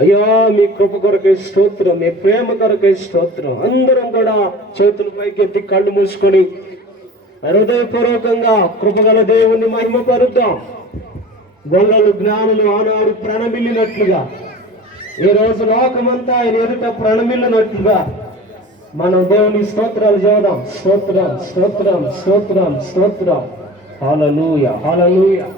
అయ్యా మీ కృప కొరకై స్తోత్రం, మీ ప్రేమ కొరకై స్తోత్రం. అందరం కూడా చేతులు పైకెత్తి కళ్ళు మూసుకొని హృదయపూర్వకంగా కృపగల దేవుణ్ణి మహిమపరుద్దాం. గొల్లలు జ్ఞానులు ఆనాడు ప్రణమిల్లినట్లుగా ఈ రోజు లోకమంతా ఆయన ఎదుట ప్రణమిల్లినట్లుగా మనం దేవుని స్తోత్రాలు చేద్దాం. స్తోత్రం స్తోత్రం స్తోత్రం స్తోత్రం. హల్లెలూయా హల్లెలూయా.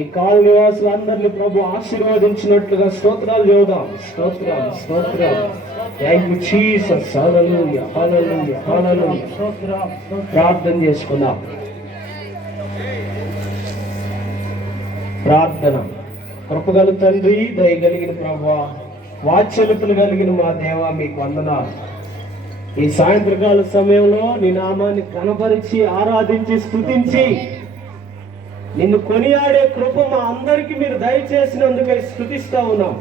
ఈ కాల నివాసులందరినీ ప్రభు ఆశీర్వదించినట్లుగా స్తోత్రాలు చేద్దాం. స్తోత్రం స్తోత్రం. Thank you Jesus. Hallelujah hallelujah hallelujah. ప్రార్థన చేసుకుందాం. ప్రార్థన. కృపగల తండ్రి, దయగలిగిన ప్రభువా, వాత్సల్యతలు కలిగిన మా దేవా, మీకు వందనాలు. ఈ సాయంత్రకాల సమయంలో నీ నామాన్ని కనపరిచి ఆరాధించి స్తుతించి నిన్ను కొనియాడే కృప మా అందరికి మీరు దయచేసినందుకై స్తుతిస్తా ఉన్నాం.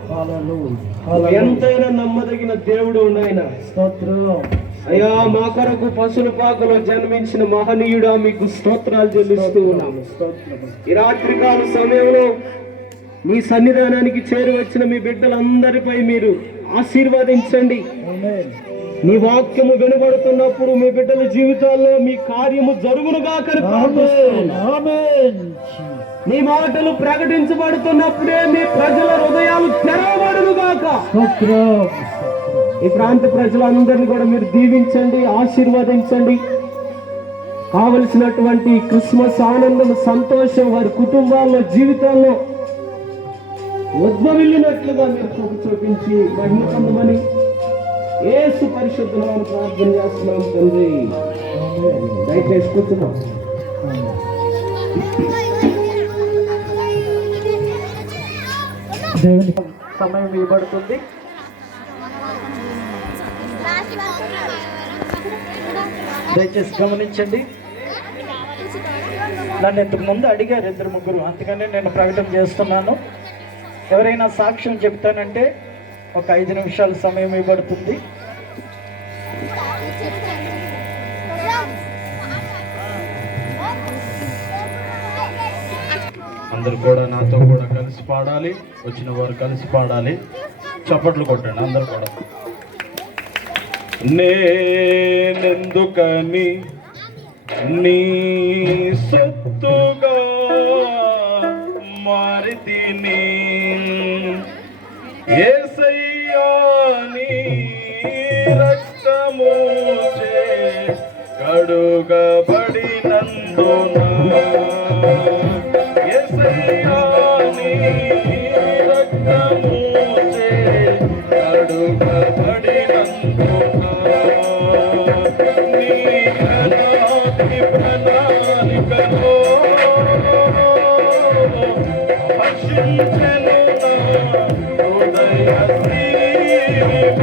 ఎంతైనా నమ్మదగిన దేవుడు నాయన. స్తోత్రం అయ్యా. మా కొరకు పశుల పాకలో జన్మించిన మహనీయుడా, మీకు స్తోత్రాలు చెల్లిస్తూ ఉన్నాము. ఈ రాత్రికాల సమయంలో మీ సన్నిధానానికి చేరి వచ్చిన మీ బిడ్డలందరిపై మీరు ఆశీర్వదించండి. నీ వాక్యము వినబడుతున్నప్పుడు మీ బిడ్డల జీవితాల్లో మీ కార్యము జరుగునుగా నీ మాటలు ప్రకటించబడుతున్నప్పుడే మీ ప్రజల హృదయాలు తెరవబడునుగాక. ఈ ప్రాంత ప్రజలందరినీ కూడా మీరు దీవించండి, ఆశీర్వదించండి. కావలసినటువంటి క్రిస్మస్ ఆనందం, సంతోషం వారి కుటుంబాల్లో, జీవితాల్లో ఉద్భవిల్లినట్లుగా మీరు కృప చూపించి మహిమ పొందమని యేసు పరిశుద్ధ నామమున ప్రార్థన చేస్తున్నాం తండ్రి. దయచేసి కూర్చున్నాం. దేవుని సమయం ఇవ్వబడుతుంది. దయచేసి గమనించండి. నన్ను ఇంతకు ముందు అడిగారు 2-3, అందుకనే నేను ప్రకటన చేస్తున్నాను. ఎవరైనా సాక్ష్యం చెప్తానంటే ఒక 5 నిమిషాల సమయం ఇవ్వబడుతుంది. అందరు కూడా నాతో కూడా కలిసి పాడాలి. వచ్చిన వారు కలిసి పాడాలి. చప్పట్లు కొట్టండి అందరు కూడా. నేనెందుకని నీ సొత్తుగా మారితిని, యేసయ్యా నీ రక్తముచే కడుగబడినందున, యేసయ్యా నీ రక్తముచే కడుగబడినందున, నీ అనాది ప్రణాళికలో హర్షించెను నా హృదయ సీమ.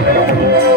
Thank you.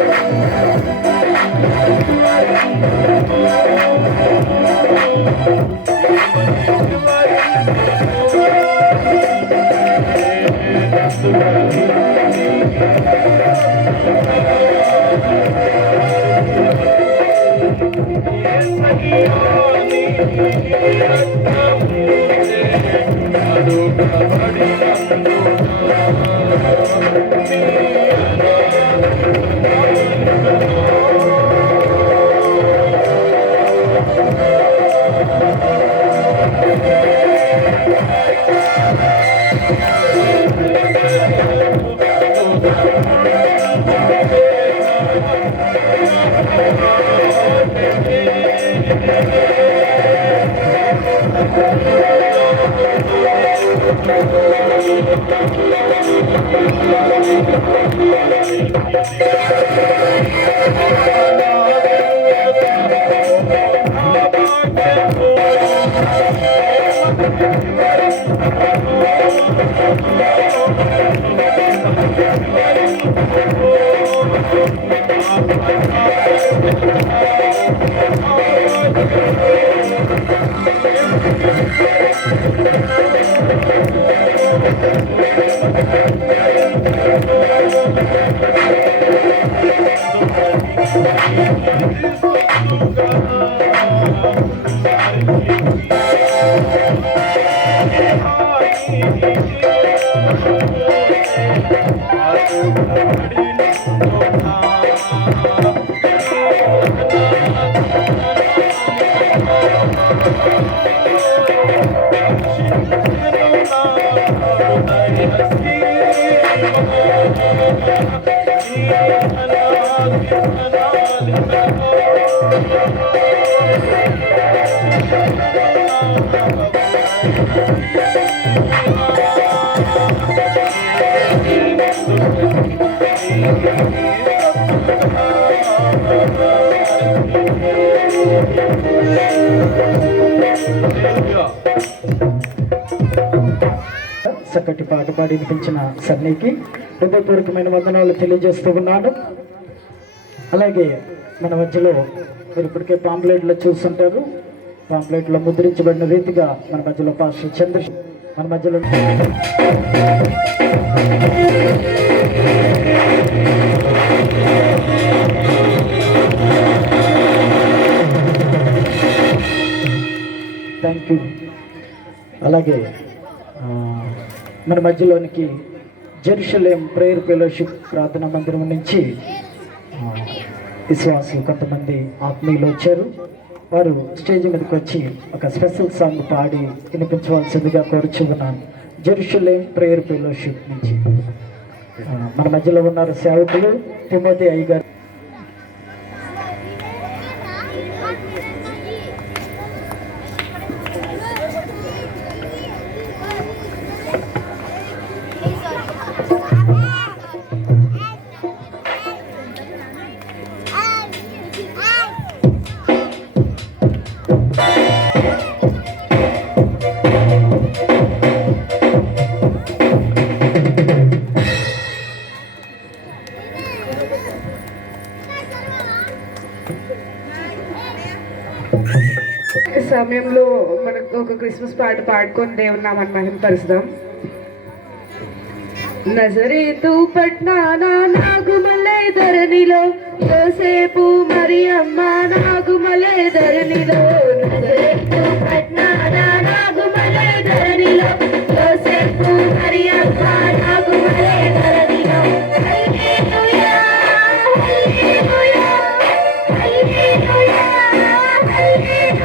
చక్కటి పాట పాడి వినిపించిన సన్నీకి హృదయపూర్వకమైన వందనాలు తెలియజేస్తూ ఉన్నాను. అలాగే మన మధ్యలో మీరు ఇప్పటికే పాంప్లెట్లో చూస్తుంటారు. పాంప్లెట్లో ముద్రించబడిన రీతిగా మన మధ్యలో పాస్టర్ చంద్ర మన మధ్యలో థ్యాంక్ యూ. అలాగే మన మధ్యలోనికి జెరూసలేం ప్రేయర్ ఫెలోషిప్ ప్రార్థనా మందిరం నుంచి విశ్వాసులు కొంతమంది ఆత్మీయులు వచ్చారు. వారు స్టేజ్ మీదకి వచ్చి ఒక స్పెషల్ సాంగ్ పాడి వినిపించవలసిందిగా కోరుచున్నాను. జెరూసలేం ప్రేయర్ ఫెలోషిప్ నుంచి మన మధ్యలో ఉన్నారు సేవకులు తిమోతి అయ్య గారు. సమయంలో మనకు ఒక క్రిస్మస్ పాట పాడుకొని దేవుని నామాన్ని మహిమపరుస్తాం. నజరేతు పట్నాన నాగుమలై ధరణిలో యోసేపు మరియమ్మ నాగుమలై ధరణిలో నజరేతు పట్నాన నాగుమలై ధరణిలో యోసేపు మరియమ్మ నాగుమలై ధరణిలో హల్లెలూయా hallelujah hallelujah hallelujah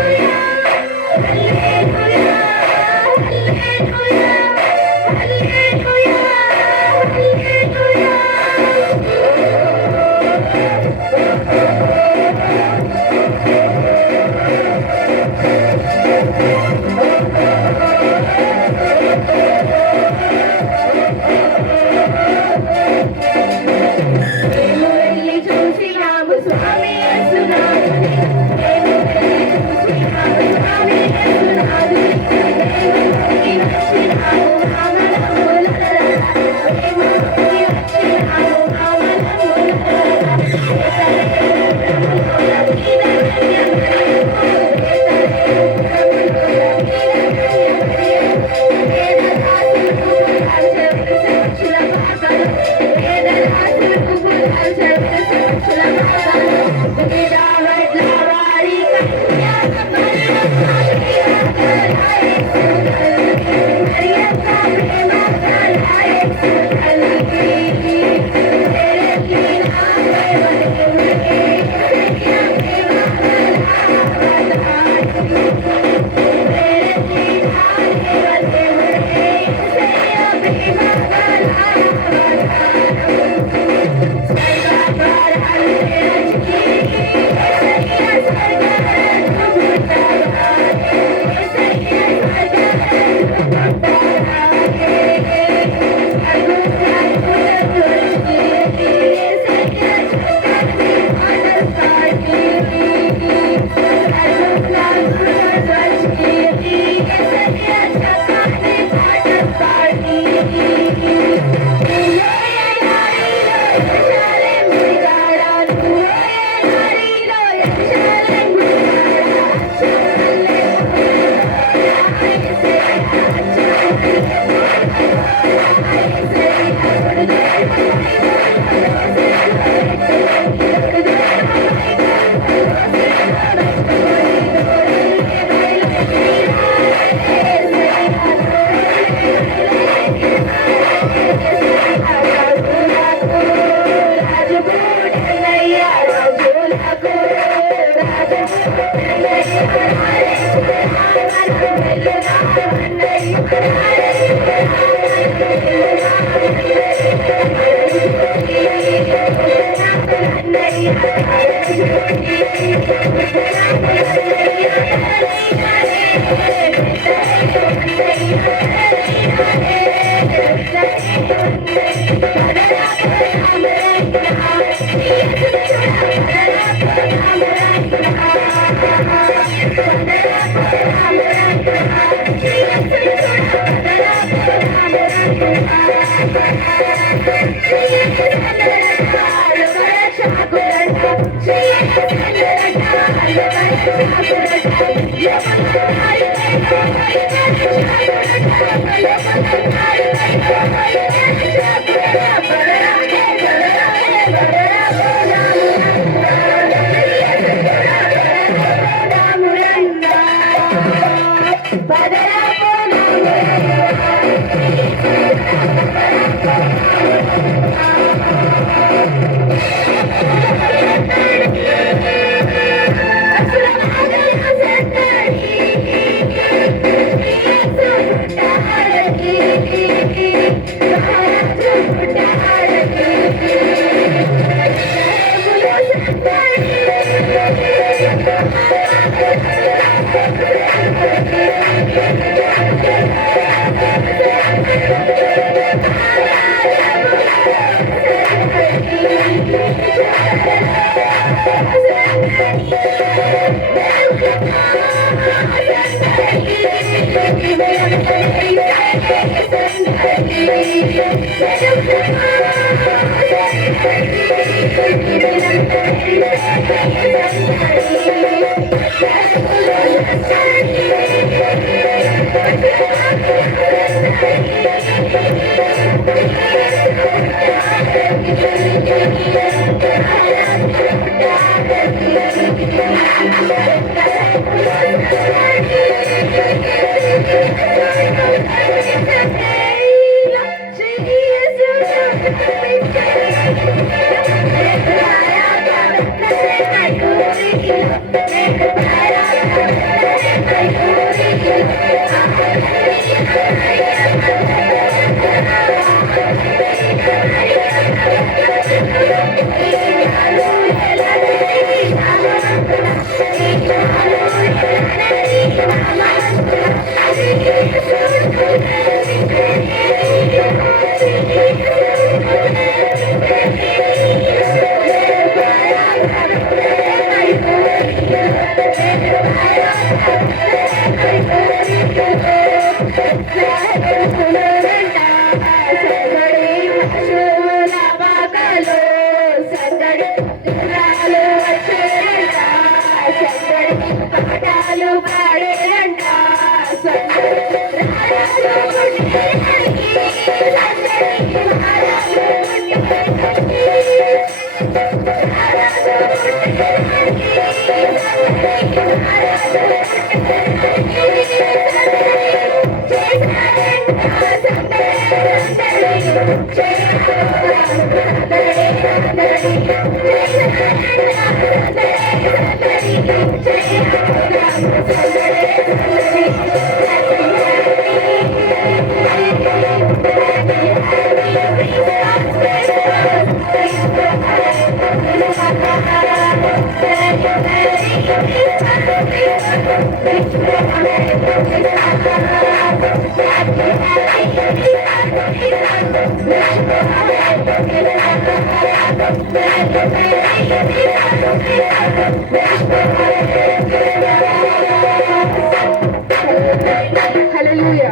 hallelujah.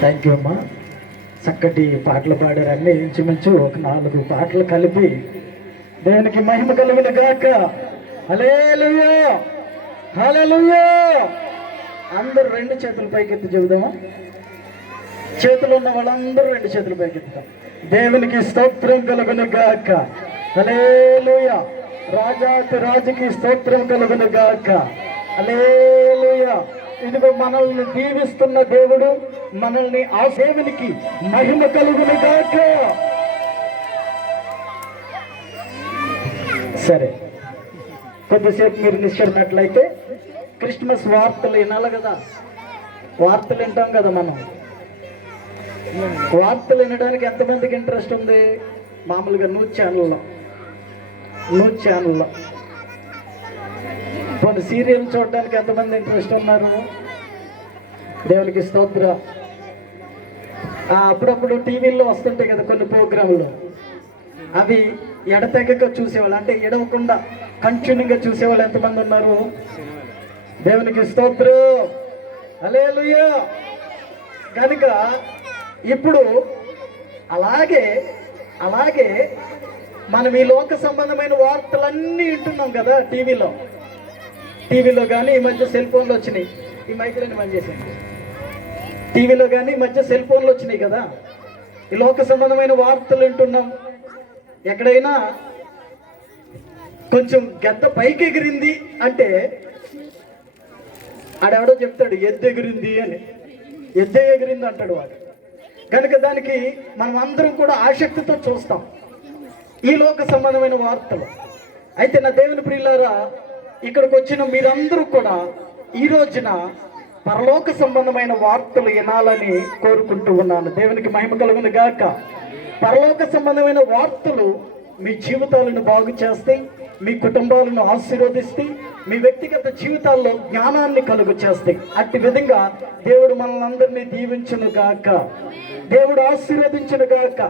Thank you అమ్మా. చక్కటి పాటలు పాడారు. అన్నీ ఇంచుమించు ఒక 4 పాటలు కలిపి దేవునికి మహిమ కలుగును గాక. హల్లెలూయా, హల్లెలూయా. అందరూ 2 చేతులు పైకెత్తి చెబుదామా? చేతులు ఉన్న వాళ్ళందరూ 2 చేతులు పైకెత్తుతాం. దేవునికి స్తోత్రం కలుగును గాక. హల్లెలూయా. రాజాతి రాజుకి స్తోత్రం కలుగును గాక. హల్లెలూయా. ఇదిగో మనల్ని దీవిస్తున్న దేవుడు, మనల్ని ఆ దేవునికి మహిమ కలుగును గాక. సరే, కొద్దిసేపు మీరు నిశ్చరినట్లయితే క్రిస్మస్ వార్తలు వినాలి కదా. వార్తలు వింటాం కదా మనం. వార్తలు వినడానికి ఎంతమందికి ఇంట్రెస్ట్ ఉంది? మామూలుగా న్యూస్ ఛానల్లో కొన్ని సీరియల్ చూడడానికి ఎంతమంది ఇంట్రెస్ట్ ఉన్నారు? దేవునికి స్తోత్ర. అప్పుడప్పుడు టీవీల్లో వస్తుంటాయి కదా కొన్ని ప్రోగ్రాంలు, అవి ఎడతెగక చూసేవాళ్ళు, అంటే ఎడవకుండా కంటిన్యూగా చూసేవాళ్ళు ఎంతమంది ఉన్నారు? దేవునికి స్తోత్రం. హల్లెలూయా. కనుక ఇప్పుడు అలాగే మనం ఈ లోక సంబంధమైన వార్తలన్నీ వింటున్నాం కదా టీవీలో కానీ ఈ మధ్య సెల్ ఫోన్లు వచ్చినాయి. ఈ మైకులని బంద్ చేసేయండి. టీవీలో కానీ ఈ మధ్య సెల్ ఫోన్లు వచ్చినాయి కదా. ఈ లోక సంబంధమైన వార్తలు వింటున్నాం. ఎక్కడైనా కొంచెం గద్ద పైకి ఎగిరింది అంటే ఆడెవడో చెప్తాడు ఎద్దు ఎగిరింది అని. ఎద్దే ఎగిరింది అంటాడు వాడు. కనుక దానికి మనం అందరం కూడా ఆసక్తితో చూస్తాం ఈ లోక సంబంధమైన వార్తలు. అయితే నా దేవుని ప్రియులారా, ఇక్కడికి వచ్చిన మీరందరూ కూడా ఈ రోజున పరలోక సంబంధమైన వార్తలు వినాలని కోరుకుంటూ ఉన్నాను. దేవునికి మహిమ కలుగును గాక. పరలోక సంబంధమైన వార్తలు మీ జీవితాలను బాగు చేస్తాయి, మీ కుటుంబాలను ఆశీర్వదిస్తాయి, మీ వ్యక్తిగత జీవితాల్లో జ్ఞానాన్ని కలుగు చేస్తాయి. అట్టి విధంగా దేవుడు మనల్ని అందరినీ దీవించును గాక. దేవుడు ఆశీర్వదించును గాక.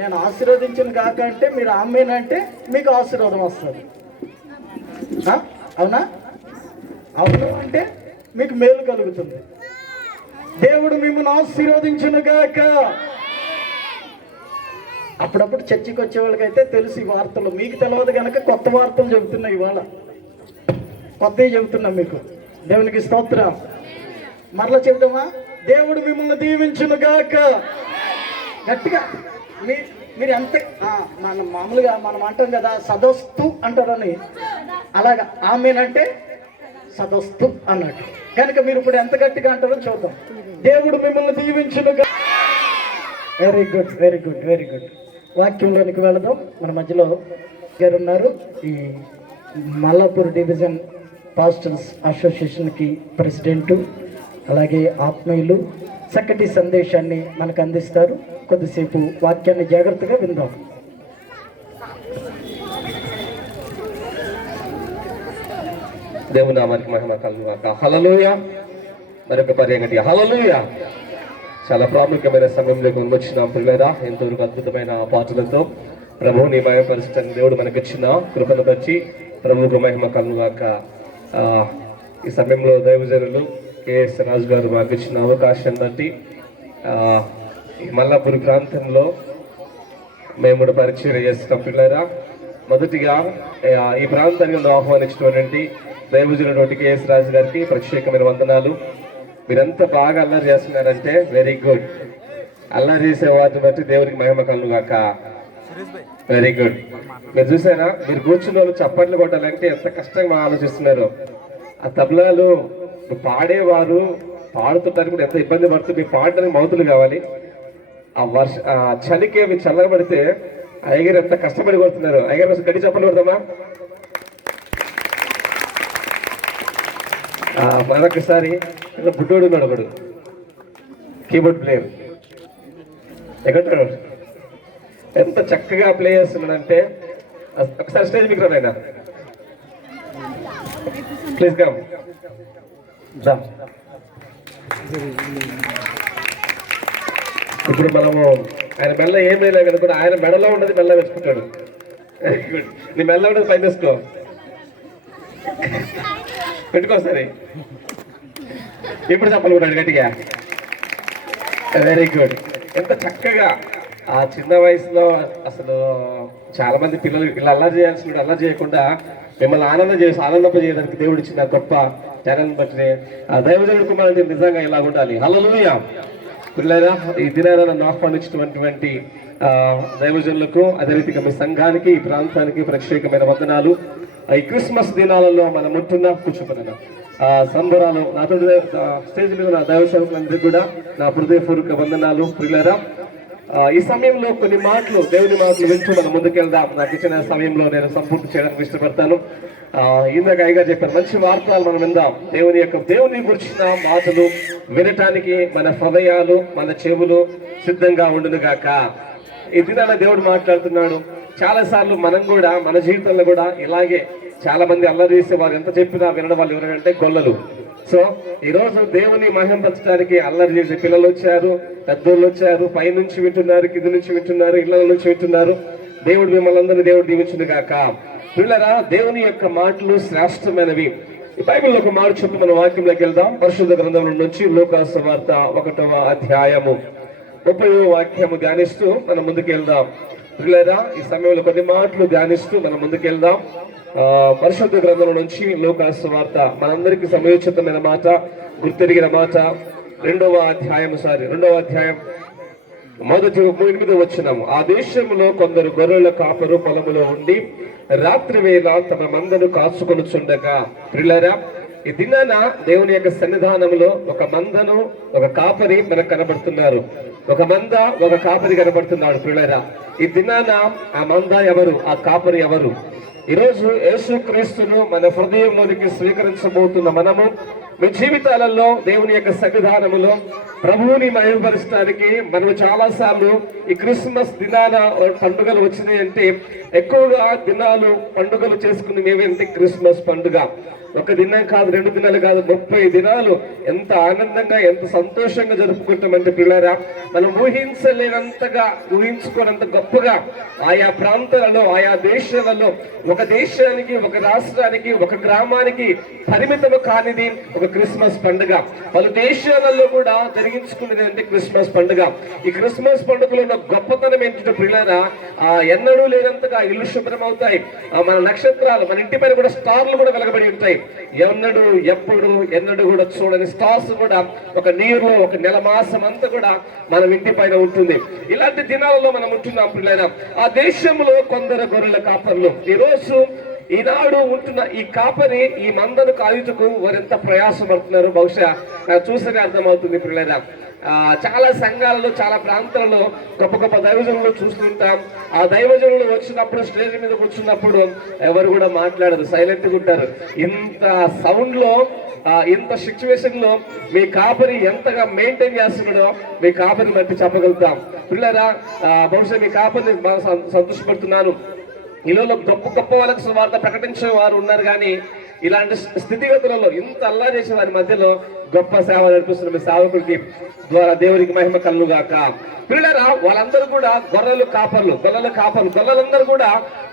నేను ఆశీర్వదించును గాక అంటే మీరు ఆమేనంటే మీకు ఆశీర్వాదం వస్తుంది. అవునా? అవును అంటే మీకు మేలు కలుగుతుంది. దేవుడు మిమ్మల్ని ఆశీర్వదించును గాక. అప్పుడప్పుడు చర్చికి వచ్చే వాళ్ళకైతే తెలుసు ఈ వార్తలు. మీకు తెలియదు కనుక కొత్త వార్తలు చెబుతున్నాయి. ఇవాళ కొత్తవి చెబుతున్నాం మీకు. దేవునికి స్తోత్రం. మరలా చెబుతామా? దేవుడు మిమ్మల్ని దీవించును గాక. గట్టిగా మీరు ఎంత మామూలుగా మనం అంటాం కదా సదస్తు అంటారని, అలాగా ఆమెనంటే సదస్తు అన్నట్టు. కనుక మీరు ఇప్పుడు ఎంత గట్టిగా అంటారో చూద్దాం. దేవుడు మిమ్మల్ని దీవించును గాక. Very good, very good, very good. వాక్యంలోనికి వెళదాం. మన మధ్యలో గారు ఉన్నారు, ఈ మల్లాపూర్ డివిజన్ పాస్టర్స్ అసోసియేషన్కి ప్రెసిడెంటు, అలాగే ఆత్మీయులు చక్కటి సందేశాన్ని మనకు అందిస్తారు. కొద్దిసేపు వాక్యాన్ని జాగ్రత్తగా విందాం. దేవుని నామానికి మహిమ కలుగుగాక. హల్లెలూయా. మరొక పర్యాగంటి హల్లెలూయా. చాలా ప్రాముఖ్యమైన సమయంలోకి వచ్చిన పిల్లల ఎంతవరకు అద్భుతమైన పాటలతో ప్రభువుని మహిమపరుస్తున్న దేవుడు మనకిచ్చిన కృపను బట్టి ప్రభువుకు మహిమ కలుగుగాక. ఈ సమయంలో దైవజనులు కెఎస్ రాజు గారు మాకు ఇచ్చిన అవకాశం బట్టి ఈ మల్లాపూర్ ప్రాంతంలో మేము పరిచయం చేస్తున్నాం. పిల్లరా, మొదటిగా ఈ ప్రాంతానికి ఆహ్వానించినటువంటి దైవజనుడు కెఎస్ రాజు గారికి ప్రత్యేకమైన వందనాలు. మీరంతా బాగా అల్లరి చేస్తున్నారంటే వెరీ గుడ్. అల్లరి చేసే వాటిని బట్టి దేవునికి మహిమ కలుగుగాక. Very good. మీరు చూసారా, మీరు కూర్చున్న వాళ్ళు చప్పట్లు కొట్టాలంటే ఎంత కష్టంగా ఆలోచిస్తున్నారు. ఆ తబలాలు పాడేవారు పాడుతుంటానికి కూడా ఎంత ఇబ్బంది పడుతుంది. మీరు పాడడానికి మౌతులు కావాలి. ఆ చలికి అవి చల్లబడితే అయ్యగారు ఎంత కష్టపడి కొడుతున్నారు. అయ్యగారు కోసం గడి చప్పట్లు కొడతామా? మరొకసారి బుడ్డోడు ఉన్నాడు ఒకడు, కీబోర్డ్ ప్లేయర్ ఎక్కడ ఎంత చక్కగా ప్లే చేస్తున్నాడంటే ఒకసారి స్టేజ్ మీకు రాయన ప్లీజ్ కమ్. ఇప్పుడు మనము ఆయన మెల్ల ఏమైనా కనుక ఆయన మెడలో ఉన్నది మెల్ల వేసుకుంటాడు. నీ మెల్ల ఉన్నది పైన వేసుకో, పెట్టుకో సరే. ఇప్పుడు చెప్పాలనుకున్నాడు గట్టిగా. Very good. ఎంత చక్కగా ఆ చిన్న వయసులో అసలు చాలా మంది పిల్లలు ఇలా అల్లరి చేయాల్సిన అల్లరి చేయకుండా మిమ్మల్ని ఆనందపజేయడానికి దేవుడు ఇచ్చిన గొప్ప ఛానల్ని బట్టి ఆ దైవజనుడు కుమారుడు నిజంగా ఇలా ఉండాలి. హల్లెలూయా. పిల్లరా, ఈ దినాన నన్ను ఆహ్వానించినటువంటి దైవజనులకు, అదే రీతిగా మీ సంఘానికి, ఈ ప్రాంతానికి ప్రత్యేకమైన వందనాలు. ఈ క్రిస్మస్ దినాలలో మనం ఉంటున్న కూర్చోబడిన సంబరాలు నాతో స్టేజ్ మీద నా దైవ సేవకులందరికీ కూడా నా హృదయపూర్వక వందనాలు. పిల్లరా, ఈ సమయంలో కొన్ని మాటలు, దేవుని మాటలు వింటూ మనం ముందుకెళ్దాం. నాకు ఇచ్చిన సమయంలో నేను సంపూర్తి చేయడానికి ఇష్టపడతాను. ఇందాక అయ్యగా చెప్పాను, మంచి వార్తలు మనం విందాం. దేవుని గురించిన మాటలు వినటానికి మన హృదయాలు, మన చెవులు సిద్ధంగా ఉండునుగాక. ఈ దినాన దేవుడు మాట్లాడుతున్నాడు. చాలా సార్లు మనం కూడా మన జీవితంలో కూడా ఇలాగే చాలా మంది అల్లరి చేసే వారు ఎంత చెప్పినా వినడం వాళ్ళు ఎవరంటే గొల్లలు. సో ఈ రోజు దేవుని మహిమపరచడానికి అల్లరి చేసే పిల్లలు వచ్చారు, పెద్దోళ్ళు వచ్చారు, పై నుంచి వింటున్నారు, కింద నుంచి వింటున్నారు, ఇళ్ల నుంచి వింటున్నారు. దేవుడు మిమ్మల్ని అందరినీ దేవుడు దీవించును గాక. పిల్లరా, దేవుని యొక్క మాటలు శ్రేష్టమైనవి. ఈ బైబిల్లో ఒక మాట చెప్పి మన వాక్యంలోకి వెళ్దాం. పరిశుద్ధ గ్రంథం నుంచి లూకాసు వార్త 1వ అధ్యాయము 30వ వాక్యము ధ్యానిస్తూ మనం ముందుకు వెళ్దాం. పిల్లరా, ఈ సమయంలో కొన్ని మాటలు ధ్యానిస్తూ మనం ముందుకు వెళ్దాం. పరిశుద్ధ గ్రంథం నుంచి లూకాసు వార్త మనందరికీ సమయోచితమైన మాట, గుర్తెరిగిన మాట. 2వ అధ్యాయం 8వ వచనము. ఆ దేశంలో కొందరు గొర్రెల కాపరు పొలములో ఉండి రాత్రి వేళ తమ మందను కాచుకొనుచుండగా. ప్రియులారా, ఈ దినాన దేవుని యొక్క సన్నిధానంలో ఒక మందను, ఒక కాపరి మనకు కనబడుతున్నారు. ఒక మంద, ఒక కాపరి కనబడుతున్నాడు. ప్రియులారా, ఈ దినాన ఆ మంద ఎవరు, ఆ కాపరి ఎవరు? ఈరోజు యేసుక్రీస్తును మన హృదయంలోనికి స్వీకరించబోతున్న మనము మీ జీవితాలలో దేవుని యొక్క సన్నిధానములో ప్రభువుని మహిమపరచడానికి మనము చాలా సార్లు ఈ క్రిస్మస్ దినాన పండుగలు వచ్చినాయంటే ఎక్కువగా దినాలు పండుగలు చేసుకుని మేమేంటి క్రిస్మస్ పండుగ. ఒక దినం కాదు, 2 దినాలు కాదు, 30 దినాలు ఎంత ఆనందంగా, ఎంత సంతోషంగా జరుపుకుంటామంటే పిల్లరా, మనం ఊహించలేనంతగా, ఊహించుకోనంత గొప్పగా ఆయా ప్రాంతాలలో, ఆయా దేశాలలో, ఒక దేశానికి, ఒక రాష్ట్రానికి, ఒక గ్రామానికి పరిమితము కానిది ఒక క్రిస్మస్ పండుగ. పలు దేశాలలో కూడా జరిగించుకునేది అంటే క్రిస్మస్ పండుగ. ఈ క్రిస్మస్ పండుగలో ఉన్న గొప్పతనం ఏంటంటే పిల్లరా, ఎన్నడూ లేనంతగా ఇల్లు శుభ్రం అవుతాయి. మన నక్షత్రాలు, మన ఇంటి పైన కూడా స్టార్లు కూడా వెలగబడి ఉంటాయి. ఎన్నడూ కూడా చూడని స్టార్స్ కూడా ఒక నీరులో ఒక నెల మాసం అంతా కూడా మనం ఇంటి పైన ఉంటుంది. ఇలాంటి దినాలలో మనం ఉంటున్నాం పిల్లైనా. ఆ దేశంలో కొందరు గొర్రెల కాపర్లు, ఈనాడు ఉంటున్న ఈ కాపరి ఈ మందను కాయుటకు వారెంత ప్రయాసపడుతున్నారు బహుశా చూస్తేనే అర్థమవుతుంది పిల్లైనా. చాలా సంఘాలలో, చాలా ప్రాంతాలలో గొప్ప గొప్ప దైవజనులు చూస్తుంటాం. ఆ దైవజనులు వచ్చినప్పుడు స్టేజ్ మీద కూర్చున్నప్పుడు ఎవరు కూడా మాట్లాడరు, సైలెంట్గా ఉంటారు. ఇంత సౌండ్ లో, ఇంత సిచ్యువేషన్ లో మీ కాపరి ఎంతగా మెయింటైన్ చేస్తున్నాడో మీ కాపరిని బట్టి చెప్పగలుగుతాం పిల్లరా. బహుశా మీ కాపరిని బాగా సంతోషపడుతున్నాను. ఈలో గొప్ప గొప్ప వాళ్ళకి సువార్త ప్రకటించే వారు ఉన్నారు, కానీ ఇలాంటి స్థితిగతులలో ఇంత అల్లా చేసే వారి మధ్యలో గొప్ప సేవ నడిపిస్తున్న మీ సేవకుడికి ద్వారా దేవునికి మహిమ కలుగుగాక. పిల్లరా, వాళ్ళందరూ కూడా గొర్రెల కాపర్లు. గొర్రెలందరూ కూడా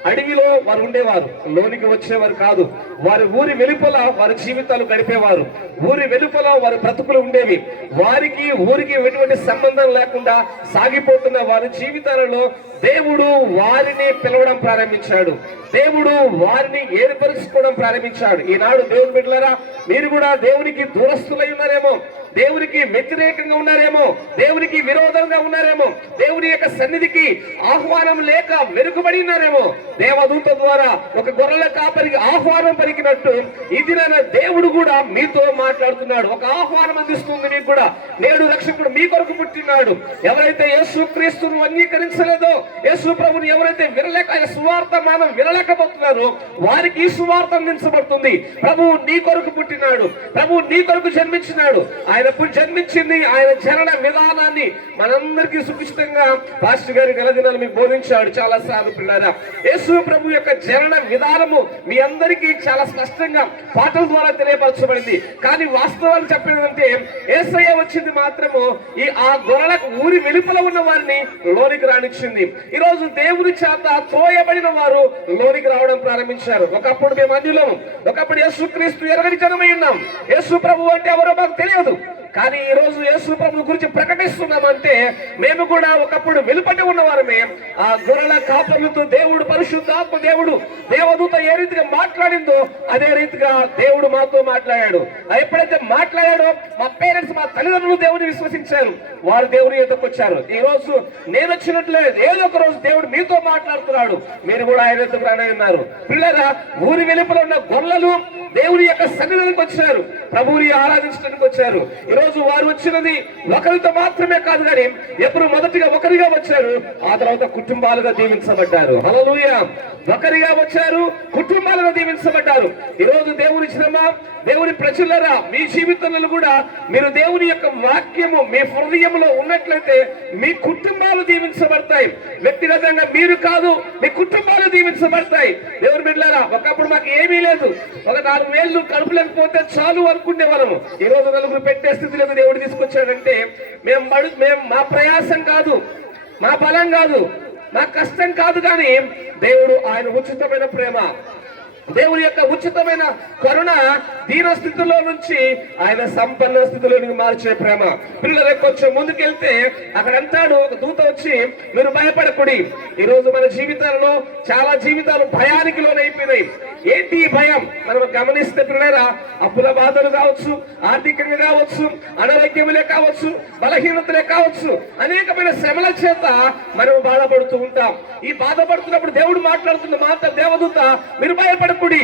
అడవిలో వారు ఉండేవారు, లోనికి వచ్చేవారు కాదు. వారి ఊరి వెలుపల వారి జీవితాలు గడిపేవారు. ఊరి వెలుపల వారి బ్రతుకులు ఉండేవి. వారికి ఊరికి ఎటువంటి సంబంధం లేకుండా సాగిపోతున్న వారి జీవితాలలో దేవుడు వారిని పిలవడం ప్రారంభించాడు. దేవుడు వారిని ఏర్పరుచుకోవడం ప్రారంభించాడు. ఈనాడు దేవుని బిడ్డలారా, మీరు కూడా దేవునికి దూరస్తులై ఉన్నారేమో, దేవునికి వ్యతిరేకంగా ఉన్నారేమో, దేవునికి విరోధంగా ఉన్నారేమో, దేవుని యొక్క సన్నిధికి ఆహ్వానం లేక వెనుకబడి ఉన్నారేమో. దేవదూత ద్వారా ఒక గొర్రెల కాపరికి ఆహ్వానం పలికినట్టు ఈ దినాన దేవుడు కూడా మీతో మాట్లాడుతున్నాడు. ఒక ఆహ్వానం అందిస్తుంది మీకు కూడా. నేడు రక్షకుడు మీ కొరకు పుట్టినాడు. ఎవరైతే యేసు క్రీస్తును అంగీకరించలేదో, యేసు ప్రభుని ఎవరైతే వినలేక, సువార్త మనం వినలేకపోతున్నారో వారికి ఈ సువార్త అందించబడుతుంది. ప్రభువు నీ కొరకు పుట్టినాడు, ప్రభువు నీ కొరకు జన్మించినాడు. ఎప్పుడు జన్మించింది, ఆయన జనన విధానాన్ని మనందరికీ సుఖిష్టంగా పాస్టర్ గారి నెలదినాలు మీకు బోధించాడు చాలా సార్లు. పిల్లారా, యేసు ప్రభు యొక్క జనన విధానము మీ అందరికీ చాలా స్పష్టంగా పాటల ద్వారా తెలియపరచబడింది. కానీ వాస్తవాలు చెప్పేదంటే యేసయ్య వచ్చింది మాత్రము ఆ గొర్రెలకు ఊరి వెలుపల ఉన్న వారిని లోనికి రానిచ్చింది. ఈ రోజు దేవుని చేత త్రోయబడిన వారు లోనికి రావడం ప్రారంభించారు. ఒకప్పుడు మేము అన్యులము, ఒకప్పుడు యేసుక్రీస్తు ఎరగని జనమై ఉన్నాం. యేసు ప్రభు అంటే ఎవరో మాకు తెలియదు. కానీ ఈ రోజు యేసు ప్రభు గురించి ప్రకటిస్తున్నామంటే మేము కూడా ఒకప్పుడు వెలుపటి ఉన్నవారమే. ఆ గొర్రెల కాపరులతో దేవుడు, పరిశుద్ధాత్మ దేవుడు, దేవదూత ఏ రీతిగా మాట్లాడిందో అదే రీతిగా దేవుడు మాతో మాట్లాడాడు. ఎప్పుడైతే మాట్లాడాడో మా పేరెంట్స్, మా తల్లిదండ్రులు దేవుని విశ్వసించారు, వారు దేవుని ఎదుకు వచ్చారు. ఈ రోజు నేను వచ్చినట్లే ఏదో ఒక రోజు దేవుడు మీతో మాట్లాడుతున్నాడు, మీరు కూడా ఆయన ఎదుకు రానన్నారు. పిల్లరా, ఊరి వెలుపల ఉన్న గొర్రెలు దేవుని యొక్క సన్నిధికి వచ్చారు, ప్రభువుని ఆరాధించడానికి వచ్చారు. ఈ రోజు వారు వచ్చినది ఒకరితో మాత్రమే కాదు, కానీ ఎప్పుడు మొదటిగా ఒకరిగా వచ్చారు, ఆ తర్వాత కుటుంబాలుగా దీవించబడ్డారు. హల్లెలూయా! ఒకరిగా వచ్చారు, కుటుంబాలుగా దీవించబడ్డారు. ఈ రోజు దేవుని శ్రమ, దేవుని ప్రజలరా, మీ జీవితంలో కూడా మీరు దేవుని యొక్క వాక్యము మీ హృదయంలో ఉన్నట్లయితే మీ కుటుంబాలు దీవించబడతాయి. వ్యక్తిగతంగా మీరు కాదు, మీ కుటుంబాలు దీవించబడతాయి. దేవుని బిడ్డలారా, ఒకప్పుడు మాకు ఏమీ లేదు, ఒక 4 వేళ్ళు కడుపు లేకపోతే చాలు అనుకునే వాళ్ళము. ఈ రోజు నలుగురు పెట్టే స్థితిలోకి దేవుడు తీసుకొచ్చాడంటే మేము మా ప్రయాసం కాదు, మా బలం కాదు, మా కష్టం కాదు, కానీ దేవుడు ఆయన ఉచితమైన ప్రేమ, దేవుని యొక్క ఉచితమైన కరుణ దీన స్థితిలో నుంచి ఆయన సంపన్న స్థితిలోనికి మార్చే ప్రేమ. పిల్లలు కొంచెం ముందుకెళ్తే అక్కడ అంటాడు, ఒక దూత వచ్చి మీరు భయపడకుడి. ఈ రోజు మన జీవితాలలో చాలా జీవితాలు భయానికి లోనైపోయినాయి. ఏంటి ఈ భయం? మనం గమనిస్తే పిల్లరా, అప్పుల బాధలు కావచ్చు, ఆర్థికంగా కావచ్చు, అనారోగ్యములే కావచ్చు, బలహీనతలే కావచ్చు, అనేకమైన శ్రమల చేత మనం బాధపడుతూ ఉంటాం. ఈ బాధపడుతున్నప్పుడు దేవుడు మాట్లాడుతున్న మాట, దేవదూత మీరు భయపడకుడి.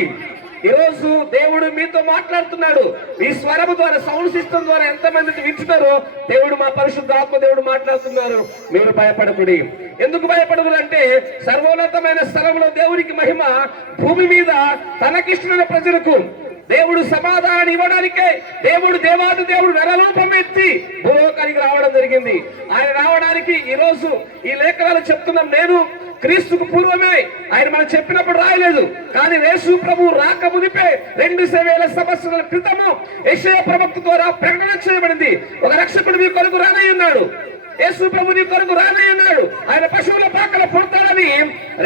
ఈ రోజు దేవుడు మీతో మాట్లాడుతున్నాడు. ఈ స్వరము ద్వారా, సౌండ్ సిస్టమ్ ద్వారా ఎంతమంది వింటున్నారో దేవుడు, మా పరిశుద్ధ ఆత్మ దేవుడు మాట్లాడుతున్నారు, మీరు భయపడకుడి. ఎందుకు భయపడదు అంటే సర్వోన్నతమైన స్థలంలో దేవునికి మహిమ, భూమి మీద తనకిష్టమైన ప్రజలకు దేవుడు సమాధానం ఇవ్వడానికే దేవాది దేవుడు నరరూపం ఎత్తి భూలోకానికి రావడం జరిగింది. ఆయన రావడానికి ఈ రోజు ఈ లేఖనాలు చెప్తున్నాం. నేను క్రీస్తుకు పూర్వమే ఆయన మనం చెప్పినప్పుడు రాయలేదు, కానీ యేసు ప్రభు రాక మునిపే 2000 సంవత్సరాల క్రితము యెషయా ప్రవక్త ద్వారా ప్రకటన చేయబడింది. ఒక రక్షకుడు మీ కొరకు రానై ఉన్నాడు, యేసు ప్రభు నీ కొరకు రానై ఉన్నాడు, ఆయన పశువుల పాకల పుడతాడని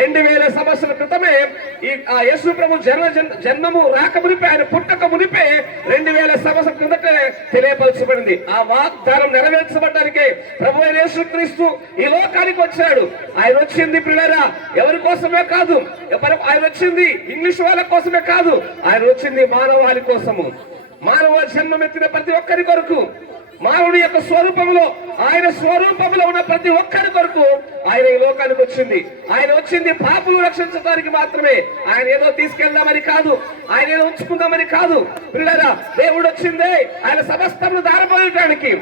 2000 సంవత్సరాల క్రితమే ఆ యేసు ప్రభు జన్మము రాక మునిపే, ఆయన పుట్టక మునిపే 2000 సంవత్సరాల క్రితమే తెలియపరచబడింది. ఆ వాగ్దానం నెరవేర్చబడడానికి ప్రభు అయిన యేసుక్రీస్తు ఈ లోకానికి వచ్చాడు. ఆయన వచ్చింది పిల్లరా ఎవరి కోసమే కాదు, ఆయన వచ్చింది ఇంగ్లీష్ వాళ్ళ కోసమే కాదు, ఆయన వచ్చింది మానవాళి కోసము. మానవ జన్మమెత్తిన ప్రతి ఒక్కరి కొరకు, మానవుడి యొక్క స్వరూపంలో, ఆయన స్వరూపంలో ఉన్న ప్రతి ఒక్కరి కొరకు ఆయన ఈ లోకానికి వచ్చింది. ఆయన వచ్చింది పాపులు రక్షించడానికి మాత్రమే. ఆయన ఏదో తీసుకెళ్దామని కాదు, ఆయన ఏదో ఉంచుకుందామని కాదు. పిల్లరా, దేవుడు వచ్చిందే ఆయన సమస్తమును దారపోయటానికి.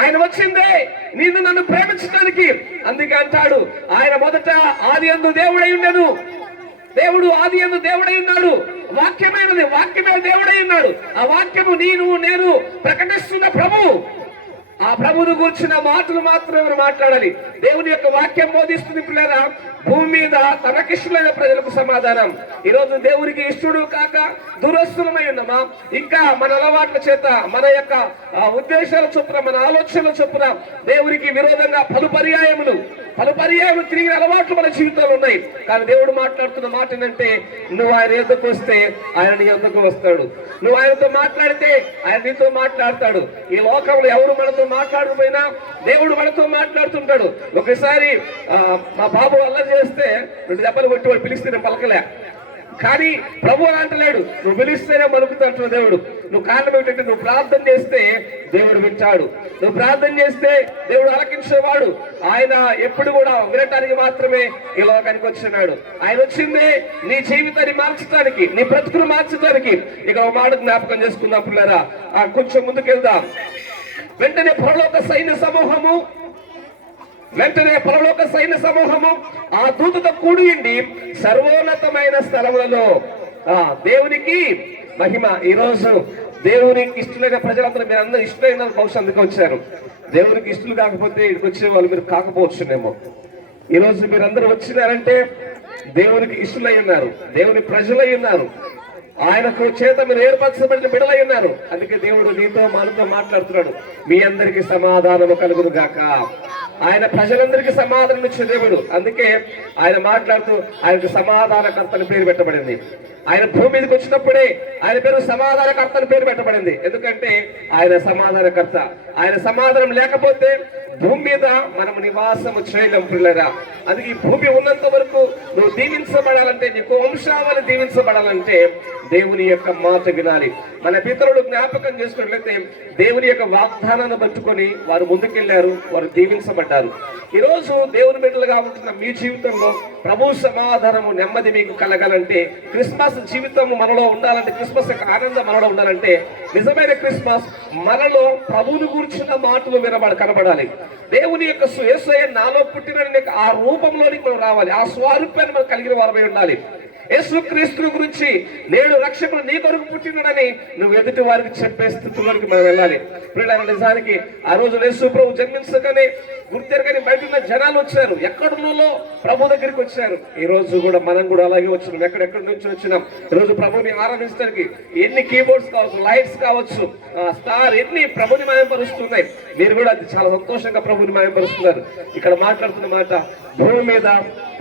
ఆయన వచ్చిందే నిన్ను నన్ను ప్రేమించడానికి. అందుకే అంటాడు, ఆయన మొదట ఆదియందు దేవుడై ఉండెను, దేవుడు ఆదియందు దేవుడై ఉన్నాడు, వాక్యమైనది, వాక్యమే దేవుడై ఉన్నాడు. ఆ వాక్యము నేను ప్రకటిస్తున్న ప్రభు. ఆ ప్రభువును గురించిన మాటలు మాత్రమే మాట్లాడాలి. దేవుని యొక్క వాక్యం బోధిస్తుంది పిల్లరా, భూమి మీద తనకిష్టమైన ప్రజలకు సమాధానం. ఈ రోజు దేవునికి ఇష్టడు కాక దురస్తులమై ఉన్నామా? ఇంకా మన అలవాట్ల చేత, మన యొక్క ఉద్దేశాల చొప్పున, మన ఆలోచనల చొప్పున దేవునికి విరోధంగా పలు పర్యాయములు తిరిగిన అలవాట్లు మన జీవితాలు ఉన్నాయి. కానీ దేవుడు మాట్లాడుతున్న మాట ఏంటంటే, నువ్వు ఆయన యొద్దకు వస్తే ఆయన నీ యొద్దకు వస్తాడు, నువ్వు ఆయనతో మాట్లాడితే ఆయన నీతో మాట్లాడతాడు. ఈ లోకంలో ఎవరు మనతో మాట్లాడకపోయినా దేవుడు మనతో మాట్లాడుతుంటాడు. ఒకసారి మా బాబు అల్లరి చేస్తే 2 దెబ్బలు కొట్టి వాడు పిలిస్తే నేను పలకలే, కానీ ప్రభు అని అంటలేడు, నువ్వు పిలిస్తేనే మలుపుతుంటున్న దేవుడు. నువ్వు కారణం ఏమిటంటే నువ్వు ప్రార్థన చేస్తే దేవుడు వింటాడు, నువ్వు ప్రార్థన చేస్తే దేవుడు ఆలకించేవాడు. ఆయన ఎప్పుడు కూడా వినటానికి మాత్రమే ఈ లోకానికి వచ్చినాడు. ఆయన వచ్చిందే నీ జీవితాన్ని మార్చడానికి, నీ బ్రతుకును మార్చడానికి. ఇక ఒక మాట జ్ఞాపకం చేసుకుందాం పిల్లరా, కొంచెం ముందుకెళ్దాం. వెంటనే పరలోక సైన్య సమూహము ఆ దూతతో కూడి సర్వోన్నతమైన స్థలములలో దేవునికి మహిమ. ఈ రోజు దేవునికి ఇష్టమైన ప్రజలందరూ మీరు అందరూ ఇష్టమైన బహుశా అందుకే వచ్చారు. దేవునికి ఇష్టలు కాకపోతే ఇక్కడికి వచ్చే వాళ్ళు మీరు కాకపోవచ్చునేమో. ఈరోజు మీరందరూ వచ్చినారంటే దేవునికి ఇష్టలై ఉన్నారు, దేవుని ప్రజలై ఉన్నారు, ఆయనకు చేత మీరు ఏర్పరచబడిన బిడ్డలై ఉన్నారు. అందుకే దేవుడు నీతో మనతో మాట్లాడుతున్నాడు. మీ అందరికీ సమాధానము కలుగును గాక. ఆయన ప్రజలందరికీ సమాధానం ఇచ్చే దేవుడు. అందుకే ఆయన మాట్లాడుతూ ఆయనకు సమాధానకర్త అని పేరు పెట్టబడింది. ఆయన భూమి మీదకి వచ్చినప్పుడే ఆయన పేరు సమాధానకర్త అని పేరు పెట్టబడింది. ఎందుకంటే ఆయన సమాధానకర్త. ఆయన సమాధానం లేకపోతే భూమి మీద మనం నివాసము చేయలేం పిల్లరా. అందుకే ఈ భూమి ఉన్నంత వరకు నువ్వు దీవించబడాలంటే, నీకు వంశావళి దీవించబడాలంటే దేవుని యొక్క మాట వినాలి. మన పితరులు జ్ఞాపకం చేసుకున్నట్లయితే దేవుని యొక్క వాగ్దానాన్ని పట్టుకొని వారు ముందుకెళ్లారు, వారు దీవించబడ్డారు. ఈ రోజు దేవుని బిడ్డలుగా ఉంటున్న మీ జీవితంలో ప్రభు సమాధానము నెమ్మది మీకు కలగాలంటే, క్రిస్మస్ జీవితం మనలో ఉండాలంటే, క్రిస్మస్ యొక్క ఆనందం మనలో ఉండాలంటే, నిజమైన క్రిస్మస్ మనలో ప్రభువుని గురించిన మాటలు కనబడాలి. దేవుని యొక్క యేసయ్య నాలో పుట్టిన ఆ రూపంలోనికి మనం రావాలి. ఆ స్వరూపాన్ని మనం కలిగిన వారమై ఉండాలి. యేసుక్రీస్తు గురించి నేడు రక్షకుడు నీ కొరకు పుట్టినాడని నువ్వు ఎదుటి వారికి చెప్పే స్థితిలోనికి మనం వెళ్ళాలి. పిల్లల నిజానికి ఆ రోజు యేసు ప్రభు జన్మించగానే గుర్తెరగని బయట ఉన్న జనాలు వచ్చారు, ఎక్కడున్నో ప్రభు దగ్గరికి వచ్చారు. ఈ రోజు కూడా మనం కూడా అలాగే వచ్చినాం. ఎక్కడెక్కడి నుంచి వచ్చినాం. ఈ రోజు ప్రభుని ఆరాధించడానికి ఎన్ని కీబోర్డ్స్ కావచ్చు, లైట్స్ కావచ్చు, స్టార్ ఎన్ని ప్రభుని మాయంపరుస్తున్నాయి. మీరు కూడా చాలా సంతోషంగా ప్రభుని మాయంపరుస్తున్నారు. ఇక్కడ మాట్లాడుతున్న మాట, భూమి మీద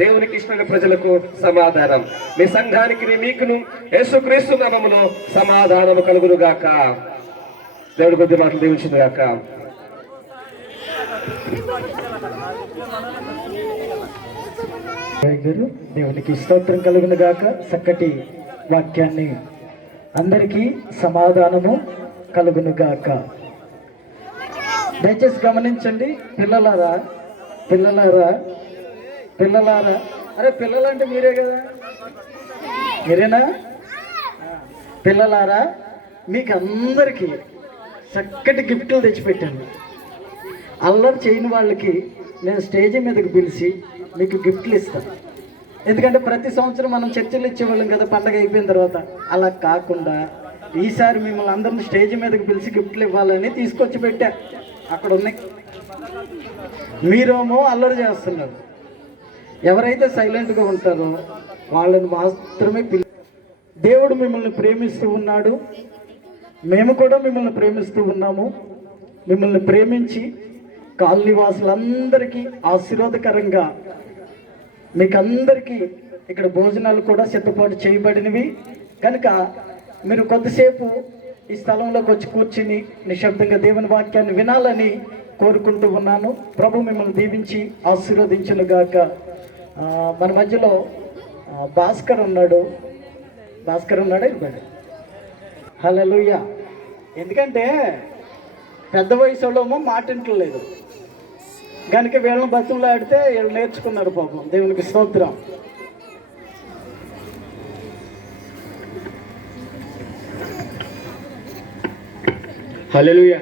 దేవునికి ఇష్టమైన ప్రజలకు సమాధానం, మీ సంఘానికి మీకును యేసుక్రీస్తు నామములో సమాధానము కలుగును గాక. దేవుడి కొద్ది మాటలు దీవించును గాక. దేవునికి స్తోత్రం కలుగును గాక. చక్కటి వాక్యాన్ని అందరికీ సమాధానము కలుగును గాక. దయచేసి గమనించండి పిల్లలారా, పిల్లలారా, పిల్లలారా. అరే పిల్లలంటే మీరే కదా, మీరేనా? పిల్లలారా, మీకు అందరికీ చక్కటి గిఫ్ట్లు తెచ్చిపెట్టాను. అల్లరి చేయని వాళ్ళకి నేను స్టేజ్ మీదకి పిలిచి మీకు గిఫ్ట్లు ఇస్తాను. ఎందుకంటే ప్రతి సంవత్సరం మనం చర్చలు ఇచ్చేవాళ్ళం కదా పండగ అయిపోయిన తర్వాత. అలా కాకుండా ఈసారి మిమ్మల్ని అందరిని స్టేజ్ మీదకి పిలిచి గిఫ్ట్లు ఇవ్వాలని తీసుకొచ్చి పెట్టా. అక్కడ ఉన్నాయి. మీరేమో అల్లరి చేస్తున్నారు. ఎవరైతే సైలెంట్గా ఉంటారో వాళ్ళని మాత్రమే దేవుడు మిమ్మల్ని ప్రేమిస్తూ ఉన్నాడు. మేము కూడా మిమ్మల్ని ప్రేమిస్తూ ఉన్నాము. మిమ్మల్ని ప్రేమించి కాలనీ వాసులందరికీ ఆశీర్వాదకరంగా మీకందరికీ ఇక్కడ భోజనాలు కూడా సిద్ధపాటు చేయబడినవి కనుక మీరు కొద్దిసేపు ఈ స్థలంలోకి వచ్చి కూర్చుని నిశ్శబ్దంగా దేవుని వాక్యాన్ని వినాలని కోరుకుంటూ ఉన్నాను. ప్రభు మిమ్మల్ని దీవించి ఆశీర్వదించునుగాక. మన మధ్యలో భాస్కర్ ఉన్నాడు. భాస్కర్ ఉన్నాడా ఇవ్వండి. హల్లెలూయా. ఎందుకంటే పెద్ద వయసులోమో మాటింటలేదు కనుక వీళ్ళని బతులు ఆడితే వీళ్ళు నేర్చుకున్నారు. పాపం దేవునికి స్తోత్రం. హల్లెలూయా.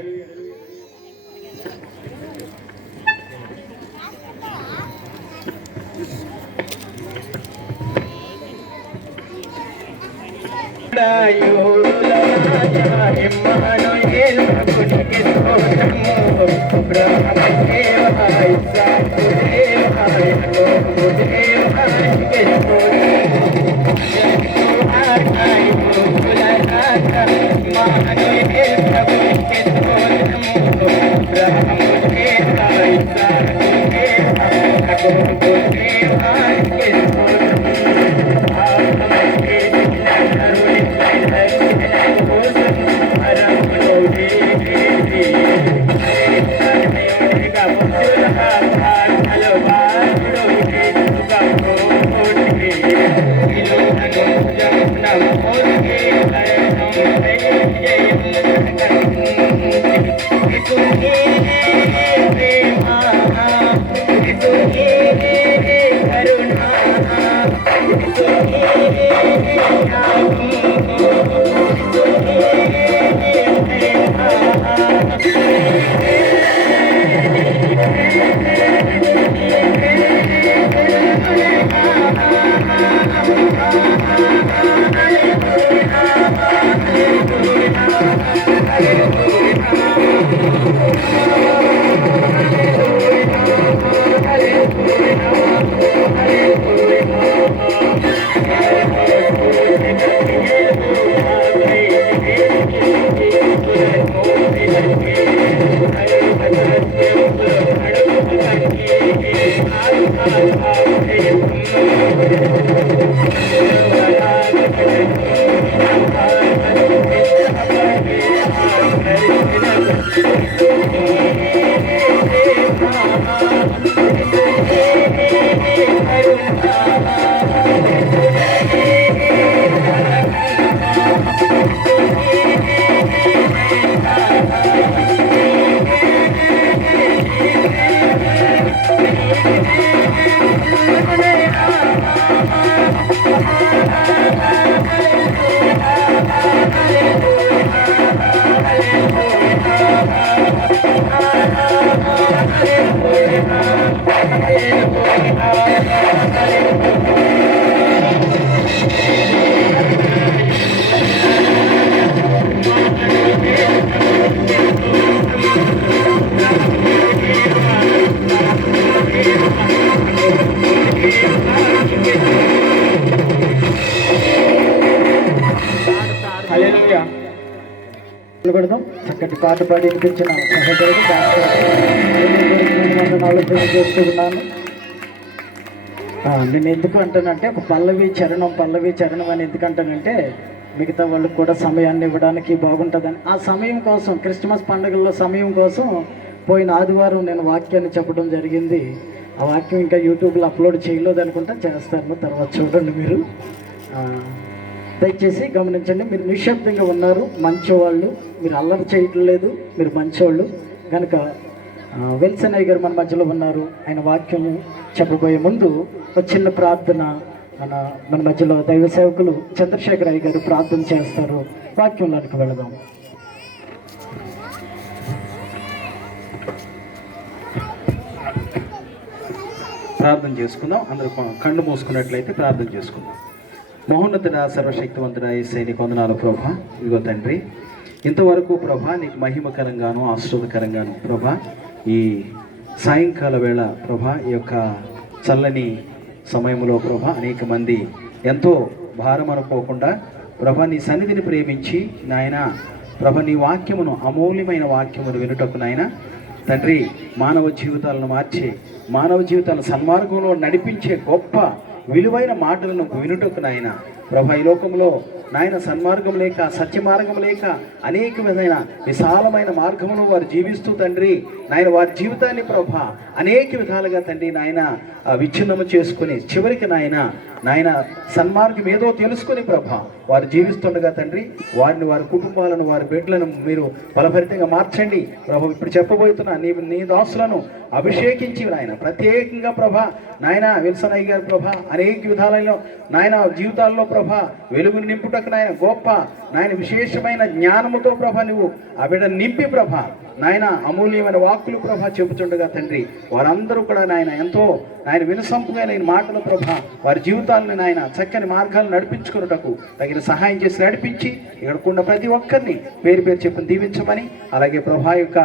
కరుణా కొడదాం. చక్కటి పాట పాడి వినిపించిన సహోదరుడు వందనాలు తెలియజేస్తూ ఉన్నాను. నేను ఎందుకు అంటానంటే ఒక పల్లవి చరణం అని ఎందుకు అంటానంటే మిగతా వాళ్ళకి కూడా సమయాన్ని ఇవ్వడానికి బాగుంటుందని. ఆ సమయం కోసం క్రిస్మస్ పండుగల్లో సమయం కోసం పోయిన ఆదివారం నేను వాక్యాన్ని చెప్పడం జరిగింది. ఆ వాక్యం ఇంకా యూట్యూబ్లో అప్లోడ్ చేయలేదు అనుకుంటా, చేస్తాను, తర్వాత చూడండి మీరు. దయచేసి గమనించండి, మీరు నిశ్శబ్దంగా ఉన్నారు, మంచివాళ్ళు, మీరు అల్లరి చేయట్లేదు, మీరు మంచివాళ్ళు కనుక. విల్సన్ అయ్య గారు మన మధ్యలో ఉన్నారు. ఆయన వాక్యం చెప్పబోయే ముందు ఒక చిన్న ప్రార్థన మన మధ్యలో దైవ సేవకులు చంద్రశేఖర్ అయ్య గారు ప్రార్థన చేస్తారు. వాక్యంలోనికి వెళదాం. ప్రార్థన చేసుకుందాం. అందరూ కళ్ళు మూసుకున్నట్లయితే ప్రార్థన చేసుకుందాం. మహోన్నతుడ సర్వశక్తివంతుడ యేసయ్య నీకు వందనాలు ప్రభా. ఇదిగో తండ్రి, ఇంతవరకు ప్రభా నీకు మహిమకరంగాను ఆశీర్వాదకరంగాను ప్రభా ఈ సాయంకాల వేళ ప్రభా ఈ యొక్క చల్లని సమయంలో ప్రభా అనేక మంది ఎంతో భారం అనుకోకుండా ప్రభా నీ సన్నిధిని ప్రేమించి నాయన ప్రభా నీ వాక్యమును, అమూల్యమైన వాక్యమును వినుటకు నాయన తండ్రి మానవ జీవితాలను మార్చే, మానవ విజీవితాలను సన్మార్గంలో నడిపించే గొప్ప విలువైన మాటలను వినుటకు నాయన ప్రభా ఈ లోకంలో నాయన సన్మార్గం లేక, సత్య మార్గం లేక అనేక విధమైన విశాలమైన మార్గంలో వారు జీవిస్తూ తండ్రి నాయన వారి జీవితాన్ని ప్రభా అనేక విధాలుగా తండ్రి నాయన విచ్ఛిన్నము చేసుకుని చివరికి నాయన సన్మార్గం ఏదో తెలుసుకుని ప్రభా వారు జీవిస్తుండగా తండ్రి వారిని, వారి కుటుంబాలను, వారి బిడ్డలను మీరు బలభరితంగా మార్చండి ప్రభా. ఇప్పుడు చెప్పబోతున్నా నీ దాసులను అభిషేకించి నాయన ప్రత్యేకంగా ప్రభా నాయన విల్సన్ అయ్య గారు ప్రభా అనేక విధాలలో నాయన జీవితాల్లో ప్రభా వెలుగుని నింపుటకు నాయన గొప్ప నాయన విశేషమైన జ్ఞానముతో ప్రభా నువ్వు ఆ బిడ్డ నింపి ప్రభా నాయన అమూల్యమైన వాక్కులు ప్రభా చెబుతుండగా తండ్రి వారందరూ కూడా నాయన ఎంతో నాయన వినసంపుగా మాటలు ప్రభా వారి జీవితాలను నాయన చక్కని మార్గాలను నడిపించుకున్నటకు తగిన సహాయం చేసి నడిపించి ఇక్కడకున్న ప్రతి ఒక్కరిని పేరు పేరు చెప్పి దీవించమని, అలాగే ప్రభా యొక్క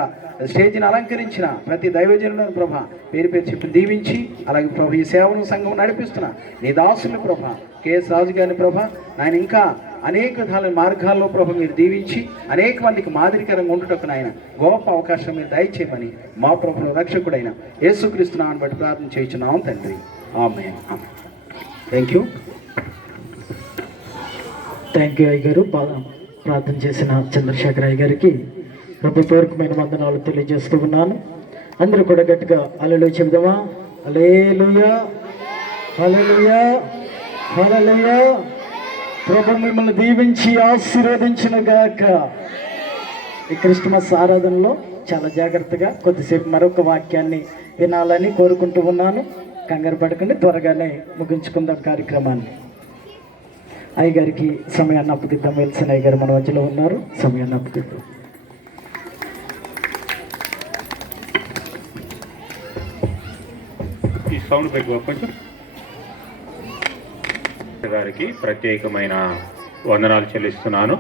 స్టేజ్ని అలంకరించిన ప్రతి దైవజనులను ప్రభా పేరు పేరు చెప్పి దీవించి, అలాగే ప్రభా ఈ సేవను సంఘం నడిపిస్తున్న నీ దాసుని ప్రభా కేఎస్ రాజు గారిని ప్రభా నాయన ఇంకా అనేక విధాల మార్గాల్లో ప్రభు మీరు దీవించి అనేక మందికి మాదిరికరంగా ఉండుటకు నాయన గొప్ప అవకాశం మీరు దయచేయమని మా ప్రభువు రక్షకుడైన యేసుక్రీస్తు నామమున బట్టి ప్రార్థన చేయుచున్నాం తండ్రి. ఆమేన్. థ్యాంక్ యూ అయ్య గారు. ప్రార్థన చేసిన చంద్రశేఖర్ అయ్య గారికి హృదయపూర్వకమైన వందనాలు తెలియజేస్తూ ఉన్నాను. అందరూ కూడా గట్టిగా హల్లెలూయా చెబుదామా? హల్లెలూయా, హల్లెలూయా, హల్లెలూయా. ప్రభు మిమ్మల్ని దీవించి ఆశీర్వదించిన గాక. ఈ క్రిస్మస్ ఆరాధనలో చాలా జాగ్రత్తగా కొద్దిసేపు మరొక వాక్యాన్ని వినాలని కోరుకుంటూ ఉన్నాను. కంగారు పడకండి, త్వరగానే ముగించుకుందాం కార్యక్రమాన్ని. అయ్యగారికి సమయాన్ని అప్పగిద్దాం. విల్సన్ అయ్య గారు మన మధ్యలో ఉన్నారు, సమయాన్ని అప్పగిద్దాం. ఈ సౌండ్ పెట్టుకో కొంచెం. గారికి ప్రత్యేకమైన వందనాలు చెల్లిస్తున్నాను.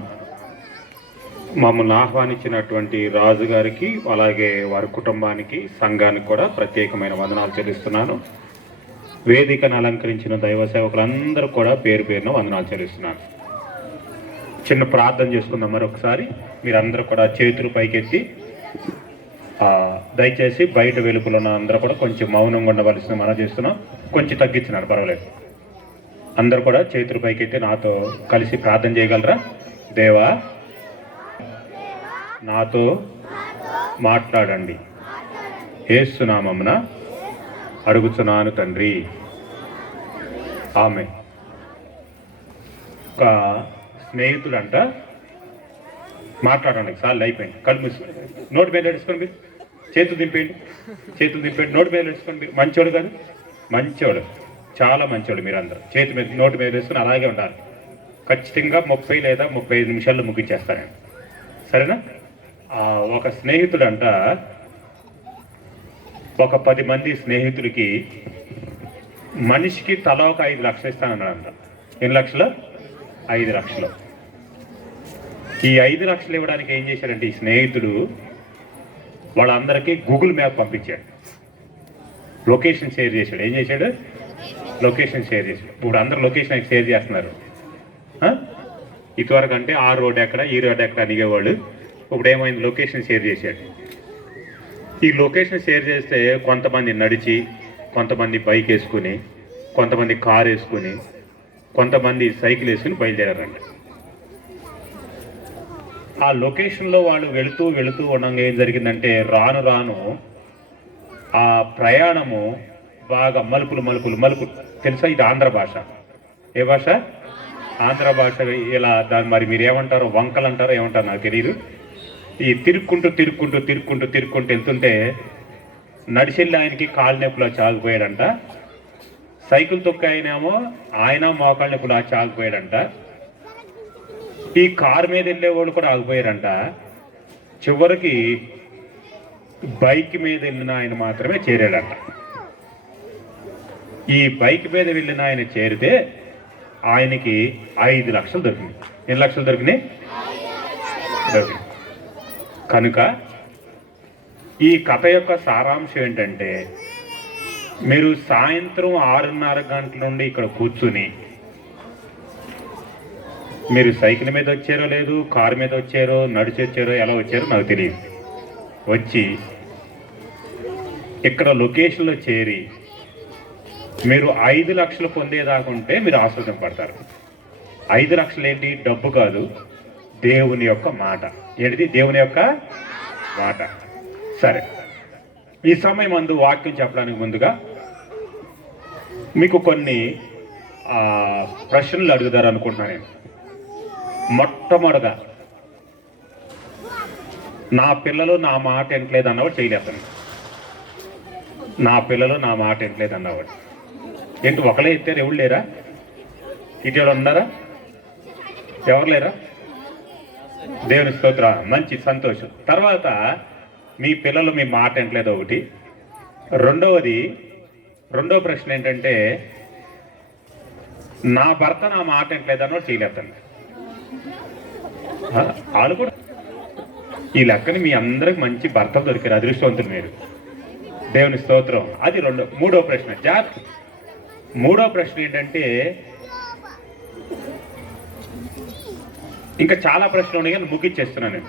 మమ్మల్ని ఆహ్వానించినటువంటి రాజు గారికి, అలాగే వారి కుటుంబానికి, సంఘానికి కూడా ప్రత్యేకమైన వందనాలు చెల్లిస్తున్నాను. వేదికను అలంకరించిన దైవ సేవకులందరూ కూడా పేరు పేరున వందనాలు చెల్లిస్తున్నాను. చిన్న ప్రార్థన చేసుకుందాం మరొకసారి. మీరందరూ కూడా చేతులు పైకెత్తి దయచేసి బయట వెలుపులు ఉన్న అందరూ కూడా కొంచెం మౌనంగా ఉండవలసిన మనం చేస్తున్నాం. కొంచెం తగ్గించినారు, పర్వాలేదు. అందరూ కూడా చేతులు పైకెత్తి నాతో కలిసి ప్రార్థన చేయగలరా? దేవా, నాతో మాట్లాడండి, యేసు నామమున అడుగుచున్నాను తండ్రి, ఆమె. ఒక స్నేహితుడంట మాట్లాడండి, సార్లు అయిపోయింది. కళ్ళు మూసుకొని నోటి మీద నడుచుకోండి, మీరు చేతులు దింపేయండి, చేతులు దింపేయండి, నోటి మీద నడుచుకోండి. మీరు మంచోడు కాదు, మంచోడు, చాలా మంచోడు. మీరు అందరూ చేతి మీద నోటి మీద వేసుకొని అలాగే ఉండాలి. ఖచ్చితంగా 30 లేదా 35 నిమిషాల్లో ముగించేస్తానండి, సరేనా? ఒక స్నేహితుడంట ఒక 10 మంది స్నేహితుడికి మనిషికి తలా ఒక 5 లక్షలు ఇస్తానన్నాడంట. ఎన్ని లక్షలు? 5 లక్షలు. ఈ 5 లక్షలు ఇవ్వడానికి ఏం చేశాడంటే ఈ స్నేహితుడు వాళ్ళందరికీ గూగుల్ మ్యాప్ పంపించాడు, లొకేషన్ షేర్ చేశాడు. ఏం చేశాడు? లొకేషన్ షేర్ చేశాడు. ఇప్పుడు అందరూ లొకేషన్ షేర్ చేస్తున్నారు. ఇదివరకు అంటే ఆ రోడ్ ఎక్కడ, ఈ రోడ్ ఎక్కడ అడిగేవాళ్ళు. ఇప్పుడు ఏమైంది? లొకేషన్ షేర్ చేశాడు. ఈ లొకేషన్ షేర్ చేస్తే కొంతమంది నడిచి, కొంతమంది బైక్ వేసుకుని, కొంతమంది కార్ వేసుకుని, కొంతమంది సైకిల్ వేసుకుని బయలుదేరారండి. ఆ లొకేషన్లో వాళ్ళు వెళుతూ వెళుతూ ఉండగా ఏం జరిగిందంటే రాను రాను ఆ ప్రయాణము బాగా మలుపులు మలుపులు మలుపులు. తెలుసా, ఇది ఆంధ్ర భాష. ఏ భాష? ఆంధ్ర భాష. ఇలా దాన్ని మరి మీరు ఏమంటారో, వంకలు అంటారో ఏమంటారో నాకు తెలియదు. ఈ తిరుక్కుంటూ తిరుక్కుంటూ తిరుక్కుంటూ తిరుక్కుంటూ వెళ్తుంటే నడిచెళ్ళి ఆయనకి కాళ్ళ నొప్పులు చాగిపోయాడంట. సైకిల్ తొక్క ఆయనేమో ఆయన మోకాళ్ళ నొప్పులు చాగిపోయాడంట. ఈ కారు మీద వెళ్ళేవాళ్ళు కూడా ఆగిపోయారంట. చివరికి బైక్ మీద వెళ్ళిన ఆయన మాత్రమే చేరాడంట. ఈ బైక్ మీద వెళ్ళిన ఆయన చేరితే ఆయనకి 5 లక్షలు దొరికినాయి. ఎన్ని లక్షలు దొరికినాయి? దొరికినాయి. కనుక ఈ కథ యొక్క సారాంశం ఏంటంటే, మీరు సాయంత్రం 6:30 గంటల నుండి ఇక్కడ కూర్చుని, మీరు సైకిల్ మీద వచ్చారో లేదు, కారు మీద వచ్చారో, నడిచి వచ్చారో, ఎలా వచ్చారో నాకు తెలియదు, వచ్చి ఇక్కడ లొకేషన్లో చేరి మీరు 5 లక్షలు పొందేదాకుంటే మీరు ఆశ్రదం పడతారు. 5 లక్షలు ఏంటి? డబ్బు కాదు, దేవుని యొక్క మాట. ఏంటిది? దేవుని యొక్క మాట. సరే, ఈ సమయం అందు వాక్యం చెప్పడానికి ముందుగా మీకు కొన్ని ప్రశ్నలు అడుగుతారు అనుకుంటున్నాను నేను. మొట్టమొదటిగా, నా పిల్లలు నా మాట ఎంటలేదు అన్నవాడు చేయలేస్తాను. నా పిల్లలు నా మాట ఎంటలేదు అన్నవాడు ఏంటి? ఒకలే ఎత్తారు, ఎవరు లేరా? ఇటీవల ఉన్నారా? ఎవరు లేరా? దేవుని స్తోత్ర, మంచి సంతోషం. తర్వాత మీ పిల్లలు మీ మాట ఎంటలేదు ఒకటి. రెండో ప్రశ్న ఏంటంటే, నా భర్త నా మాట ఎంటలేదు అన్నవాడు చేయలేస్తాను. వాళ్ళు కూడా ఈ లెక్కని మీ అందరికి మంచి భర్తలు దొరికారు, అదృష్టవంతులు మీరు. దేవుని స్తోత్రం. అది మూడో ప్రశ్న. మూడో ప్రశ్న ఏంటంటే, ఇంకా చాలా ప్రశ్నలు ఉన్నాయి కానీ ముగిచ్చేస్తున్నాను నేను.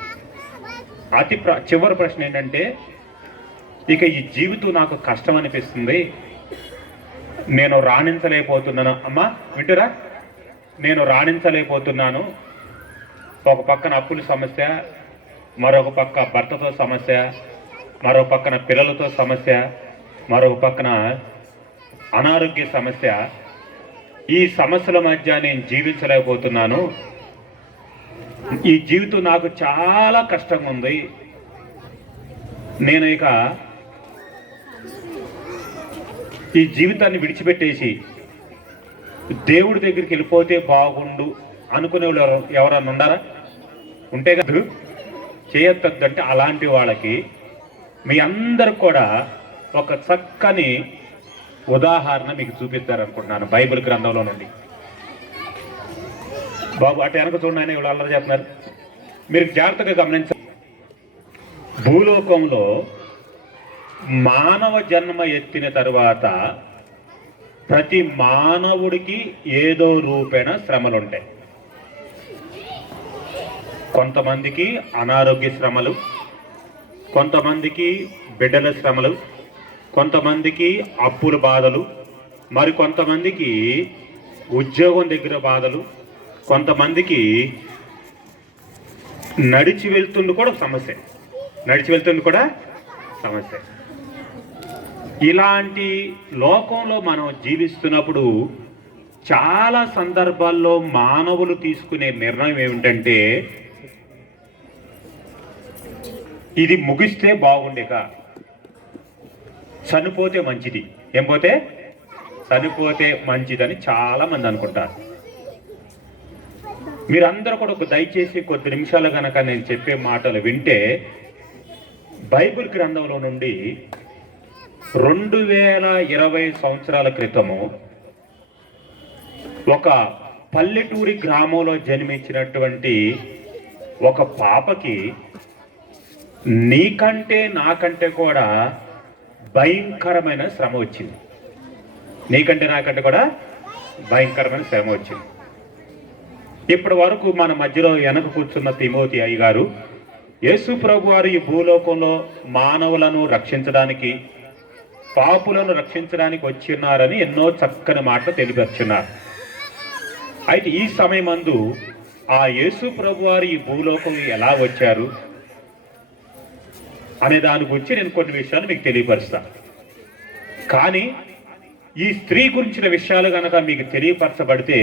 చివరి ప్రశ్న ఏంటంటే, ఇక ఈ జీవితం నాకు కష్టం అనిపిస్తుంది, నేను రాణించలేకపోతున్నాను. అమ్మా వింటురా? నేను రాణించలేకపోతున్నాను. ఒక పక్కన అప్పుల సమస్య, మరొక పక్క భర్తతో సమస్య, మరో పక్కన పిల్లలతో సమస్య, మరొక పక్కన అనారోగ్య సమస్య. ఈ సమస్యల మధ్య నేను జీవించలేకపోతున్నాను. ఈ జీవితం నాకు చాలా కష్టంగా ఉంది. నేను ఇక ఈ జీవితాన్ని విడిచిపెట్టేసి దేవుడి దగ్గరికి వెళ్ళిపోతే బాగుండు అనుకునే వాళ్ళు ఎవరన్నా ఉన్నారా? ఉంటే కదా చేయొద్దంటే అలాంటి వాళ్ళకి మీ అందరు కూడా ఒక చక్కని ఉదాహరణ మీకు చూపిస్తారనుకుంటున్నాను బైబిల్ గ్రంథంలో నుండి. బాబు అటు వెనక చూడండి, ఆయన ఇవాళ అల్లరి చెప్తున్నారు. మీరు జాగ్రత్తగా గమనించాలి. భూలోకంలో మానవ జన్మ ఎత్తిన తరువాత ప్రతి మానవుడికి ఏదో రూపేణ శ్రమలుంటాయి. కొంతమందికి అనారోగ్య శ్రమలు, కొంతమందికి బిడ్డల శ్రమలు, కొంతమందికి అప్పుల బాధలు, మరి కొంతమందికి ఉద్యోగం దగ్గర బాధలు, కొంతమందికి నడిచి వెళ్తుంది కూడా సమస్య. ఇలాంటి లోకంలో మనం జీవిస్తున్నప్పుడు చాలా సందర్భాల్లో మానవులు తీసుకునే నిర్ణయం ఏమిటంటే, ఇది ముగిస్తే బాగుండేక, చనిపోతే మంచిది, చనిపోతే మంచిదని చాలా మంది అనుకుంటారు. మీరందరూ కూడా దయచేసి కొద్ది నిమిషాలు కనుక నేను చెప్పే మాటలు వింటే, బైబిల్ గ్రంథంలో నుండి 2020 సంవత్సరాల క్రితము ఒక పల్లెటూరి గ్రామంలో జన్మించినటువంటి ఒక పాపకి నీకంటే నాకంటే కూడా భయంకరమైన శ్రమ వచ్చింది. ఇప్పటి వరకు మన మధ్యలో వెనక కూర్చున్న తిమోతి అయ్య గారు యేసు ప్రభు వారు ఈ భూలోకంలో మానవులను రక్షించడానికి, పాపులను రక్షించడానికి వచ్చినారని ఎన్నో చక్కని మాటలు తెలియపరుచున్నారు. అయితే ఈ సమయమందు ఆ యేసు ప్రభు వారు ఈ భూలోకం ఎలా వచ్చారు అనే దాని గురించి నేను కొన్ని విషయాలు మీకు తెలియపరుస్తాను. కానీ ఈ స్త్రీ గురించిన విషయాలు కనుక మీకు తెలియపరచబడితే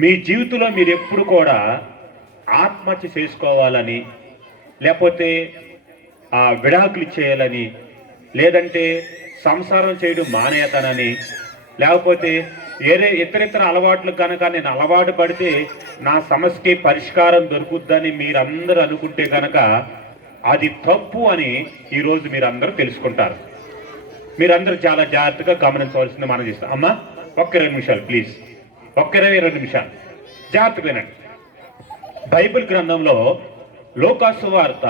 మీ జీవితంలో మీరు ఎప్పుడు కూడా ఆత్మహత్య చేసుకోవాలని, లేకపోతే విడాకులు చేయాలని, లేదంటే సంసారం చేయడం మానేయతానని, లేకపోతే ఇతరితర అలవాట్లు కనుక నేను అలవాటు పడితే నా సమస్యకి పరిష్కారం దొరుకుద్దని మీరందరూ అనుకుంటే కనుక అది తప్పు అని ఈరోజు మీరందరూ తెలుసుకుంటారు. మీరందరూ చాలా జాగ్రత్తగా గమనించవలసింది మనం చేస్తాం. అమ్మా, ఒక్క 2 నిమిషాలు ప్లీజ్, ఒక్క 22 నిమిషాలు జాగ్రత్తగా వినండి. బైబిల్ గ్రంథంలో లూకాసు వార్త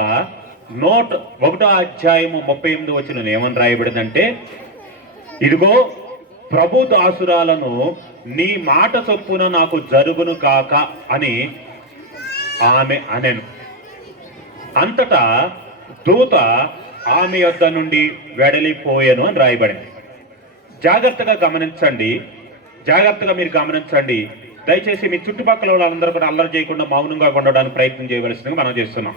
1:38 ఏమని రాయబడిందంటే, ఇదిగో ప్రభు దాసురాలను నీ మాట చొప్పున నాకు జరుగును కాక అని ఆమె అనెను. అంతటా దూత ఆమె యొద్ద నుండి వెడలిపోయాను అని రాయబడింది. జాగ్రత్తగా మీరు గమనించండి. దయచేసి మీ చుట్టుపక్కల వాళ్ళందరూ కూడా అల్లరి చేయకుండా మౌనంగా ఉండడానికి ప్రయత్నం చేయవలసిందిగా మనం చేస్తున్నాం.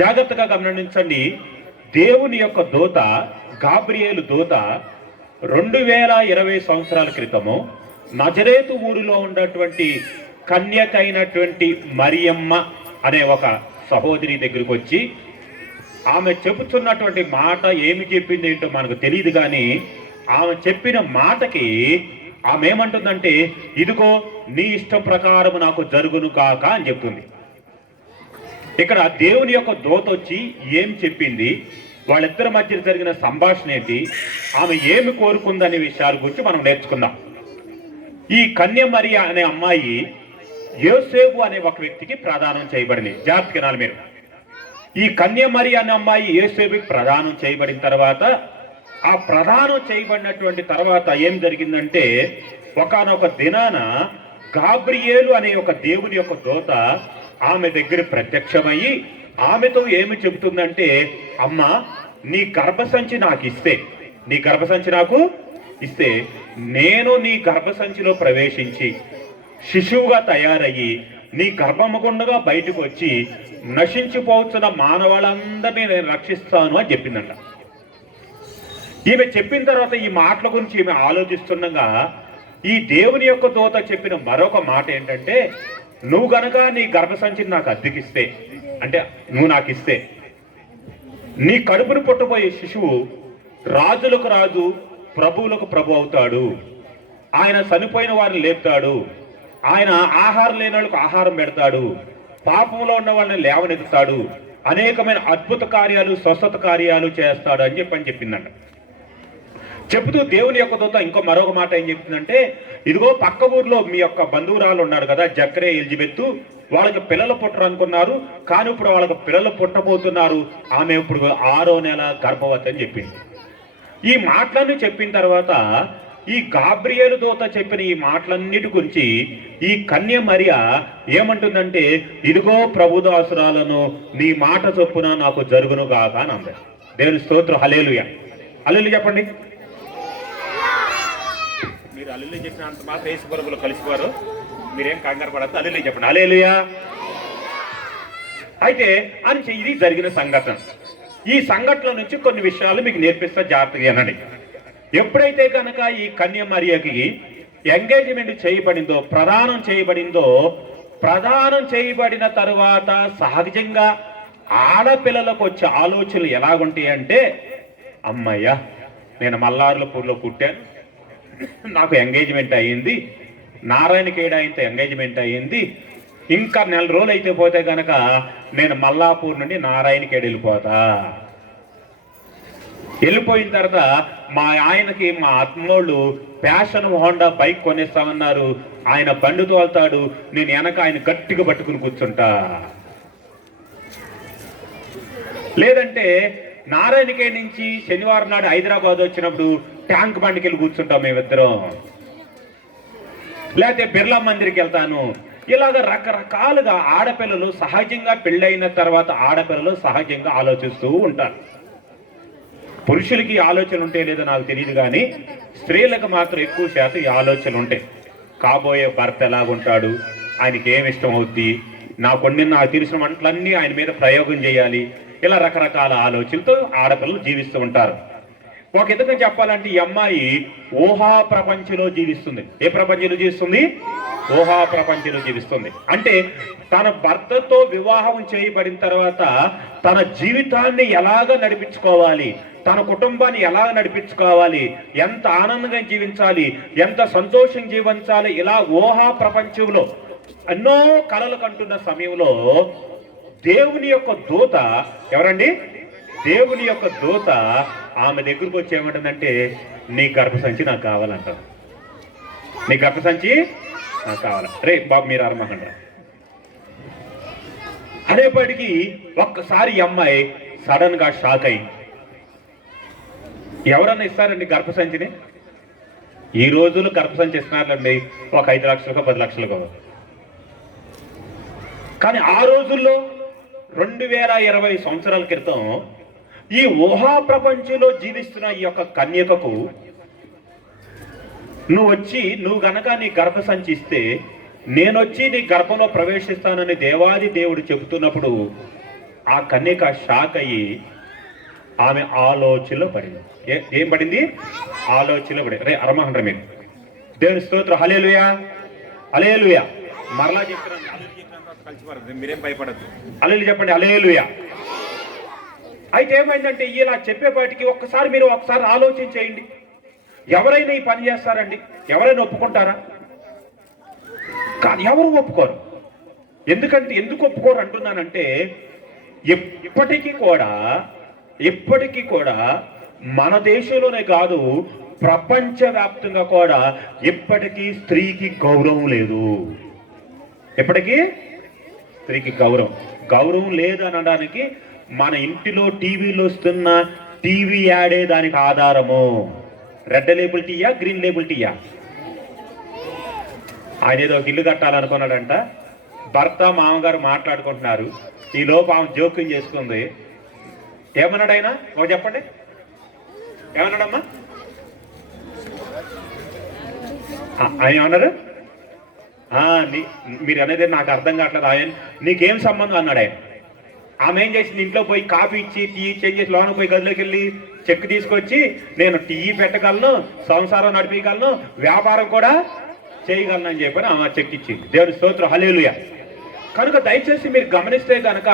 జాగ్రత్తగా గమనించండి. దేవుని యొక్క దూత, గాబ్రియేలు దూత 2020 సంవత్సరాల క్రితము నజరేతు ఊరిలో ఉన్నటువంటి కన్యకైనటువంటి మరియమ్మ అనే ఒక సహోదరి దగ్గరికి వచ్చి ఆమె చెబుతున్నటువంటి మాట ఏమి చెప్పింది ఏంటో మనకు తెలియదు, కానీ ఆమె చెప్పిన మాటకి ఆమె ఏమంటుందంటే, ఇదిగో నీ ఇష్టం ప్రకారం నాకు జరుగును కాక అని చెప్తుంది. ఇక్కడ దేవుని యొక్క దూత వచ్చి ఏం చెప్పింది, వాళ్ళిద్దరి మధ్య జరిగిన సంభాషణ ఏంటి, ఆమె ఏమి కోరుకుందనే విషయాల గురించి మనం నేర్చుకుందాం. ఈ కన్య మరియ అనే అమ్మాయి యోసేపు అనే ఒక వ్యక్తికి ప్రదానం చేయబడింది. జాగ్రత్తగా వినాలి మీరు. ఈ కన్య మరియ అనే అమ్మాయి యోసేపుకి ప్రదానం చేయబడిన తర్వాత, ఆ ప్రదానం చేయబడినటువంటి తర్వాత ఏం జరిగిందంటే, ఒకానొక దినాన గాబ్రియేలు అనే ఒక దేవుని యొక్క దూత ఆమె దగ్గర ప్రత్యక్షమయ్యి ఆమెతో ఏమి చెబుతుందంటే, అమ్మా, నీ గర్భసంచి నాకు ఇస్తే నేను నీ గర్భసంచిలో ప్రవేశించి శిశువుగా తయారయ్యి నీ గర్భముగుండగా బయటకు వచ్చి నశించిపోతున్న మానవాళ్ళందరినీ నేను రక్షిస్తాను అని చెప్పిందంట. ఈమె చెప్పిన తర్వాత ఈ మాటల గురించి ఈమె ఆలోచిస్తుండగా ఈ దేవుని యొక్క దూత చెప్పిన మరొక మాట ఏంటంటే, నువ్వు గనక నీ గర్భసంచిని నాకు అద్దెకిస్తే, అంటే నువ్వు నాకు ఇస్తే, నీ కడుపును పుట్టబోయే శిశువు రాజులకు రాజు, ప్రభువులకు ప్రభు అవుతాడు. ఆయన చనిపోయిన వారిని లేపుతాడు. ఆయన ఆహారం లేని వాళ్ళకు ఆహారం పెడతాడు. పాపంలో ఉన్న వాళ్ళని లేవనెత్తుతాడు. అనేకమైన అద్భుత కార్యాలు, స్వస్థత కార్యాలు చేస్తాడు అని చెప్పిందంట. చెబుతూ దేవుని యొక్క దూత ఇంకో మరొక మాట ఏం చెప్తుందంటే, ఇదిగో పక్క ఊర్లో మీ యొక్క బంధువురాలు ఉన్నారు కదా, జక్రే, ఎలిజబెత్, వాళ్ళకి పిల్లలు పుట్టరు అనుకున్నారు, కానీ ఇప్పుడు వాళ్ళకి పిల్లలు పుట్టబోతున్నారు. ఆమె ఇప్పుడు 6వ నెల గర్భవతి అని చెప్పింది. ఈ మాటలన్నీ చెప్పిన తర్వాత ఈ గాబ్రియేలు దూత చెప్పిన ఈ మాటలన్నిటి గురించి ఈ కన్య మరియ ఏమంటుందంటే, ఇదిగో ప్రభుదాసురాలను నీ మాట చొప్పున నాకు జరుగును గాక అని అంది. దేవుని స్తోత్రం. హల్లెలూయా. హల్లెలూయా చెప్పండి. మీరు హల్లెలూయా చెప్పినంత మాత్రం యేసు ప్రభువులో కలిసిపోరు, మీరేం కంగారు పడద్దు. హల్లెలూయా చెప్పండి. హల్లెలూయా. అయితే ఇది జరిగిన సంఘటన. ఈ సంఘటన నుంచి కొన్ని విషయాలు మీకు నేర్పిస్తా, జాగ్రత్తగా అనండి. ఎప్పుడైతే కనుక ఈ కన్య మరియకి ఎంగేజ్మెంట్ చేయబడిందో, ప్రదానం చేయబడిన తరువాత సహజంగా ఆడపిల్లలకు వచ్చే ఆలోచనలు ఎలాగుంటాయి అంటే, అమ్మయ్య నేను మల్లారులపూర్లో పుట్టాను, నాకు ఎంగేజ్మెంట్ అయ్యింది, నారాయణకేడాయంతో ఎంగేజ్మెంట్ అయ్యింది, ఇంకా 4 రోజులు అయితే పోతే కనుక నేను మల్లాపూర్ నుండి నారాయణకేడు వెళ్ళిపోయిన తర్వాత మా ఆయనకి మా అత్తమ్మోళ్ళు ప్యాషన్ హోండా బైక్ కొనేస్తామన్నారు. ఆయన బండి తోలుతాడు, నేను వెనక ఆయన గట్టిగా పట్టుకుని కూర్చుంటా. లేదంటే నారాయణకేడ్ నుంచి శనివారం నాడు హైదరాబాద్ వచ్చినప్పుడు ట్యాంక్ బండికి వెళ్ళి కూర్చుంటాం మేమిద్దరం. లేకపోతే బిర్లా మందిర్కి వెళ్తాను. ఇలాగ రకరకాలుగా ఆడపిల్లలు సహజంగా పెళ్ళైన తర్వాత ఆడపిల్లలు సహజంగా ఆలోచిస్తూ ఉంటారు. పురుషులకి ఆలోచన ఉంటే లేదో నాకు తెలియదు, కానీ స్త్రీలకు మాత్రం ఎక్కువ శాతం ఈ ఆలోచనలు ఉంటాయి. కాబోయే భర్త ఎలాగుంటాడు, ఆయనకి ఏమి ఇష్టం అవుద్ది, నాకు తెలిసిన వంటలన్నీ ఆయన మీద ప్రయోగం చేయాలి, ఇలా రకరకాల ఆలోచనలతో ఆడపిల్లలు జీవిస్తూ ఉంటారు. ఒక విధంగా చెప్పాలంటే ఈ అమ్మాయి ఊహా ప్రపంచంలో జీవిస్తుంది. ఏ ప్రపంచంలో జీవిస్తుంది? ఊహా ప్రపంచంలో జీవిస్తుంది. అంటే తన భర్తతో వివాహం చేయబడిన తర్వాత తన జీవితాన్ని ఎలాగ నడిపించుకోవాలి, తన కుటుంబాన్ని ఎలా నడిపించుకోవాలి, ఎంత ఆనందంగా జీవించాలి, ఎంత సంతోషం జీవించాలి, ఇలా ఊహా ప్రపంచంలో ఎన్నో కలలు కంటున్న సమయంలో దేవుని యొక్క దూత, ఎవరండి? దేవుని యొక్క దూత ఆమె దగ్గరకు వచ్చి ఏమంటుందంటే, నీ గర్భసంచి నాకు కావాలంటారు. నీ గర్భసంచి నాకు కావాలి. రే బాబు మీరు అరమకండి. అనేప్పటికీ ఒక్కసారి ఈ అమ్మాయి సడన్ గా షాక్ అయింది. ఎవరన్నా ఇస్తారండి గర్భసంచిని? ఈ రోజులు గర్భసంచి ఇస్తున్నారండి ఒక 5 లక్షలకో 10 లక్షలకో. కానీ ఆ రోజుల్లో 2020 సంవత్సరాల క్రితం ఈ ఊహా ప్రపంచంలో జీవిస్తున్న ఈ యొక్క కన్యకకు నువ్వు గనక నీ గర్భసంచి ఇస్తే నేనొచ్చి నీ గర్భంలో ప్రవేశిస్తానని దేవాది దేవుడు చెబుతున్నప్పుడు ఆ కన్యక షాక్ అయ్యి ఆమె ఆలోచనలో పడింది. ఏం పడింది? ఆలోచనలో పడింది. రే అరమహండ్ర మీరు దేవుని స్తోత్రం. హల్లెలూయా, హల్లెలూయా. మరలా చెప్తున్నాను, కలిసిపోరు, మీరేం భయపడద్దు. హల్లెలూయా చెప్పండి. హల్లెలూయా. అయితే ఏమైందంటే ఇలా చెప్పేపాటికి మీరు ఒకసారి ఆలోచన చేయండి. ఎవరైనా ఈ పని చేస్తారండి? ఎవరైనా ఒప్పుకుంటారా? కానీ ఎవరు ఒప్పుకోరు. ఎందుకు ఒప్పుకోరు అంటున్నానంటే, ఇప్పటికీ కూడా మన దేశంలోనే కాదు ప్రపంచవ్యాప్తంగా కూడా ఇప్పటికీ స్త్రీకి గౌరవం లేదు. ఎప్పటికీ స్త్రీకి గౌరవం లేదు అనడానికి మన ఇంటిలో టీవీలో వస్తున్న టీవీ యాడే దానికి ఆధారము. రెడ్ లేబుల్ టీయా, గ్రీన్ లేబుల్ టీయా? ఆయన ఏదో ఒక ఇల్లు కట్టాలనుకున్నాడంట. భర్త మామగారు మాట్లాడుకుంటున్నారు. ఈ లోపు ఆమె జోక్యం చేసుకుంది. ఏమన్నాడు ఆయన? ఒక చెప్పండి, ఏమన్నాడమ్మా? ఆయన ఏమన్నారు? మీరు అనేది నాకు అర్థం కావట్లేదు. ఆయన నీకేం సంబంధం అన్నాడు ఆయన. ఆమె ఏం చేసింది? ఇంట్లో పోయి కాఫీ ఇచ్చి టీ చేంజ్ చేసి లోన పోయి గదిలోకి వెళ్ళి చెక్ తీసుకొచ్చి నేను టీ పెట్టగలను, సంసారం నడిపించగలను, వ్యాపారం కూడా చేయగలను అని చెప్పని ఆమె చెక్ ఇచ్చింది. దేవుని స్తోత్రం. హల్లెలూయా. కనుక దయచేసి మీరు గమనిస్తే కనుక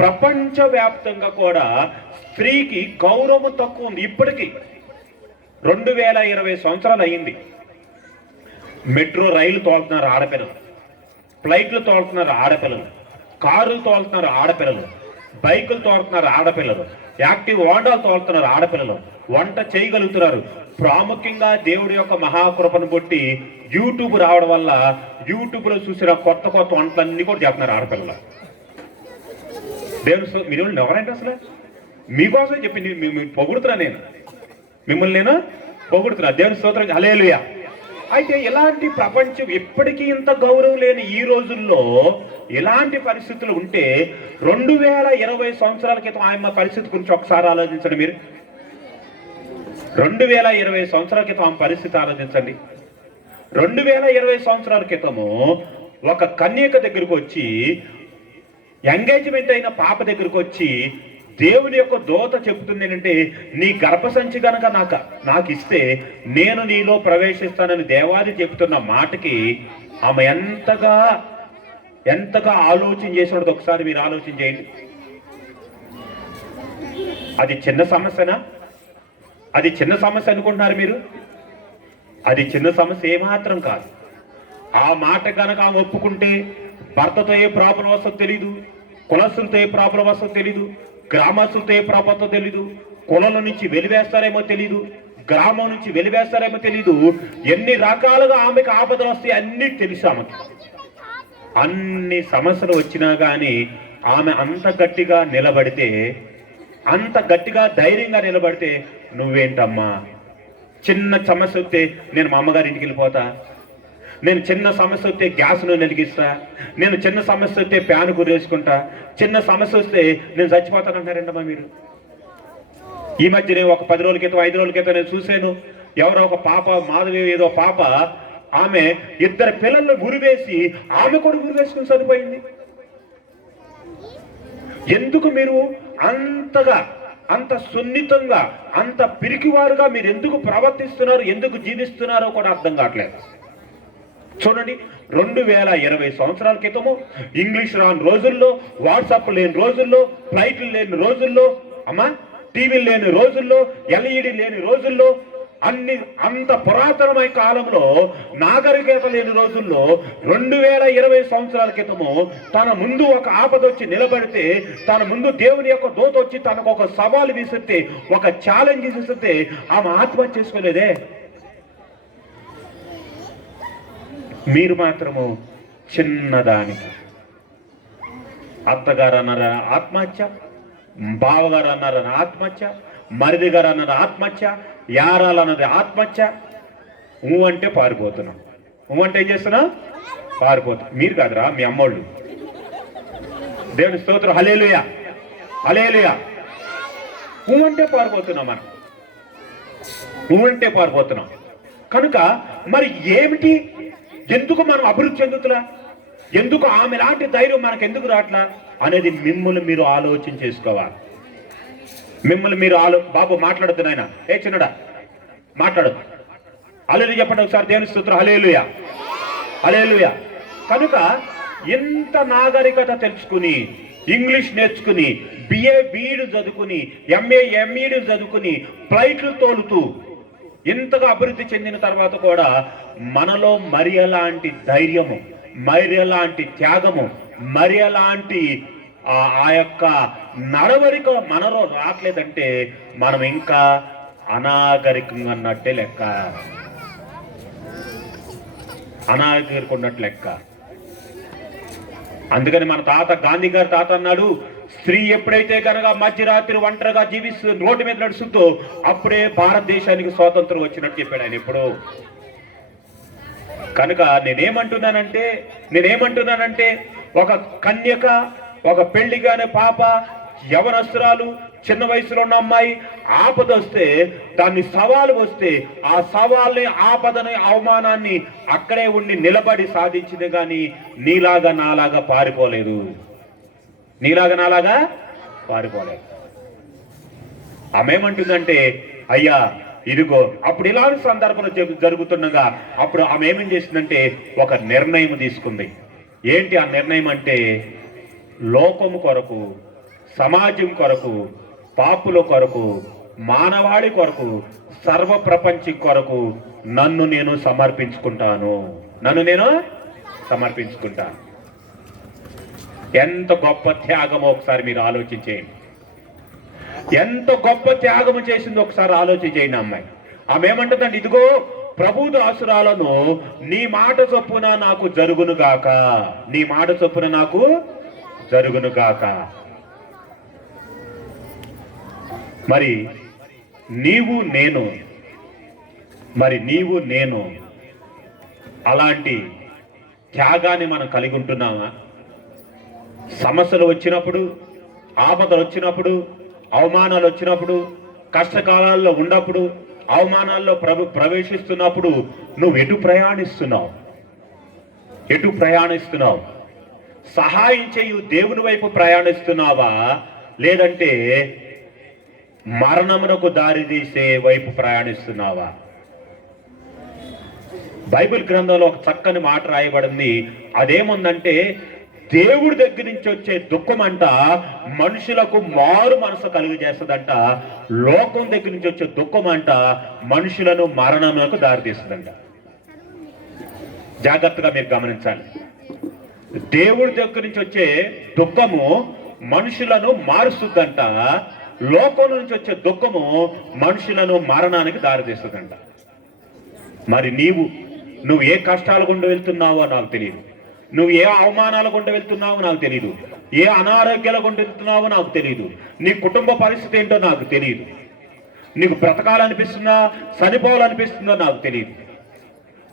ప్రపంచవ్యాప్తంగా కూడా స్త్రీకి గౌరవం తక్కువ ఉంది. ఇప్పటికీ 2020 సంవత్సరాలు అయ్యింది. మెట్రో రైలు తోలుతున్నారు ఆడపిల్లలు, ఫ్లైట్లు తోలుతున్నారు ఆడపిల్లలు, కారులు తోలుతున్నారు ఆడపిల్లలు, బైకులు తోలుతున్నారు ఆడపిల్లలు, యాక్టివ్ హోండాలు తోలుతున్నారు ఆడపిల్లలు, వంట చేయగలుగుతున్నారు. ప్రాముఖ్యంగా దేవుడి యొక్క మహాకృపను బట్టి యూట్యూబ్ రావడం వల్ల యూట్యూబ్లో చూసిన కొత్త వంటలన్నీ కూడా చేస్తున్నారు ఆడపిల్లలు. దేవుని మీరు ఎవరంటే అసలు మీకోసం చెప్పి పొగుడుతున్నా, మిమ్మల్ని నేను పొగుడుతున్నా. దేవుని స్తోత్రం. హల్లెలూయా. అయితే ఇలాంటి ప్రపంచం ఎప్పటికీ ఇంత గౌరవం లేని ఈ రోజుల్లో ఇలాంటి పరిస్థితులు ఉంటే 2020 సంవత్సరాల క్రితం ఆమె పరిస్థితి గురించి ఒకసారి ఆలోచించండి మీరు. 2020 సంవత్సరాల క్రితం ఆమె పరిస్థితి ఆలోచించండి. 2020 సంవత్సరాల క్రితము ఒక కన్యక దగ్గరకు వచ్చి, ఎంగేజ్మెంట్ అయిన పాప దగ్గరకు వచ్చి దేవుని యొక్క దూత చెబుతుంది ఏంటంటే, నీ గర్భసంచి గనక నాకు ఇస్తే నేను నీలో ప్రవేశిస్తానని దేవాది చెబుతున్న మాటకి ఆమె ఎంతగా ఆలోచన చేసినది ఒకసారి మీరు ఆలోచన చేయండి. అది చిన్న సమస్యనా? అది చిన్న సమస్య అనుకుంటున్నారు మీరు? అది చిన్న సమస్య ఏమాత్రం కాదు. ఆ మాట కనుక ఆమె ఒప్పుకుంటే భర్తతో ఏ ప్రాబ్లం వస్తుందో తెలీదు, కులస్తులతో ఏ ప్రాబ్లం వస్తుందో తెలీదు, గ్రామస్తులతో ఏ ప్రాబ్లంతో తెలీదు, కులం నుంచి వెలివేస్తారేమో తెలీదు, గ్రామం నుంచి వెలివేస్తారేమో తెలీదు, ఎన్ని రకాలుగా ఆమెకు ఆపదలు వస్తాయి అన్నీ తెలుసు ఆమెకి. అన్ని సమస్యలు వచ్చినా కానీ ఆమె అంత గట్టిగా నిలబడితే, అంత గట్టిగా ధైర్యంగా నిలబడితే, నువ్వేంటమ్మా చిన్న సమస్య వస్తే నేను మా అమ్మగారి ఇంటికి వెళ్ళిపోతా, నేను చిన్న సమస్య వస్తే గ్యాస్ను వెలిగిస్తా, నేను చిన్న సమస్య వస్తే ప్యాన్ కురేసుకుంటా, చిన్న సమస్య వస్తే నేను చచ్చిపోతానంటారంటమ్మా మీరు. ఈ మధ్య నేను ఒక 10 రోజుల క్రితం 5 రోజుల క్రితం నేను చూశాను. ఎవరో ఒక పాప, మాధవి ఏదో పాప, ఆమె 2 పిల్లలను గురివేసి ఆమె కూడా గురివేసుకుని చనిపోయింది. ఎందుకు మీరు అంత సున్నితంగా, అంత పిరికివారుగా మీరు ఎందుకు ప్రవర్తిస్తున్నారు, ఎందుకు జీవిస్తున్నారో కూడా అర్థం కావట్లేదు. చూడండి, 2020 సంవత్సరాల క్రితము ఇంగ్లీష్ రాని రోజుల్లో, వాట్సాప్ లేని రోజుల్లో, ఫ్లైట్లు లేని రోజుల్లో, టీవీలు లేని రోజుల్లో, ఎల్ఈడి లేని రోజుల్లో, అంత పురాతనమైన కాలంలో, నాగరికత లేని రోజుల్లో 2020 సంవత్సరాల క్రితము తన ముందు ఒక ఆపద వచ్చి నిలబడితే, తన ముందు దేవుని యొక్క దూత వచ్చి తనకు ఒక సవాలు విసిరితే, ఒక ఛాలెంజ్ విసిరితే ఆమె ఆత్మహత్య చేసుకోలేదే. మీరు మాత్రము చిన్నదానికి అత్తగారు అన్నారా ఆత్మహత్య, బావగారు అన్నారని ఆత్మహత్య, మరిది గారు అన్నది ఆత్మహత్య, యారాలు అన్నది ఆత్మహత్య. అంటే పారిపోతున్నాం. అంటే ఏం చేస్తున్నా? పారిపోతున్నాం. మీరు కాదురా, మీ అమ్మోళ్ళు. దేవుని స్తోత్రం. హల్లెలూయా, హల్లెలూయా. అంటే పారిపోతున్నాం మనం. అంటే పారిపోతున్నాం. కనుక మరి ఏమిటి, ఎందుకు మనం అభివృద్ధి చెందుతున్నా, ఎందుకు ఆమె లాంటి ధైర్యం మనకు ఎందుకు రావట్లా అనేది మిమ్మల్ని మీరు ఆలోచన చేసుకోవాలి. మిమ్మల్ని మీరు బాబు మాట్లాడద్దు నాయన, ఏ చిన్నడా మాట్లాడదు. హల్లెలూయా చెప్పండి ఒకసారి. దేవుని స్తోత్రం. హల్లెలూయా, హల్లెలూయా. కనుక ఎంత నాగరికత తెలుసుకుని, ఇంగ్లీష్ నేర్చుకుని, బిఏ బీఈడి చదువుకుని, ఎంఏ ఎంఈడి చదువుకుని, ఫ్లైట్లు తోలుతూ ఇంతగా అభివృద్ధి చెందిన తర్వాత కూడా మనలో మరి అలాంటి ధైర్యము, మరి అలాంటి త్యాగము, మరి అలాంటి ఆ యొక్క నడవడిక మనలో రావట్లేదంటే మనం ఇంకా అనాగరికంగా అన్నట్టే లెక్క, అనాగరికం ఉన్నట్టు లెక్క. అందుకని మన తాత, గాంధీ గారి తాత అన్నాడు, స్త్రీ ఎప్పుడైతే కనుక మధ్యరాత్రి ఒంటరిగా జీవిస్తూ రోడ్డు మీద నడుస్తుందో అప్పుడే భారతదేశానికి స్వాతంత్రం వచ్చినట్టు చెప్పాడు ఆయన ఎప్పుడు. కనుక నేనేమంటున్నానంటే ఒక కన్యక, ఒక పెళ్లిగానే పాప, యవనస్తురాలు, చిన్న వయసులో ఉన్న అమ్మాయి ఆపద వస్తే, దాన్ని సవాలు వస్తే, ఆ సవాల్ని, ఆపదని, అవమానాన్ని అక్కడే ఉండి నిలబడి సాధించింది కానీ నీలాగా నాలాగా పారిపోలేదు. నీలాగా నాలాగా పారిపోలేదు. ఆమె ఏమంటుందంటే, అయ్యా ఇదిగో, అప్పుడు ఇలాంటి సందర్భంలో జరుగుతుండగా అప్పుడు ఆమె ఏమేం చేసిందంటే ఒక నిర్ణయం తీసుకుంది. ఏంటి ఆ నిర్ణయం అంటే, లోకము కొరకు, సమాజం కొరకు, పాపుల కొరకు, మానవాళి కొరకు, సర్వ ప్రపంచం కొరకు నన్ను నేను సమర్పించుకుంటాను. ఎంత గొప్ప త్యాగమో ఒకసారి మీరు ఆలోచించేయండి. ఎంత గొప్ప త్యాగము చేసిందో ఒకసారి ఆలోచించేయండి. అమ్మాయి ఆమె ఏమంటుందంటే, ఇదిగో ప్రభు దాసురాలను నీ మాట చొప్పున నాకు జరుగును గాక, నీ మాట చొప్పున నాకు జరుగును గాక. మరి నీవు నేను అలాంటి త్యాగాన్ని మనం కలిగి ఉంటున్నామా? సమస్యలు వచ్చినప్పుడు, ఆపదలు వచ్చినప్పుడు, అవమానాలు వచ్చినప్పుడు, కష్టకాలాల్లో ఉన్నప్పుడు, అవమానాల్లో ప్రవేశిస్తున్నప్పుడు నువ్వు ఎటు ప్రయాణిస్తున్నావు? సహాయం చేయు దేవుని వైపు ప్రయాణిస్తున్నావా, లేదంటే మరణమునకు దారి తీసే వైపు ప్రయాణిస్తున్నావా? బైబిల్ గ్రంథంలో ఒక చక్కని మాట రాయబడింది. అదేముందంటే, దేవుడి దగ్గర నుంచి వచ్చే దుఃఖం అంట మనుషులకు మారు మనసు కలుగజేస్తుందంట, లోకం దగ్గర నుంచి వచ్చే దుఃఖం అంట మనుషులను మరణములకు దారితీస్తుందంట. జాగ్రత్తగా మీరు గమనించాలి. దేవుడి దగ్గర నుంచి వచ్చే దుఃఖము మనుషులను మారుస్తుందంట, లోకం నుంచి వచ్చే దుఃఖము మనుషులను మరణానికి దారితీస్తుందంట. మరి నువ్వు ఏ కష్టాలు గుండా వెళ్తున్నావో నాకు తెలియదు, నువ్వు ఏ అవమానాల గుండా వెళ్తున్నావో నాకు తెలియదు, ఏ అనారోగ్యాల గుండా వెళ్తున్నావో నాకు తెలియదు, నీ కుటుంబ పరిస్థితి ఏంటో నాకు తెలియదు, నీకు బ్రతకాలనిపిస్తుందా చనిపోవాలనిపిస్తుందో నాకు తెలియదు,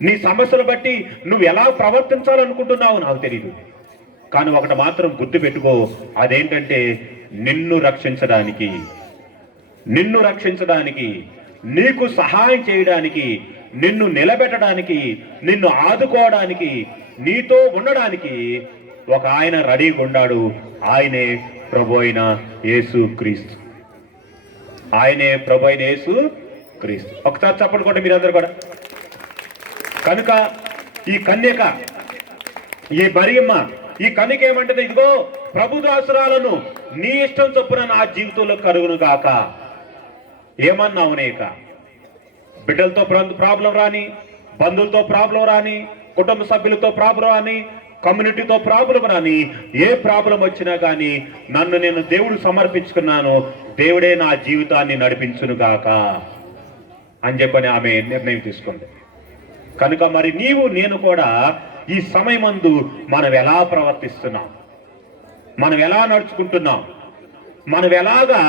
నీ సమస్యలు బట్టి నువ్వు ఎలా ప్రవర్తించాలనుకుంటున్నావో నాకు తెలియదు. కానీ ఒకటి మాత్రం గుర్తు పెట్టుకో, అదేంటంటే నిన్ను రక్షించడానికి, నీకు సహాయం చేయడానికి, నిన్ను నిలబెట్టడానికి, నిన్ను ఆదుకోవడానికి, నీతో ఉండడానికి ఒక ఆయన రెడీగా ఉన్నాడు. ఆయనే ప్రభు అయిన యేసు క్రీస్తు. ఒకసారి చప్పట్లు కొట్టు మీరందరూ కూడా. కనుక ఈ కన్యక, ఈ మరియమ్మ, ఈ కన్యక ఏమంటుంది? ఇదిగో ప్రభు దాసురాలను నీ ఇష్టం చొప్పున నా జీవితంలో కలుగును గాక. ఏమన్నావు నేక? బిడ్డలతో ప్రాబ్లం రాని, బంధువులతో ప్రాబ్లం రాని, కుటుంబ సభ్యులతో ప్రాబ్లం రాని, కమ్యూనిటీతో ప్రాబ్లం రాని, ఏ ప్రాబ్లం వచ్చినా కానీ నన్ను నేను దేవుడు సమర్పించుకున్నాను, దేవుడే నా జీవితాన్ని నడిపించును గాక అని చెప్పని ఆమె నిర్ణయం తీసుకుంది. కనుక మరి నేను కూడా ఈ సమయమందు మనం ఎలా ప్రవర్తిస్తున్నాం, మనం ఎలా నడుచుకుంటున్నాం, మనం ఎలాగా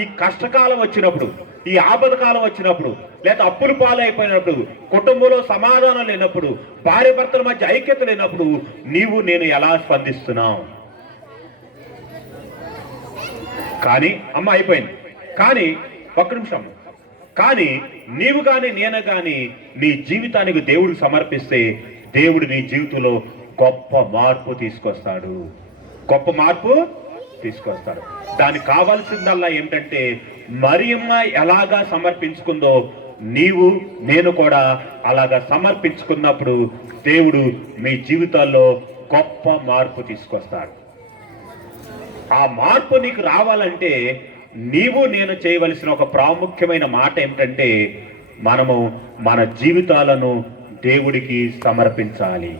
ఈ కష్టకాలం వచ్చినప్పుడు, ఈ ఆపదకాలం వచ్చినప్పుడు, లేదా అప్పులు పాలైపోయినప్పుడు, కుటుంబంలో సమాధానం లేనప్పుడు, భార్య భర్తల మధ్య ఐక్యత లేనప్పుడు నేను ఎలా స్పందిస్తున్నాం? కానీ అమ్మ అయిపోయింది. కానీ ఒక్క నిమిషం, కానీ నీవు కానీ నేను కానీ నీ జీవితానికి దేవుడికి సమర్పిస్తే దేవుడు నీ జీవితంలో గొప్ప మార్పు తీసుకొస్తాడు. దానికి కావాల్సిందల్లా ఏంటంటే, మరియమ్మ ఎలాగా సమర్పించుకుందో నేను కూడా అలాగా సమర్పించుకున్నప్పుడు దేవుడు మీ జీవితాల్లో గొప్ప మార్పు తీసుకొస్తాడు. ఆ మార్పు నీకు రావాలంటే నేను చేయవలసిన ఒక ప్రాముఖ్యమైన మాట ఏమిటంటే, మనము మన జీవితాలను దేవుడికి సమర్పించాలి.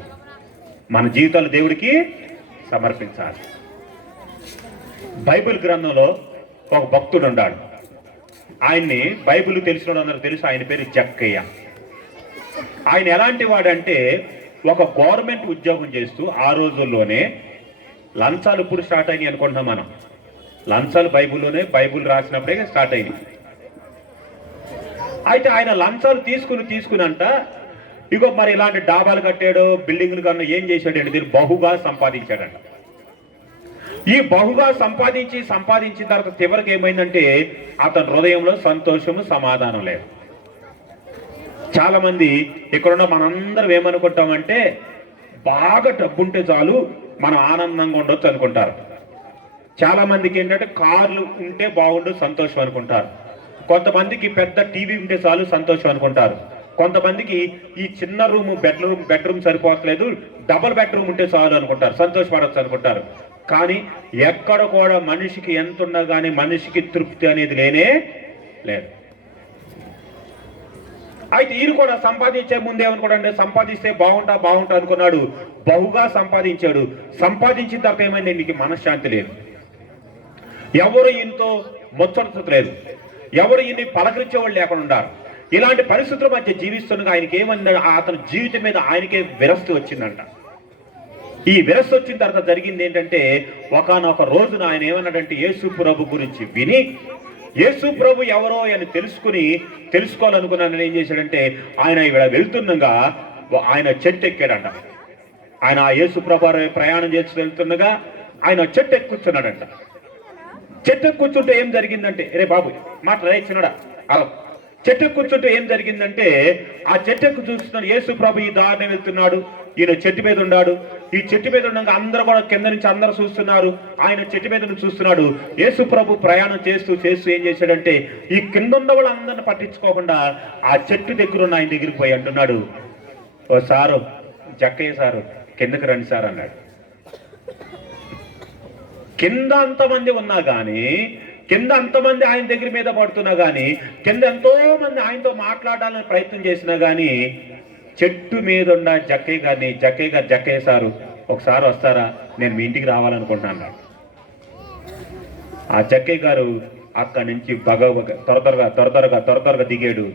బైబిల్ గ్రంథంలో ఒక భక్తుడు ఉన్నాడు. ఆయన్ని బైబిల్ తెలిసిన వాళ్ళందరూ తెలుసు. ఆయన పేరు జక్కయ్య. ఆయన ఎలాంటి వాడంటే, ఒక గవర్నమెంట్ ఉద్యోగం చేస్తూ ఆ రోజుల్లోనే లంచాలు ఇప్పుడు స్టార్ట్ అయినాయి అనుకుంటున్నాం మనం. లంచాలు బైబిల్ రాసినప్పుడే స్టార్ట్ అయినాయి. అయితే ఆయన లంచాలు తీసుకుని అంట, ఇగో మరి ఇలాంటి డాబాలు కట్టాడు, బిల్డింగ్లు కన్నా ఏం చేశాడంటే దీన్ని బహుగా సంపాదించాడంట. ఈ బహుగా సంపాదించిన తర్వాత చివరికి ఏమైందంటే అతని హృదయంలో సంతోషము, సమాధానం లేదు. చాలా మంది ఇక్కడున్న మనందరం ఏమనుకుంటామంటే, బాగా డబ్బుంటే చాలు మనం ఆనందంగా ఉండొచ్చు అనుకుంటారు. చాలా మందికి ఏంటంటే కార్లు ఉంటే బాగుండు, సంతోషం అనుకుంటారు. కొంతమందికి పెద్ద టీవీ ఉంటే చాలు సంతోషం అనుకుంటారు. కొంతమందికి ఈ చిన్న బెడ్రూమ్ సరిపోవట్లేదు, డబుల్ బెడ్రూమ్ ఉంటే చాలు అనుకుంటారు, సంతోషపడవచ్చు అనుకుంటారు. కానీ ఎక్కడ కూడా మనిషికి ఎంత ఉన్నా కానీ మనిషికి తృప్తి అనేది లేనే లేదు. అయితే ఈయన కూడా సంపాదించే ముందు ఏమనుకోండి, సంపాదిస్తే బాగుంటా అనుకున్నాడు. బహుగా సంపాదించాడు. సంపాదించిన తర్వాత ఏమైంది, నీకు మనశ్శాంతి లేదు, ఎవరు ఈయనతో ముచ్చటలేదు, ఎవరు ఈయన్ని పలకరించే వాళ్ళు లేకుండా ఉన్నారు. ఇలాంటి పరిస్థితుల మధ్య జీవిస్తుండగా ఆయనకి ఏమన్నా, అతని జీవితం మీద ఆయనకే విరక్తి వచ్చిందంట. ఈ విరక్తి వచ్చిన తర్వాత జరిగింది ఏంటంటే, ఒకానొక రోజున ఆయన ఏమన్నాడంటే, యేసు ప్రభు గురించి విని, యేసు ప్రభు ఎవరో అని తెలుసుకోవాలనుకున్నాను. ఏం చేశాడంటే, ఆయన ఇక్కడ వెళ్తుండగా ఆయన చెట్టు ఎక్కాడంట. ఆయన యేసు ప్రభు ప్రయాణం చేసి వెళ్తుండగా ఆయన చెట్టు ఎక్కి కూర్చున్నాడంట. చెట్టు కూర్చుంటే ఏం జరిగిందంటే, రే బాబు మాట్లాడే చిన్నడా అలా చెట్టు కూర్చుంటే ఏం జరిగిందంటే, ఆ చెట్టుకు చూస్తున్నాడు యేసు ప్రభు ఈ దారిని వెళ్తున్నాడు, ఈయన చెట్టు మీద ఉన్నాడు. ఈ చెట్టు మీద ఉండగా అందరూ కూడా కింద నుంచి అందరూ చూస్తున్నారు, ఆయన చెట్టు మీద నుంచి చూస్తున్నాడు. యేసు ప్రభు ప్రయాణం చేస్తూ చేస్తూ ఏం చేశాడంటే, ఈ కింద ఉన్న వాళ్ళందరిని పట్టించుకోకుండా ఆ చెట్టు దగ్గర ఉన్న ఆయన దగ్గరికి పోయి అంటున్నాడు, ఓ సారు జక్కయ్య సారు కిందకి రండి సార్ అన్నాడు. కింద అంతమంది ఉన్నా కానీ, కింద అంతమంది ఆయన దగ్గర మీద పడుతున్నా కానీ, కింద ఎంతో మంది ఆయనతో మాట్లాడాలని ప్రయత్నం చేసినా కానీ, చెట్టు మీద ఉన్న జక్కయ్య గారిని, జక్కయ్య సారు ఒకసారి వస్తారా, నేను మీ ఇంటికి రావాలనుకుంటున్నాను. ఆ జక్కయ్య గారు అక్కడి నుంచి త్వరగా దిగాడు,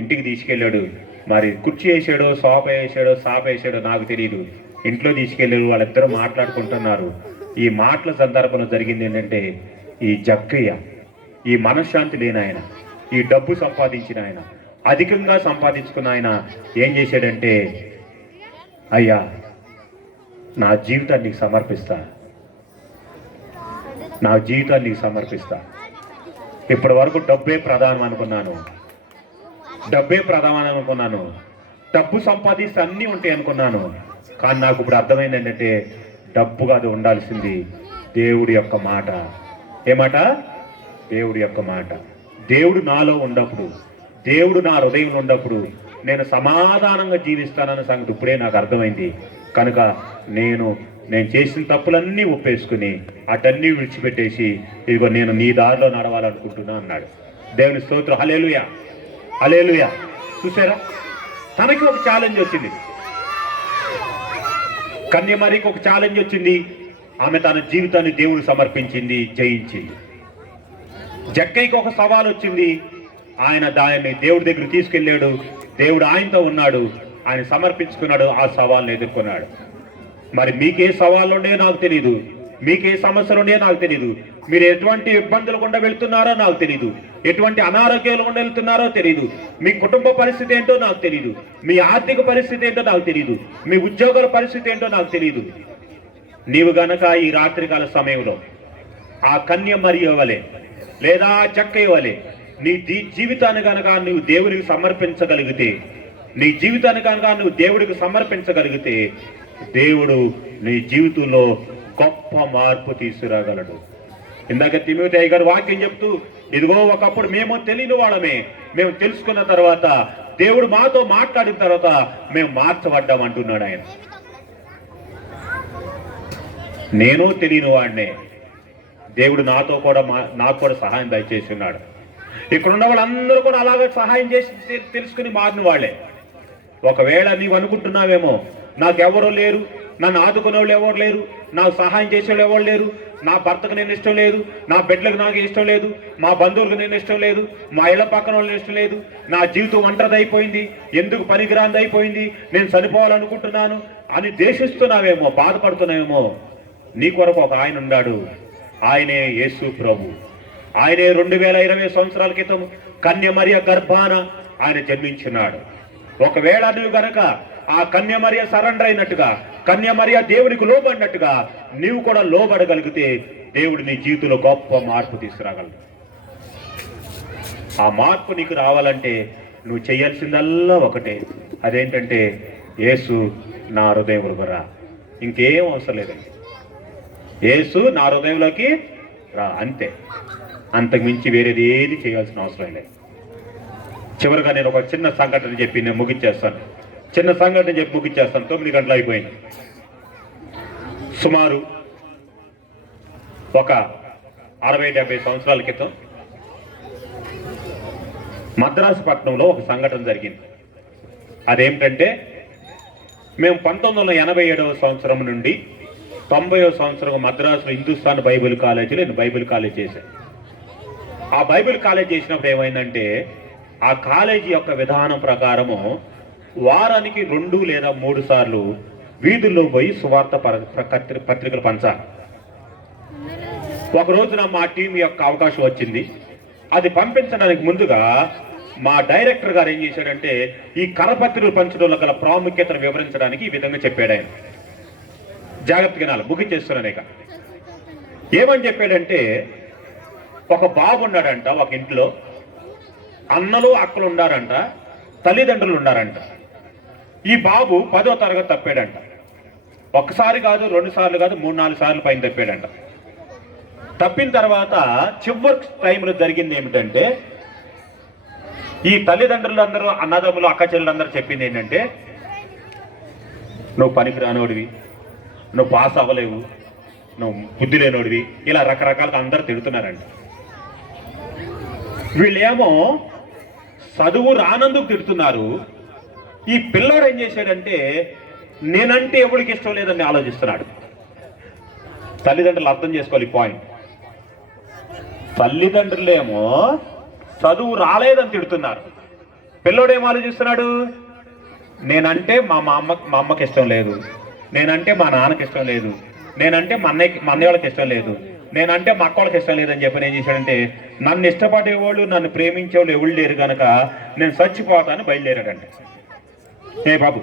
ఇంటికి తీసుకెళ్ళాడు. మరి కుర్చీ వేసాడో సాప వేసాడో నాకు తెలియదు. ఇంట్లో తీసుకెళ్ళాడు, వాళ్ళిద్దరూ మాట్లాడుకుంటున్నారు. ఈ మాటల సందర్భంలో జరిగింది ఏంటంటే, ఈ జక్కయ్య, ఈ మనశ్శాంతి లేని ఆయన, ఈ డబ్బు సంపాదించిన ఆయన, అధికంగా సంపాదించుకున్న ఆయన ఏం చేశాడంటే, అయ్యా నా జీవితాన్ని సమర్పిస్తా, ఇప్పటి వరకు డబ్బే ప్రధానం అనుకున్నాను, డబ్బు సంపాదిస్తే అన్నీ ఉంటాయి అనుకున్నాను. కానీ నాకు ఇప్పుడు అర్థమైంది ఏంటంటే, డబ్బు కాదు ఉండాల్సింది దేవుడి యొక్క మాట. ఏమాట? దేవుడి యొక్క మాట. దేవుడు నాలో ఉన్నప్పుడు, దేవుడు నా హృదయంలో ఉన్నప్పుడు నేను సమాధానంగా జీవిస్తానన్న సంగతి ఇప్పుడే నాకు అర్థమైంది. కనుక నేను చేసిన తప్పులన్నీ ఒప్పేసుకుని అటన్నీ విడిచిపెట్టేసి ఇదిగో నేను నీ దారిలో నడవాలనుకుంటున్నా అన్నాడు. దేవుని స్తోత్రం. హల్లెలూయా, హల్లెలూయా. చూసారా, తనకి ఒక ఛాలెంజ్ వచ్చింది, కన్యమరికి ఒక ఛాలెంజ్ వచ్చింది. ఆమె తన జీవితాన్ని దేవుడు సమర్పించింది, జయించింది. జక్కయ్యకి ఒక సవాల్ వచ్చింది, ఆయన దాన్ని దేవుడి దగ్గర తీసుకెళ్ళాడు, దేవుడు ఆయనతో ఉన్నాడు, ఆయన సమర్పించుకున్నాడు, ఆ సవాల్ని ఎదుర్కొన్నాడు. మరి మీకే సవాళ్ళు ఉన్నాయో నాకు తెలియదు, మీకే సమస్యలు ఉన్నాయో నాకు తెలియదు, మీరు ఎటువంటి ఇబ్బందులు గుండా వెళ్తున్నారో నాకు తెలియదు, ఎటువంటి అనారోగ్యాలు గుండా వెళ్తున్నారో తెలియదు, మీ కుటుంబ పరిస్థితి ఏంటో నాకు తెలియదు, మీ ఆర్థిక పరిస్థితి ఏంటో నాకు తెలియదు, మీ ఉద్యోగాల పరిస్థితి ఏంటో నాకు తెలియదు. నీవు గనక ఈ రాత్రికాల సమయంలో ఆ కన్య మరియ వలె లేదా జక్కయ్య వలె నీ జీవితాన్ని కనుక నువ్వు దేవునికి సమర్పించగలిగితే, నీ జీవితాన్ని కనుక నువ్వు దేవుడికి సమర్పించగలిగితే, దేవుడు నీ జీవితంలో గొప్ప మార్పు తీసుకురాగలడు. ఇందాక తిమోతి గారు వాక్యం చెప్తూ, ఇదిగో ఒకప్పుడు మేము తెలియని వాళ్ళమే, మేము తెలుసుకున్న తర్వాత దేవుడు మాతో మాట్లాడిన తర్వాత మేము మార్చబడ్డాం అంటున్నాడు ఆయన. నేను తెలియని వాడినే, దేవుడు నాకు కూడా సహాయం దయచేసి ఉన్నాడు. ఇక్కడ ఉన్న వాళ్ళందరూ కూడా అలాగే సహాయం చేసి తెలుసుకుని మారిన వాళ్ళే. ఒకవేళ నీవు అనుకుంటున్నావేమో, నాకెవరూ లేరు, నన్ను ఆదుకునే వాళ్ళు ఎవరు లేరు, నాకు సహాయం చేసేవాళ్ళు ఎవరు లేరు, నా భర్తకు నేను ఇష్టం లేదు, నా బిడ్డలకు నాకు ఇష్టం లేదు, మా బంధువులకు నేను ఇష్టం లేదు, మా ఇళ్ళ పక్కన వాళ్ళు ఇష్టం లేదు, నా జీవితం ఒంటరిది అయిపోయింది, ఎందుకు పనికిరాంది అయిపోయింది, నేను చనిపోవాలనుకుంటున్నాను అని దేశిస్తున్నావేమో, బాధపడుతున్నావేమో. నీ కొరకు ఒక ఆయన ఉన్నాడు, ఆయనే యేసు ప్రభు. ఆయనే 2020 సంవత్సరాల క్రితం కన్య మరియ గర్భాన ఆయన జన్మించినాడు. ఒకవేళ నువ్వు గనక ఆ కన్య మరియ సరెండర్ అయినట్టుగా, కన్య మరియ దేవునికి లోబడినట్టుగా నీవు కూడా లోబడగలిగితే, దేవుడు నీ జీవితంలో గొప్ప మార్పు తీసుకురాగలడు. ఆ మార్పు నీకు రావాలంటే నువ్వు చేయాల్సిందల్లా ఒకటే, అదేంటంటే యేసు నా హృదయంలోకి రా. ఇంకేం అవసరం లేదండి, యేసు నా హృదయంలోకి రా, అంతే. అంతకుమించి వేరేది ఏది చేయాల్సిన అవసరం లేదు. చివరిగా నేను ఒక చిన్న సంఘటన చెప్పి నేను ముగించేస్తాను. 9 గంటలు అయిపోయింది. సుమారు ఒక 60-70 సంవత్సరాల క్రితం మద్రాసు పట్టణంలో ఒక సంఘటన జరిగింది. అదేమిటంటే, మేము 1987వ సంవత్సరం నుండి 90వ సంవత్సరం మద్రాసులో హిందుస్థాన్ బైబిల్ కాలేజీలో నేను బైబిల్ కాలేజ్ చేశాను. ఆ బైబిల్ కాలేజ్ చేసినప్పుడు ఏమైందంటే, ఆ కాలేజీ యొక్క విధానం ప్రకారము వారానికి 2 లేదా 3 సార్లు వీధుల్లో పోయి సువార్త పత్రికలు పంచాలి. ఒక రోజున మా టీం యొక్క అవకాశం వచ్చింది. అది పంపించడానికి ముందుగా మా డైరెక్టర్ గారు ఏం చేశాడంటే ఈ కరపత్రులు పంచడంలో గల ప్రాముఖ్యతను వివరించడానికి ఈ విధంగా చెప్పాడు ఆయన. జాగ్రత్తగా నాలుగు ముగించేస్తున్నాను ఇక. ఏమని చెప్పాడంటే, ఒక బాబు ఉన్నాడంట, ఒక ఇంట్లో అన్నలు అక్కలు ఉన్నారంట, తల్లిదండ్రులు ఉన్నారంట. ఈ బాబు 10వ తరగతి తప్పాడంట. ఒక్కసారి కాదు, 2 సార్లు కాదు, 3-4 సార్లు పైన తప్పాడంట. తప్పిన తర్వాత చివరి టైంలో జరిగింది ఏమిటంటే, ఈ తల్లిదండ్రులందరూ, అన్నదమ్ములు, అక్క చెల్లెలందరూ చెప్పింది ఏంటంటే, నువ్వు పనికి రానోడివి, నువ్వు పాస్ అవ్వలేవు, నువ్వు బుద్ధి లేనోడివి, ఇలా రకరకాలుగా అందరూ తిడుతున్నారంట. వీళ్ళేమో చదువు రానందుకు తిడుతున్నారు. ఈ పిల్లోడు ఏం చేశాడంటే, నేనంటే ఎవరికి ఇష్టం లేదని ఆలోచిస్తున్నాడు. తల్లిదండ్రులు అర్థం చేసుకోవాలి పాయింట్. తల్లిదండ్రులేమో చదువు రాలేదని తిడుతున్నారు. పిల్లోడేం ఆలోచిస్తున్నాడు, నేనంటే మా అమ్మకి ఇష్టం లేదు, నేనంటే మా నాన్నకి ఇష్టం లేదు, నేనంటే మా అన్నయ్య వాళ్ళకి ఇష్టం లేదు, నేనంటే మా అక్క వాళ్ళకి ఇష్టం లేదని చెప్పి ఏం చేశాడంటే, నన్ను ఇష్టపడేవాళ్ళు, నన్ను ప్రేమించేవాళ్ళు ఎవరు లేరు కనుక నేను చచ్చిపోతాను బయలుదేరాడంటే. ఏ బాబు,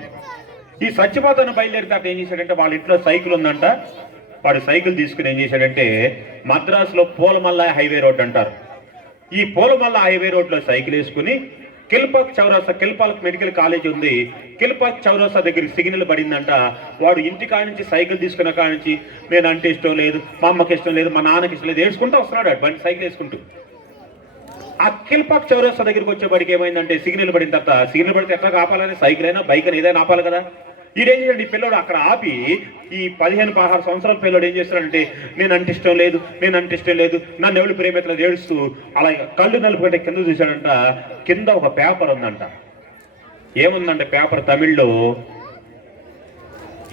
ఈ చచ్చిపోతాను బయలుదేరితే ఏం చేశాడంటే, వాళ్ళ ఇంట్లో సైకిల్ ఉందంట. వాడు సైకిల్ తీసుకుని ఏం చేశాడంటే, మద్రాసులో పూలమల్ల హైవే రోడ్ అంటారు, ఈ పూలమల్ల హైవే రోడ్లో సైకిల్ వేసుకుని కిల్పాక్ చౌరస్తా, కిల్పాక్ మెడికల్ కాలేజ్ ఉంది, కిల్పాక్ చౌరస్తా దగ్గర సిగ్నల్ పడిందంట. వాడు ఇంటి కాడ నుంచి సైకిల్ తీసుకున్న కాడ నుంచి, నేనంటే ఇష్టం లేదు, మా అమ్మకి ఇష్టం లేదు, మా నాన్నకి ఇష్టం లేదు, వేసుకుంటూ వస్తున్నాడు బండి సైకిల్ వేసుకుంటూ. ఆ కిల్పాక్ చౌరస్తా దగ్గరికి వచ్చేవాడికి ఏమైందంటే, సిగ్నల్ పడిన తర్వాత, సిగ్నల్ పడితే ఎట్లా ఆపాలని, సైకిల్ అయినా బైక్ అయినా ఏదైనా ఆపాలి కదా. ఈడేం చేయండి, ఈ పిల్లడు అక్కడ ఆపి, ఈ 15-16 సంవత్సరాల పిల్లడు ఏం చేస్తాడంటే, నేనంటే ఇష్టం లేదు, నేనంటే ఇష్టం లేదు, నన్ను ఎవరు ప్రేమిట్లేదు ఏడుస్తూ అలా కళ్ళు నలుపుకుంటే కింద చూశాడంట. కింద ఒక పేపర్ ఉందంట. ఏముందంటే పేపర్ తమిళ్లో,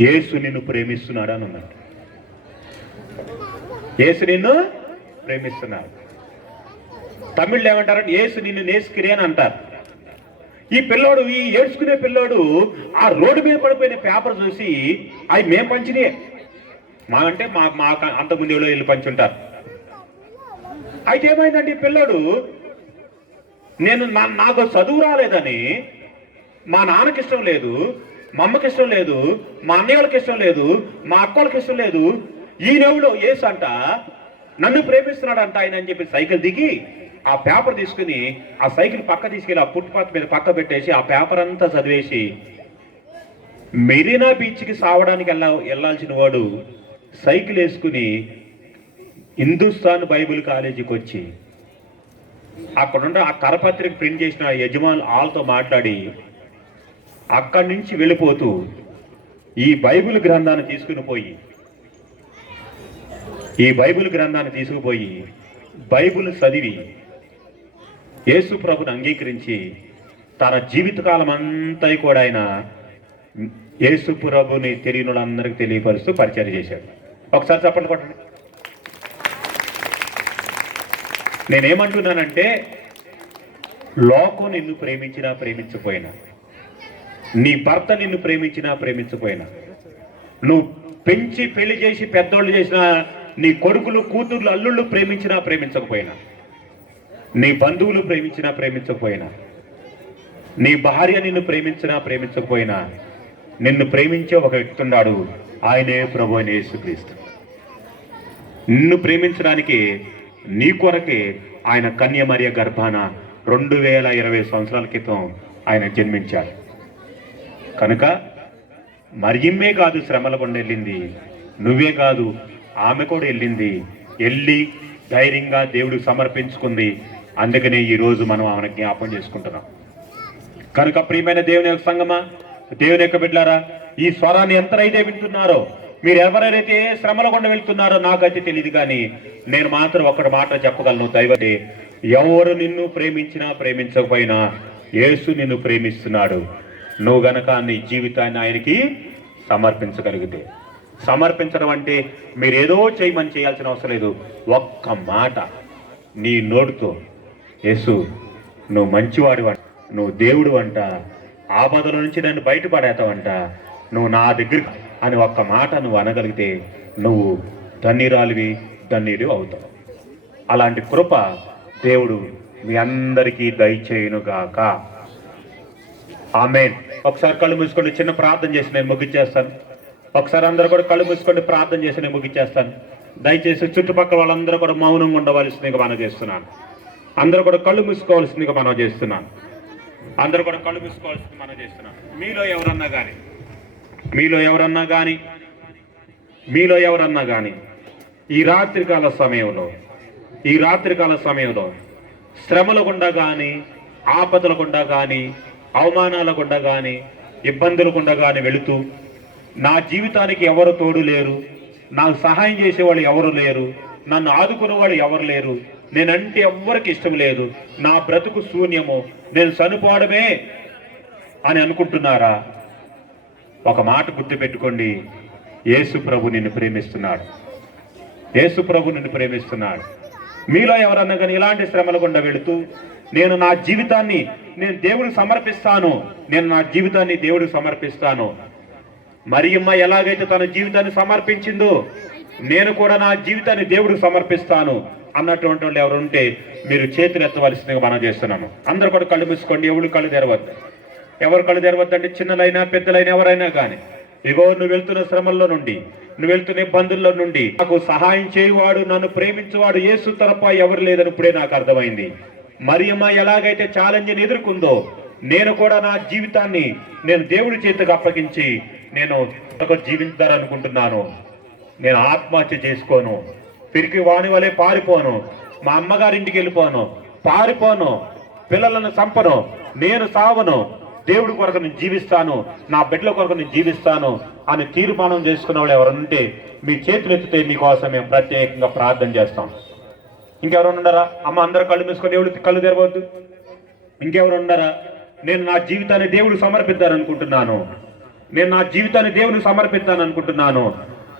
యేసు నిన్ను ప్రేమిస్తున్నాడు అని ఉందంట. యేసు నిన్ను ప్రేమిస్తున్నాడు. తమిళ్లో ఏమంటారంటే, యేసు నిన్ను నేసుకిరే అని అంటారు. ఈ పిల్లోడు, ఈ ఏడ్చుకునే పిల్లోడు ఆ రోడ్డు మీద పడిపోయిన పేపర్ చూసి, అవి మేము పంచినే, మా అంటే మా అంతకుముందు ఎవరో వెళ్ళి పంచుంటారు. అయితే ఏమైందంటే, ఈ పిల్లోడు, నాకు చదువు రాలేదని మా నాన్నకి ఇష్టం లేదు, మా అమ్మకి ఇష్టం లేదు, మా అన్నయ్య వాళ్ళకి ఇష్టం లేదు, మా అక్క వాళ్ళకి ఇష్టం లేదు, ఈయనెవడో యేసు అంట నన్ను ప్రేమిస్తున్నాడు అంట ఆయన అని చెప్పి సైకిల్ దిగి ఆ పేపర్ తీసుకుని ఆ సైకిల్ పక్క తీసుకెళ్ళి ఆ ఫుట్పాత్ మీద పక్క పెట్టేసి ఆ పేపర్ అంతా చదివేసి మెరీనా బీచ్కి సావడానికి వెళ్ళాల్సిన వాడు సైకిల్ వేసుకుని హిందుస్థాన్ బైబిల్ కాలేజీకి వచ్చి అక్కడున్న ఆ కరపత్రిక ప్రింట్ చేసిన యజమానులు వాళ్ళతో మాట్లాడి అక్కడి నుంచి వెళ్ళిపోతూ ఈ బైబిల్ గ్రంథాన్ని తీసుకుపోయి బైబిల్ చదివి యేసు ప్రభుని అంగీకరించి తన జీవితకాలం అంతా కూడా ఆయన యేసు ప్రభుని తెలియని వాళ్ళందరికీ తెలియపరుస్తూ పరిచయం చేశాడు. ఒకసారి చెప్పండి కొట్టండి. నేనేమంటున్నానంటే, లోకం నిన్ను ప్రేమించినా ప్రేమించకపోయినా, నీ భర్త నిన్ను ప్రేమించినా ప్రేమించకపోయినా, నువ్వు పెంచి పెళ్లి చేసి పెద్దోళ్ళు చేసిన నీ కొడుకులు, కూతుర్లు, అల్లుళ్ళు ప్రేమించినా ప్రేమించకపోయినా, నీ బంధువులు ప్రేమించినా ప్రేమించకపోయినా, నీ భార్య నిన్ను ప్రేమించినా ప్రేమించకపోయినా, నిన్ను ప్రేమించే ఒక వ్యక్తి ఉన్నాడు, ఆయనే ప్రభు అయిన యేసుక్రీస్తు. నిన్ను ప్రేమించడానికి నీ కొరకే ఆయన కన్యమరియ గర్భాన 2020 సంవత్సరాల క్రితం ఆయన జన్మించారు. కనుక మరియమ్మే కాదు శ్రమల గుండా వెళ్ళింది, నువ్వే కాదు ఆమె కూడా వెళ్ళి ధైర్యంగా దేవుడికి సమర్పించుకుంది. అందుకనే ఈరోజు మనం ఆమెను జ్ఞాపం చేసుకుంటున్నాం. కనుక ప్రియమైన దేవుని యొక్క సంగమా, దేవుని యొక్క బిడ్డలారా, ఈ స్వరాన్ని ఎంతైతే వింటున్నారో, మీరు ఎవరైతే శ్రమల గుండా వెళ్తున్నారో నాకైతే తెలియదు, కానీ నేను మాత్రం ఒక్కటి మాట చెప్పగలను. దైవతే, ఎవరు నిన్ను ప్రేమించినా ప్రేమించకపోయినా యేసు నిన్ను ప్రేమిస్తున్నాడు. నువ్వు గనక నీ జీవితాన్ని ఆయనకి సమర్పించగలిగితే, సమర్పించడం అంటే మీరు ఏదో చేయమని చేయాల్సిన అవసరం లేదు. ఒక్క మాట నీ నోటితో, యేసు నువ్వు మంచివాడు అంట, నువ్వు దేవుడు అంట, ఆపదల నుంచి నన్ను బయటపడేతావంట, నువ్వు నా దగ్గర అని ఒక్క మాట నువ్వు అనగలిగితే నువ్వు ధన్యురాలివి, ధన్యుడు అవుతావు. అలాంటి కృప దేవుడు మీ అందరికీ దయచేయునుగాక. ఆమేన్. ఒకసారి కళ్ళు మూసుకోండి, చిన్న ప్రార్థన చేసి నేను ముగించేస్తాను. ఒకసారి అందరూ కూడా కళ్ళు మూసుకోండి, ప్రార్థన చేసి నేను ముగించేస్తాను. దయచేసి చుట్టుపక్కల వాళ్ళందరూ కూడా మౌనంగా ఉండవలసిందిగా మనం చేస్తున్నాను. అందరూ కూడా కళ్ళు మూసుకోవాల్సిందిగా మనం చేస్తున్నాను. అందరూ కూడా కళ్ళు మూసుకోవాల్సింది మనం చేస్తున్నాను. మీలో ఎవరన్నా కానీ ఈ రాత్రికాల సమయంలో శ్రమల గుండా కానీ, ఆపదల గుండా కానీ, అవమానాల గుండా కానీ, ఇబ్బందుల గుండా కానీ వెళుతూ నా జీవితానికి ఎవరు తోడు లేరు, నాకు సహాయం చేసేవాళ్ళు ఎవరు లేరు, నన్ను ఆదుకునే వాళ్ళు ఎవరు లేరు, నేనంటే ఎవ్వరికి ఇష్టం లేదు, నా బ్రతుకు శూన్యము, నేను చనిపోవడమే అని అనుకుంటున్నారా? ఒక మాట గుర్తుపెట్టుకోండి, యేసు ప్రభు నిన్ను ప్రేమిస్తున్నాడు. మీలో ఎవరన్నా కానీ ఇలాంటి శ్రమల గుండా వెళుతూ నేను నా జీవితాన్ని దేవుడికి సమర్పిస్తాను, మరియమ్మ ఎలాగైతే తన జీవితాన్ని సమర్పించిందో నేను కూడా నా జీవితాన్ని దేవుడికి సమర్పిస్తాను అన్నటువంటి వాళ్ళు ఎవరు ఉంటే మీరు చేతులు ఎత్తవలసిందిగా మనం చేస్తున్నాను. అందరూ కూడా కళ్ళు మూసుకోండి. ఎవరు కళ్ళు తెరవద్దు అంటే చిన్నలైనా పెద్దలైనా ఎవరైనా కానీ, ఇగో నువ్వు వెళ్తున్న శ్రమల్లో నుండి, నువ్వు వెళ్తున్న ఇబ్బందుల్లో నుండి నాకు సహాయం చేయువాడు, నన్ను ప్రేమించేవాడు యేసు తప్ప ఎవరు లేదని ఇప్పుడే నాకు అర్థమైంది. మరియమ్మ ఎలాగైతే ఛాలెంజ్ని ఎదుర్కొందో నేను కూడా నా జీవితాన్ని నేను దేవుడి చేతికి అప్పగించి నేను జీవించాలనుకుంటున్నాను. నేను ఆత్మహత్య చేసుకోను, పిరికి వాణి వలె పారిపోను, మా అమ్మగారింటికి వెళ్ళిపోను, పిల్లలను చంపను, నేను సావను, దేవుడి కొరకు నేను జీవిస్తాను, నా బిడ్డల కొరకు నేను జీవిస్తాను అని తీర్మానం చేసుకున్న వాళ్ళు ఎవరుంటే మీ చేతులు ఎత్తితే మీకోసం మేము ప్రత్యేకంగా ప్రార్థన చేస్తాం. ఇంకెవరు ఉన్నారా? అమ్మ అందరూ కళ్ళు మూసుకొని, ఎవరు కళ్ళు తెరవద్దు. ఇంకెవరు ఉన్నారా? నేను నా జీవితాన్ని దేవుడికి సమర్పిద్దాననుకుంటున్నాను,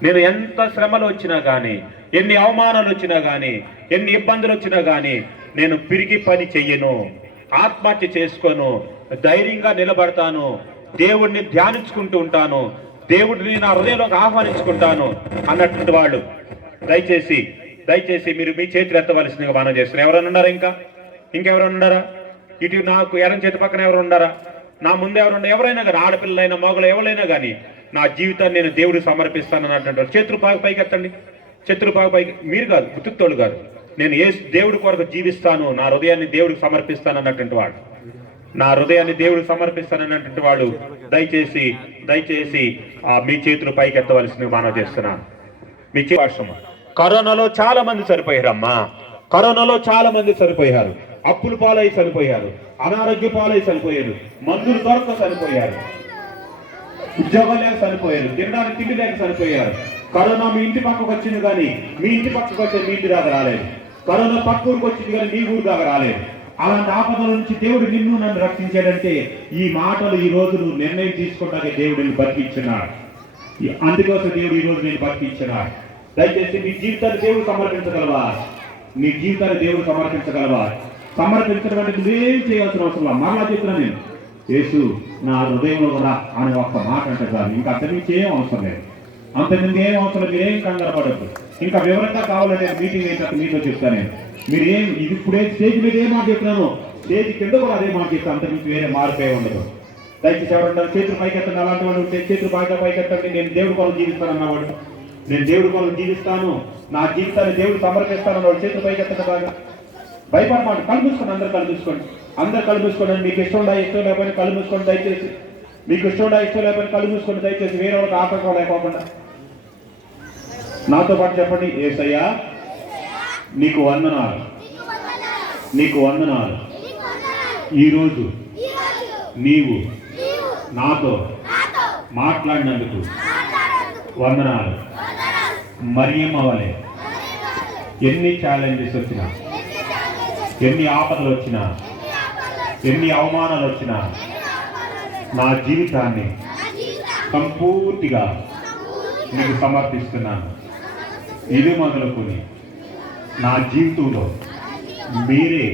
నేను ఎంత శ్రమలు వచ్చినా కానీ, ఎన్ని అవమానాలు వచ్చినా కానీ, ఎన్ని ఇబ్బందులు వచ్చినా కానీ నేను పిరికి పని చెయ్యను, ఆత్మహత్య చేసుకోను, ధైర్యంగా నిలబడతాను, దేవుడిని ధ్యానించుకుంటూ ఉంటాను, దేవుడిని నా హృదయంలోకి ఆహ్వానించుకుంటాను అన్నటువంటి వాళ్ళు దయచేసి మీరు మీ చేతులు ఎత్తవలసిందిగా మనం చేస్తున్నారు. ఎవరైనా ఉన్నారా? ఇంకెవరైనా ఉన్నారా? ఇటు నాకు ఎడం చేతి పక్కన ఎవరు ఉన్నారా? నా ముందు ఎవరైనా కానీ, ఆడపిల్లలైనా మగలు ఎవరైనా కానీ నా జీవితాన్ని నేను దేవుడికి సమర్పిస్తాను అన్నటువంటి చేతులు పైకి ఎత్తండి. పైకి మీరు కాదు, గుర్తుతోళ్ళు కాదు, నేను దేవుడి కొరకు జీవిస్తాను, నా హృదయాన్ని దేవుడికి సమర్పిస్తాను అన్నటువంటి వాళ్ళు దయచేసి మీ చేతులు పైకి ఎత్తవలసింది మనం చేస్తున్నాను. మీ వర్షము కరోనాలో చాలా మంది చనిపోయారు, అప్పుల పాలై చనిపోయారు, అనారోగ్య పాలై చనిపోయారు, మందులు దొరక చనిపోయారు, ఉద్యోగాలు లేక చనిపోయారు, తినడానికి తిండి లేక చనిపోయారు. కరోనా మీ ఇంటి పక్కకు వచ్చింది కానీ మీ ఇంటి పక్కకు వచ్చే మీ ఇంటి దాకా రాలేదు. కరోనా పక్క ఊరికి వచ్చింది కానీ మీ ఊరి దాకా రాలేదు. అలాంటి ఆపదల నుంచి దేవుడు నన్ను రక్షించాడంటే ఈ మాటలు ఈ రోజు నువ్వు నిర్ణయం తీసుకుంటాకే దేవుడు నిన్ను బతికించున్నాడు. అందుకోసం దేవుడు ఈ రోజు నేను బతికించున్నాడు. దయచేసి నీ జీవితాన్ని దేవుడు సమర్పించగలవా? సమర్పించడం అంటే నువ్వేం చేయాల్సిన అవసరం. మరలా చెప్తున్నా నేను, యేసు నా హృదయంలో కూడా అనే ఒక్క మాట అంటే కాదు, ఇంకా అంతకుమించి ఏం అవసరం లేదు. మీరేం కంగారు పడద్దు. ఇంకా వివరంగా కావాలంటే మీటింగ్ ఏంటంటే మీతో చెప్తాను నేను. మీరేం ఇప్పుడే స్టేజ్ మీద ఏ మాట చెప్తున్నాను, స్టేజ్ కింద కూడా అదే మాట చెప్తాను, అంతకుమించి వేరే మారిపోయి ఉండదు. దయచేసి ఎవరంటారు చేతులు పైకెత్తండి, అలాంటి వాడు ఉంటే చేతులు పైకెత్తండి. నేను దేవుడి కొరకు జీవిస్తాను అన్నవాడు, నేను దేవుడి కొరకు జీవిస్తాను, నా జీవితాన్ని దేవుడు సమర్పిస్తాను అన్నవాడు చేతులు పైకెత్తండి. బాగా భయపడమాట. కళ్ళు మూసుకోండి, అందరు కళ్ళు మూసుకోండి. మీకు ఇష్టం లేకపోయినా కళ్ళు మూసుకోండి. దయచేసి మీకు ఇష్టం లేకపోయినా కళ్ళు మూసుకోండి. దయచేసి వేరే వాళ్ళకి ఆటంకం లేకోకుండా నాతో పాటు చెప్పండి, యేసయ్యా నీకు వందనాలు, ఈరోజు నీవు నాతో మాట్లాడినందుకు వందనాలు. మరియమ్మ వలె ఎన్ని ఛాలెంజెస్ వచ్చినా, ఎన్ని ఆపదలు వచ్చినా, ఎన్ని అవమానాలు వచ్చినా నా జీవితాన్ని సంపూర్తిగా నీకు సమర్పిస్తున్నాను. ఇది మొదలుకొని నా జీవితంలో మీరే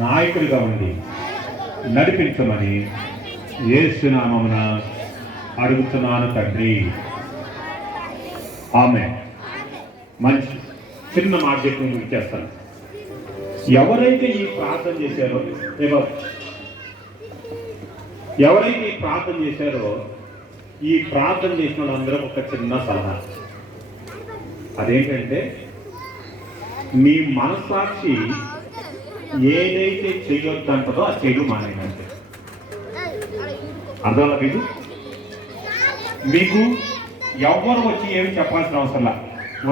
నాయకుడిగా ఉండి నడిపించమని యేసు నామమున అడుగుతున్నాను తండ్రి, ఆమేన్. మంచి చిన్న మాట చెప్పి చేస్తాను. ఎవరైతే ఈ ప్రార్థన చేశారో ఎవరైతే ఈ ప్రార్థన చేశారో ఈ ప్రార్థన చేసిన వాళ్ళందరూ ఒక చిన్న సలహా. అదేంటంటే మీ మనస్సాక్షి ఏదైతే చేయొద్దంటదో ఆ చేయడం మానేయండి. అర్థం మీకు మీకు ఎవ్వరు వచ్చి ఏమి చెప్పాల్సిన అవసరంలా.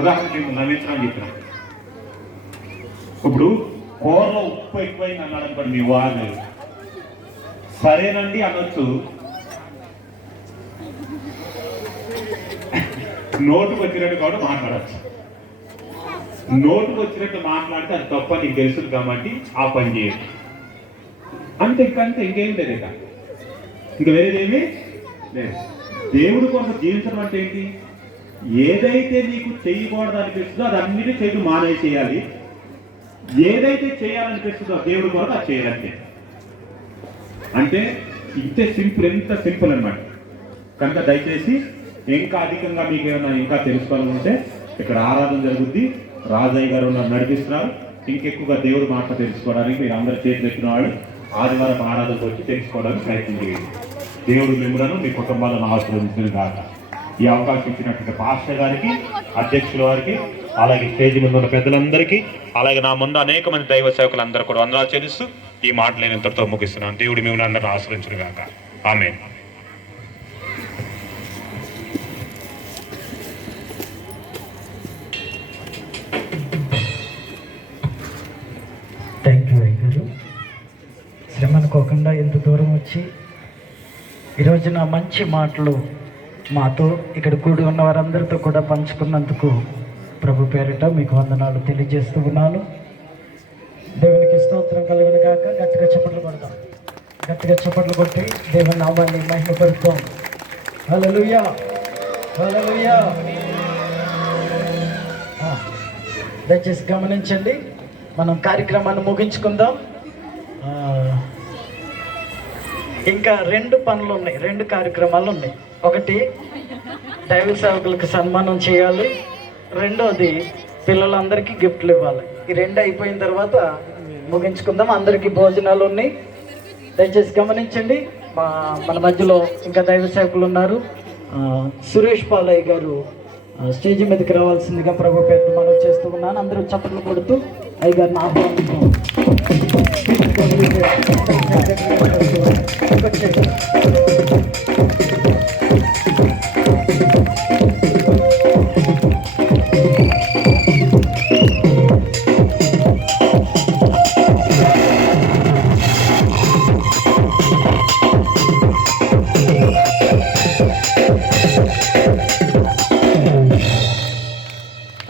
ఉదాహరణ మేము నవ్వించడం చెప్పినాం. ఇప్పుడు కూరలో ఉప్పు ఎక్కువైంది అన్నాడు అనుకోండి, మీ వారు సరేనండి అనొచ్చు. నోటుకు వచ్చినట్టు కూడా మాట్లాడచ్చు. నోటుకు వచ్చినట్టు మాట్లాడితే అది తప్ప నీకు తెలుసు కాబట్టి ఆ పని చేయదు. అంతే, ఇంకేం లేదు. ఇంకా వేరేదేమీ లేదు. దేవుడి కోసం జీవించడం అంటే ఏంటి? ఏదైతే నీకు చేయకూడదు అనిపిస్తుందో అది అన్నిటి చేయడం మానేసేయాలి. ఏదైతే చేయాలనిపిస్తుందో దేవుడి కోసం అది చేయాలంటే. అంటే ఇంతే సింపుల్, ఎంత సింపుల్ అన్నమాట. కనుక దయచేసి ఇంకా అధికంగా మీకు ఏమైనా ఇంకా తెలుసుకోవాలనుకుంటే ఇక్కడ ఆరాధన జరుగుద్ది. రాజయ్య గారు నడిపిస్తున్నారు. ఇంకెక్కువగా దేవుడి మాట తెలుసుకోవడానికి మీరు అందరు చేతులు ఎత్తిన వాళ్ళు ఆదివారం ఆరాధనకు వచ్చి తెలుసుకోవడానికి ప్రయత్నం చేయండి. దేవుడు మిమ్మలను మీ కుటుంబాలను ఆశీర్వదించిన కాక. ఈ అవకాశం ఇచ్చినటువంటి పాస్టర్ గారికి, అధ్యక్షుల వారికి, అలాగే స్టేజ్ ముందు ఉన్న పెద్దలందరికీ, అలాగే నా ముందు అనేక మంది దైవ సేవకులందరూ కూడా వందనాలు చెల్లిస్తూ ఈ మాటలు నేను ఇంతటితో ముగిస్తున్నాను. దేవుడు మిమ్మల్ని అందరినీ ఆశీర్వదించును గాక. ఆమేన్. థ్యాంక్ యూ అయ్యారు. శ్రమ అనుకోకుండా ఎంత దూరం వచ్చి ఈరోజున మంచి మాటలు మాతో ఇక్కడ కూడి ఉన్న వారందరితో కూడా పంచుకున్నందుకు ప్రభు పేరిట మీకు వందనాలు తెలియజేస్తూ ఉన్నాను. దేవునికి స్తోత్రం కలిగిన కాక. గట్టిగా చప్పట్లు కొడతాం. గట్టిగా చప్పట్లు కొట్టి దేవుని నామాన్ని మహిమపరుస్తాం. హల్లెలూయా, హల్లెలూయా. దయచేసి గమనించండి, మనం కార్యక్రమాన్ని ముగించుకుందాం. ఇంకా 2 పనులు ఉన్నాయి, 2 కార్యక్రమాలు ఉన్నాయి. ఒకటి దైవ సేవకులకు సన్మానం చేయాలి, రెండోది పిల్లలందరికీ గిఫ్ట్లు ఇవ్వాలి. ఈ 2 అయిపోయిన తర్వాత ముగించుకుందాం. అందరికీ భోజనాలు ఉన్నాయి. దయచేసి గమనించండి. మన మధ్యలో ఇంకా దైవ సేవకులు ఉన్నారు. సురేష్ పాలయ్య గారు స్టేజ్ మీదకి రావాల్సిందిగా ప్రభు పేరు మనం చేస్తూ ఉన్నాను. అందరూ చప్పట్లు కొడుతూ అయ్యగారిని ఆహ్వానిస్తాం.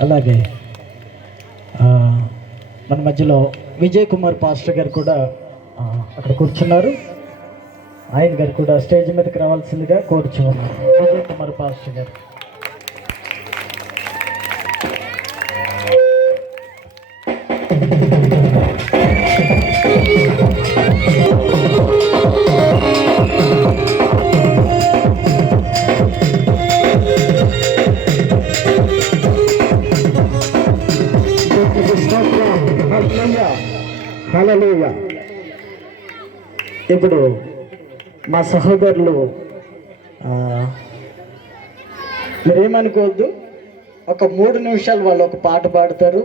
అలాగే మన మధ్యలో విజయ్ కుమార్ పాస్టర్ గారు కూడా అక్కడ కూర్చున్నారు. ఆయన గారు కూడా స్టేజ్ మీదకి రావాల్సిందిగా కోరుచున్నారు. విజయ్ కుమార్ పాస్టర్ గారు. హల్లెలూయా. ఇప్పుడు మా సహోదరులు మీరేమనుకోవద్దు, ఒక 3 నిమిషాలు వాళ్ళు ఒక పాట పాడతారు.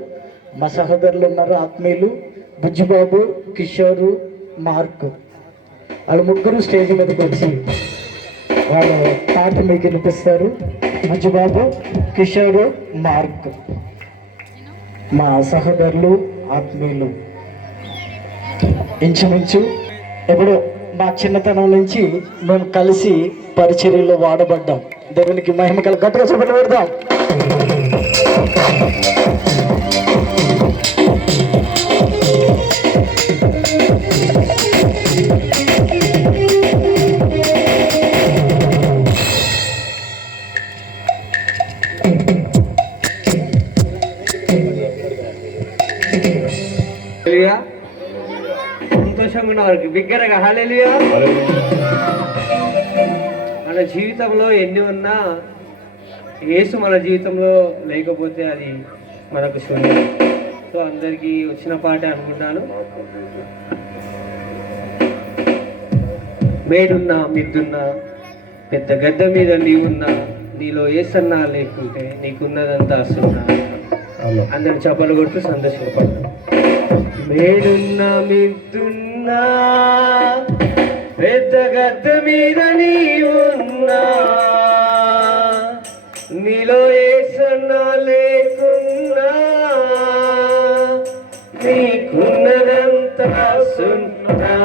మా సహోదరులు ఉన్నారు, ఆత్మీయులు బుజ్జిబాబు, కిషోరు, మార్క్. వాళ్ళు ముగ్గురు స్టేజ్ మీదకి వచ్చి వాళ్ళు పాట మీకు వినిపిస్తారు. బుజ్జిబాబు, కిషోరు, మార్క్ మా సహోదరులు, ఆత్మీయులు. ఇంచుమించు ఇప్పుడు మా చిన్నతనం నుంచి మేము కలిసి పరిచర్యలో వాడబడ్డాం. దేవునికి మహిమ కల. గట్టిగా చప్పట్లు పెడదాం. సంతోషంగా ఉన్న వారికి బిగ్గరగా హల్లెలూయా. మన జీవితంలో ఎన్ని ఉన్నా యేసు మన జీవితంలో లేకపోతే అది మనకు శూన్యం. సో అందరికీ వచ్చిన పాట అనుకుంటాను. మేడున్నా మిద్దున్నా పెద్ద గడ్డ మీద నీవున్నా నీలో ఏ సన్నా లేకుంటే నీకున్నదంతా సున్నా. అందరు చప్పలు కొడుతూ సంతోషపడతాం. మేడున్నా మిద్దున్నా పెద్ద గడ్డ మీద నీవున్నా నీలో ఏ సన్నా లేకున్నా నీకున్నదంతా సున్నా.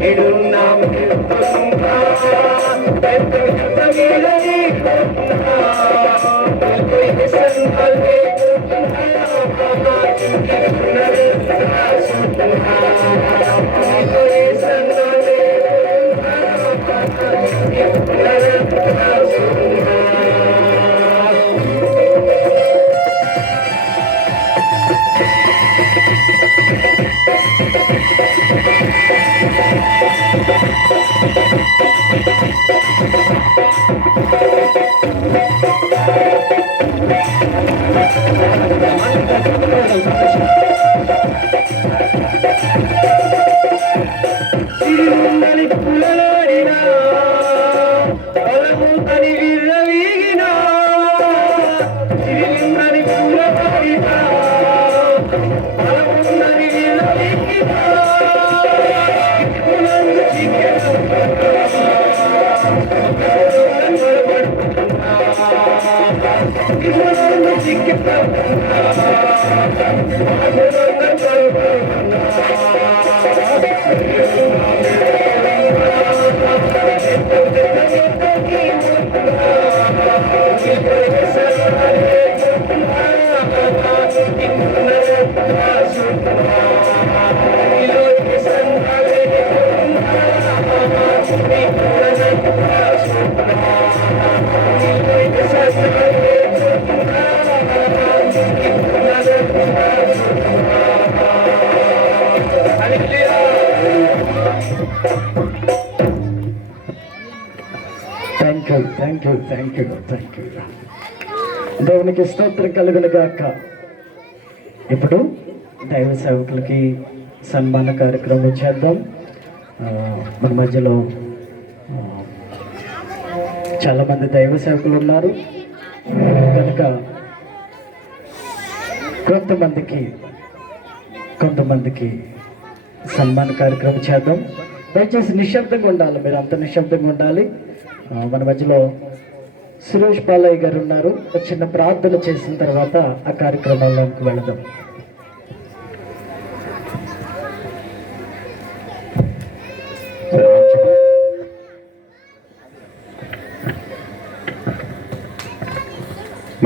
మేడున్నా మిద్దున్నా పెద్ద గడ్డ మీద నీవున్నా నీలో ఏ సన్నా లేకున్నా నీకున్నదంతా సున్నా. నీలో ఏ సన్నా లేకున్నా నీకున్నదంతా సున్నా. సిరిముందని పులలోడినా పొలముతని విర్రవీగినా సిరిముందని పులలోడినా పొలముతని విర్రవీగినా పులందు చిక్కెనున్నా పులందు చిక్కెనున్నా థ్యాంక్ యూ. దేవునికి స్తోత్రం కలుగును గాక. ఇప్పుడు దైవ సేవకులకి సన్మాన కార్యక్రమం చేద్దాం. మన మధ్యలో చాలామంది దైవ సేవకులు ఉన్నారు కనుక కొంతమందికి సన్మాన కార్యక్రమం చేద్దాం. దయచేసి నిశ్శబ్దంగా ఉండాలి, మీరు అంత నిశ్శబ్దంగా ఉండాలి. మన మధ్యలో సురేష్ బాలయ్య గారు ఉన్నారు. ఒక చిన్న ప్రార్థన చేసిన తర్వాత ఆ కార్యక్రమంలోకి వెళదాం.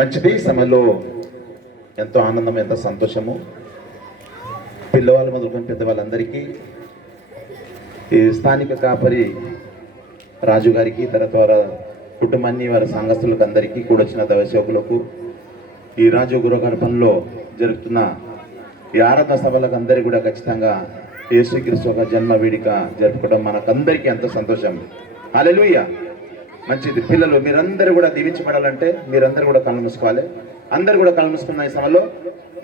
మంచిది. సమయంలో ఎంతో ఆనందం, ఎంతో సంతోషము. పిల్లవాళ్ళు మొదలుకొని పెద్దవాళ్ళందరికీ, ఈ స్థానిక కాపరి రాజు గారికి, తర్వాత వారి కుటుంబాన్ని, వారి సంఘస్థులకు అందరికీ కూడొచ్చిన దైవసేవకులకు, ఈ రాజు గృహగర్భంలో జరుగుతున్న ఈ ఆరాధన సభలకు అందరికీ కూడా ఖచ్చితంగా యేసుక్రీస్తు ఒక జన్మ వేడుక జరుపుకోవడం మనకందరికీ ఎంతో సంతోషం. హల్లెలూయా. మంచిది. పిల్లలు మీరందరూ కూడా దీవించబడాలంటే మీరందరూ కూడా కళ్ళు మూసుకోవాలి. అందరూ కూడా కళ్ళు మూసుకున్న ఈ సమయంలో,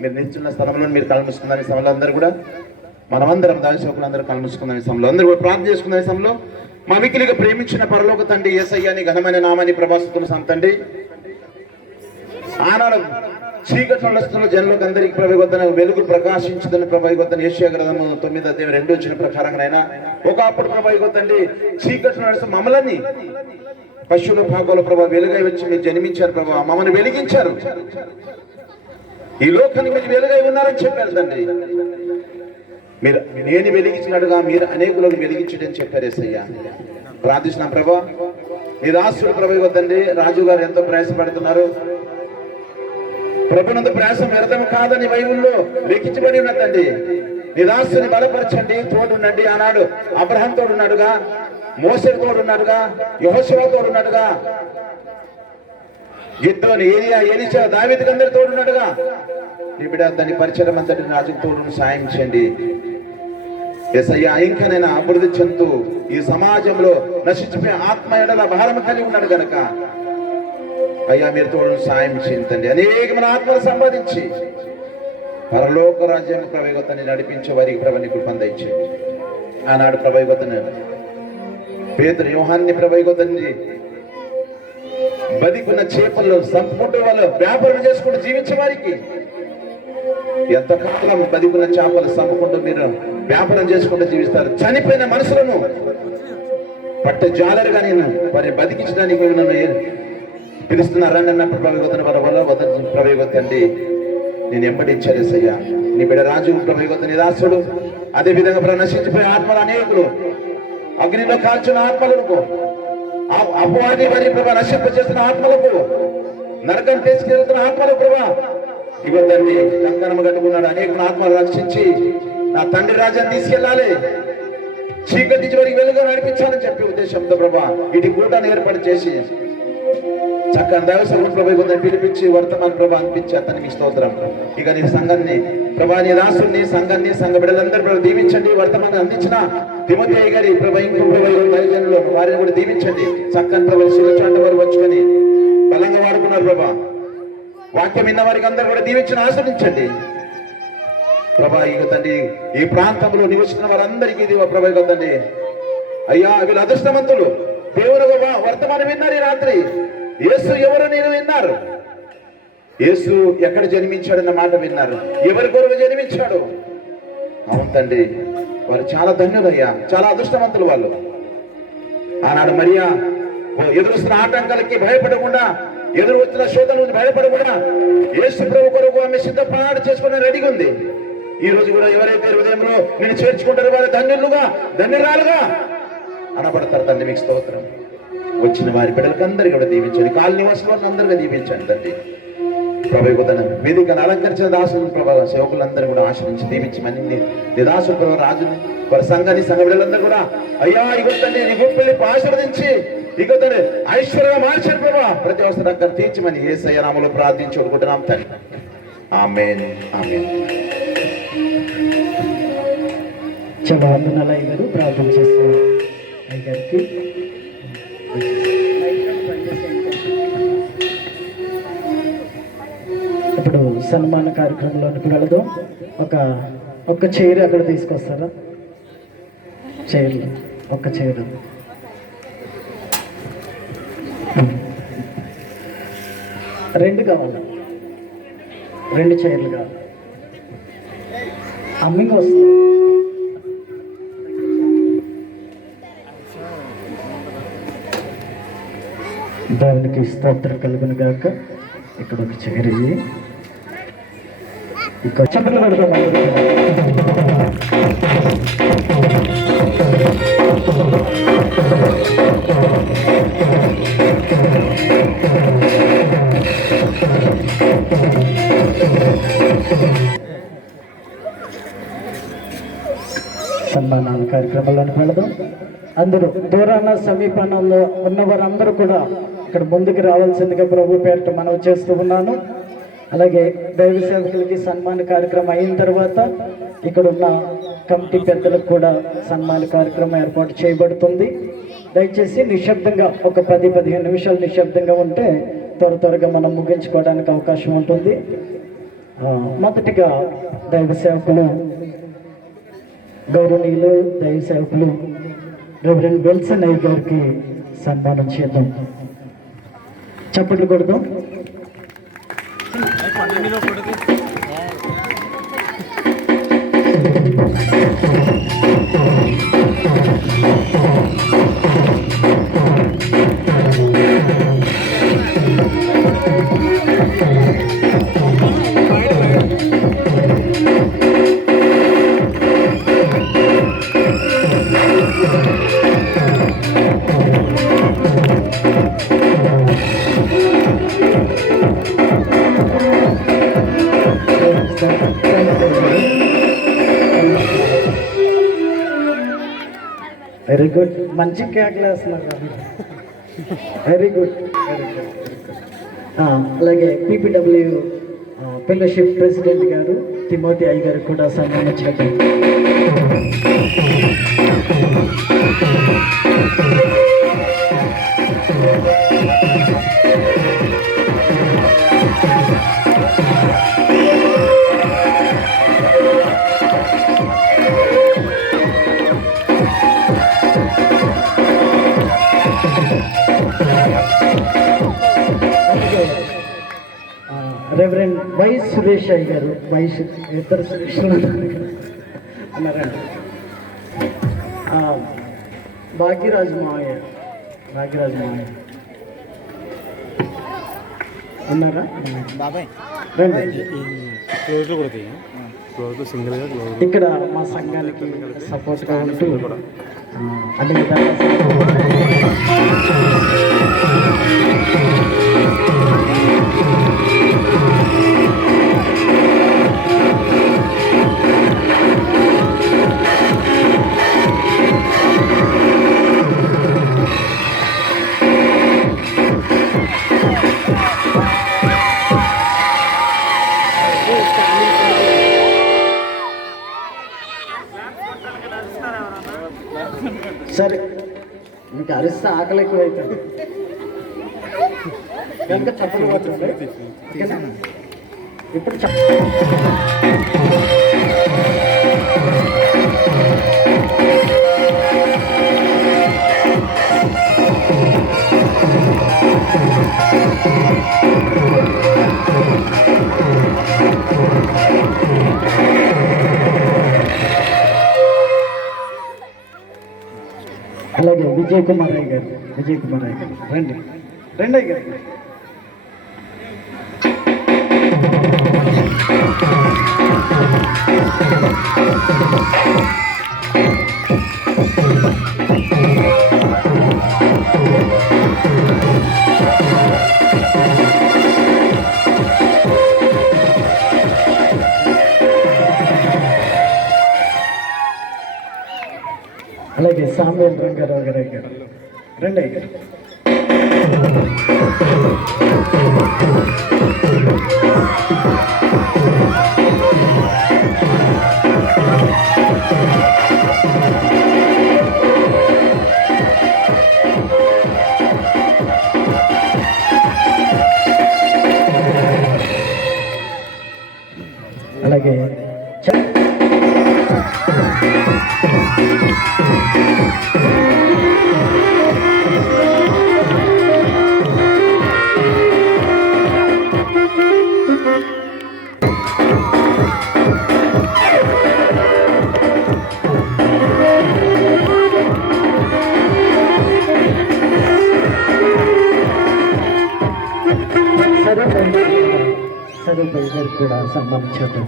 మీరు నిల్చున్న స్థలంలో మీరు కళ్ళు మూసుకున్న ఈ సమయంలో అందరూ కూడా, మనమందరం దైవసేవకులు అందరూ కళ్ళు మూసుకున్న ఈ సమయంలో అందరూ కూడా ప్రార్థన చేసుకున్న ఈ సమయంలో, మా మిక్కిలిగా ప్రేమించిన పరలోక తండ్రి యేసయ్యని ఘనమైన నామాన్ని ప్రభావితం సంతండి. ఆనాడు చీకటి నడుస్తున్న జనులకు అందరికీ ప్రభావితం వెలుగు ప్రకాశించుదని ప్రభావితం ఏషియా గ్రంథము 9:2 వచ్చిన ప్రకారంగా ఒకప్పుడు ప్రభావితండి చీకటి నడుస్తున్న మమ్మల్ని పశువుల భాగంలో ప్రభావ వెలుగై వచ్చి మీరు జన్మించారు ప్రభావ, మమ్మల్ని వెలిగించారు, ఈ లోకానికి మీరు వెలుగై ఉన్నారని చెప్పారు తండ్రి. మీరు నేను వెలిగించినట్టుగా మీరు అనేకులను వెలిగించడని చెప్పారు యేసయ్యా. ప్రార్థిస్తున్నాం ప్రభా, నీ దాసుడు ప్రభావితండి రాజు గారు ఎంతో ప్రయాసపడుతున్నారు. ప్రభునందు ప్రయాసం వ్యర్థం కాదని బైబిల్లో లిఖించబడి ఉన్నదండి. నీ దాసుని బలపరచండి, తోడుండండి. ఆనాడు అబ్రహాం తోడున్నాడుగా, మోసే తోడున్నాడుగా, యెహోషువ తోడున్నాడుగా, గిద్దోని, ఏలియా, ఎలీషా, దావీదుకు అందరూ తోడున్నాడుగా. ఈ బిడ్డ దాని పరిచయం అంతటి రాజుకు తోడును సాయం చేయండి యేసయ్యా. ఇంకనైనా అభివృద్ధి చెందుతూ ఈ సమాజంలో నశించిపోయే ఆత్మ ఎడల భారం కలిగి ఉన్నాడు గనక అయ్యా మీరు తోడు సాయం చేయండి తండ్రి. అనేకమైన ఆత్మలు సంపాదించి పరలోక రాజ్యాన్ని ప్రభావితాన్ని నడిపించే వారికి ప్రభాని కృప దయచేయండి. ఆనాడు ప్రభావితను పేతురు యోహాన్ని ప్రభావితాన్ని బతికున్న చేపల్లో సంపుకుంటూ వాళ్ళు వ్యాపారం చేసుకుంటూ జీవించే వారికి ఎంతకాలం బతికున్న చేపలు సంపుకుంటూ మీరు వ్యాపారం చేసుకుంటూ జీవిస్తారు. చనిపోయిన మనుషులను పట్ట జాలరుగా నేను వారిని బతికించడానికి నన్ను పిలుస్తున్నారని అన్న ప్రభావితను వాళ్ళ వల్ల ప్రభావితండి నేను ఎంబడించాలేసయ్యా. నీ బిడ్డ రాజు ప్రభావిత నిరాశుడు, అదే విధంగా నశించిపోయే ఆత్మలు అనేకులు, అగ్నిలో కాల్చిన ఆత్మలకు, అపవాది వారి ప్రభా నశింప చేసిన ఆత్మలకు, నరకం తీసుకెళ్తున్న ఆత్మలకు ప్రభా ఇవ్వదండి. కంకణం కట్టుకున్నాడు, అనేక ఆత్మలు రక్షించి నా తండ్రి రాజ్యాన్ని తీసుకెళ్ళాలి, చీకటి చివరికి వెలుగు నడిపించాలని చెప్పే ఉద్దేశంతో ప్రభా ఇటు కూటాన్ని ఏర్పాటు చేసి చక్కని దైవసభ ప్రభావితం పిలిపించి వర్తమాన ప్రభా అనిపించి అతనికి స్తోత్రం. ఇక నీ సంఘాన్ని ప్రభా నీ దాసుని సంఘాన్ని సంఘ బిడ్డలందరూ ప్రభావ దీవించండి. వర్తమానం అందించిన తిమోతి గారి ప్రభా ఇంకో దైవజనులు వారిని కూడా దీవించండి. చక్కని ప్రభా శిలచాట వారు వచ్చుకొని బలంగా వాడుకున్నారు ప్రభా. వాక్యం విన్న వారికి అందరూ కూడా దీవించిన ఆశ్రయించండి ప్రభా. ఇక తండ్రి ఈ ప్రాంతంలో నివసిస్తున్న వారందరికీ ఇది ప్రభా తండ్రి అయ్యా వీళ్ళు అదృష్టవంతులు. దేవుడు వర్తమానం విన్నారు ఈ రాత్రి. యేసు ఎవరు నేను విన్నారు, యేసు ఎక్కడ జన్మించాడన్న మాట విన్నారు, ఎవరి కొరకు జన్మించాడు. అవును తండ్రి, వారు చాలా ధన్యులయ్యా, చాలా అదృష్టవంతులు వాళ్ళు. ఆనాడు మరియా ఎదురుస్తున్న ఆటంకాలకి భయపడకుండా, ఎదురు వచ్చిన శోధన నుంచి భయపడకుండా యేసు ప్రభు కొరకు ఆమె సిద్ధ ప్రయాణం చేసుకుని రెడీగా ఉంది. ఈ రోజు కూడా ఎవరైతే హృదయంలో నేను చేర్చుకుంటారో వారి ధన్యులుగా ధన్యురాలుగా అనబడతారు. తండ్రి మీకు స్తోత్రం. వచ్చిన వారి బిడ్డలకు అందరికీ కూడా దీవించండి. కాలనీ నివాసులను అందరికీ దీవించండి తండ్రి. ప్రభు తన వేదికను అలంకరించిన దాసులు ప్రభావ సేవకులందరూ కూడా ఆశ్రయించి దీవించమని నీ దాసులు ప్రభావ రాజుని వారి సంఘాన్ని సంఘ బిడ్డలందరూ కూడా అయ్యా ఇగో తండ్రి నీ గుప్పిల్ని ఆశీర్వదించి ఇగో తండ్రి ఐశ్వర్యంగా మార్చిన ప్రభావ ప్రతి అవసరం దగ్గర తీర్చమని యేసయ్య నామములో ప్రార్థించి అనుకుంటున్నాం తండ్రి. ఆమేన్ ఆమేన్. చాలా వందనాలు అయ్యారు. ప్రార్థన చేస్తున్నారు అయ్యారికి. ఇప్పుడు సన్మాన కార్యక్రమంలోనికి వెళదాం. ఒక చైర్ అక్కడ తీసుకొస్తారా? చైర్, ఒక చైర్. రెండు కావాలి, రెండు చైర్లు కావాలి. అమ్మింగ్ వస్తుంది. దేవునికి స్తోత్రం కలుగును గాక. ఇక్కడ ఒక చైర్, ఇక్కడ చప్పట్లు పెడతాం. సన్మానాల కార్యక్రమాలను వెళదాం. అందరూ దూరాన సమీపంలో ఉన్నవారందరూ కూడా ఇక్కడ ముందుకు రావాల్సిందిగా ప్రభు పేరిట మనవి చేస్తూ ఉన్నాను. అలాగే దైవ సేవకులకి సన్మాన కార్యక్రమం అయిన తర్వాత ఇక్కడ ఉన్న కమిటీ పెద్దలకు కూడా సన్మాన కార్యక్రమం ఏర్పాటు చేయబడుతుంది. దయచేసి నిశ్శబ్దంగా ఒక 10-15 నిమిషాలు నిశ్శబ్దంగా ఉంటే త్వరగా మనం ముగించుకోవడానికి అవకాశం ఉంటుంది. మొదటిగా దైవ సేవకులు గౌరవనీయులు దైవ సేవకులు రెవరెండ్ విల్సన్ అయ్య గారికి సన్మానం చేద్దాం. చప్పట్లు కొడదాం. వెరీ గుడ్, మంచి కేకలు వేస్తున్నారు కాబట్టి వెరీ గుడ్, వెరీ గుడ్. అలాగే పీపీడబ్ల్యూ ఫెలోషిప్ ప్రెసిడెంట్ గారు తిమోతి అయ్య గారు కూడా సన్మానించారు. రెవరెండ్ వై సురేష్ అయ్య గారు, ఇద్దరు సురేష్ అన్నారండి. భాగ్యరాజు మావయ్య ఉన్నారా? రండి. ఇక్కడ మా సంఘానికి సపోర్ట్గా ఉంటూ అన్ని విధాలుగా సరే, మీకు అరిస్తే ఆకలి ఎక్కువ అవుతుంది కనుక చప్పలు పడుతుంది. ఇప్పుడు అలాగే విజయ్ కుమార్ అయ్య గారు రండి అయ్య గారు. అలాగే సామ్యూల్ రంగారావు గారు రండి అయ్య గారు. అలాగే సరే గారికి కూడా సంబంధించారు.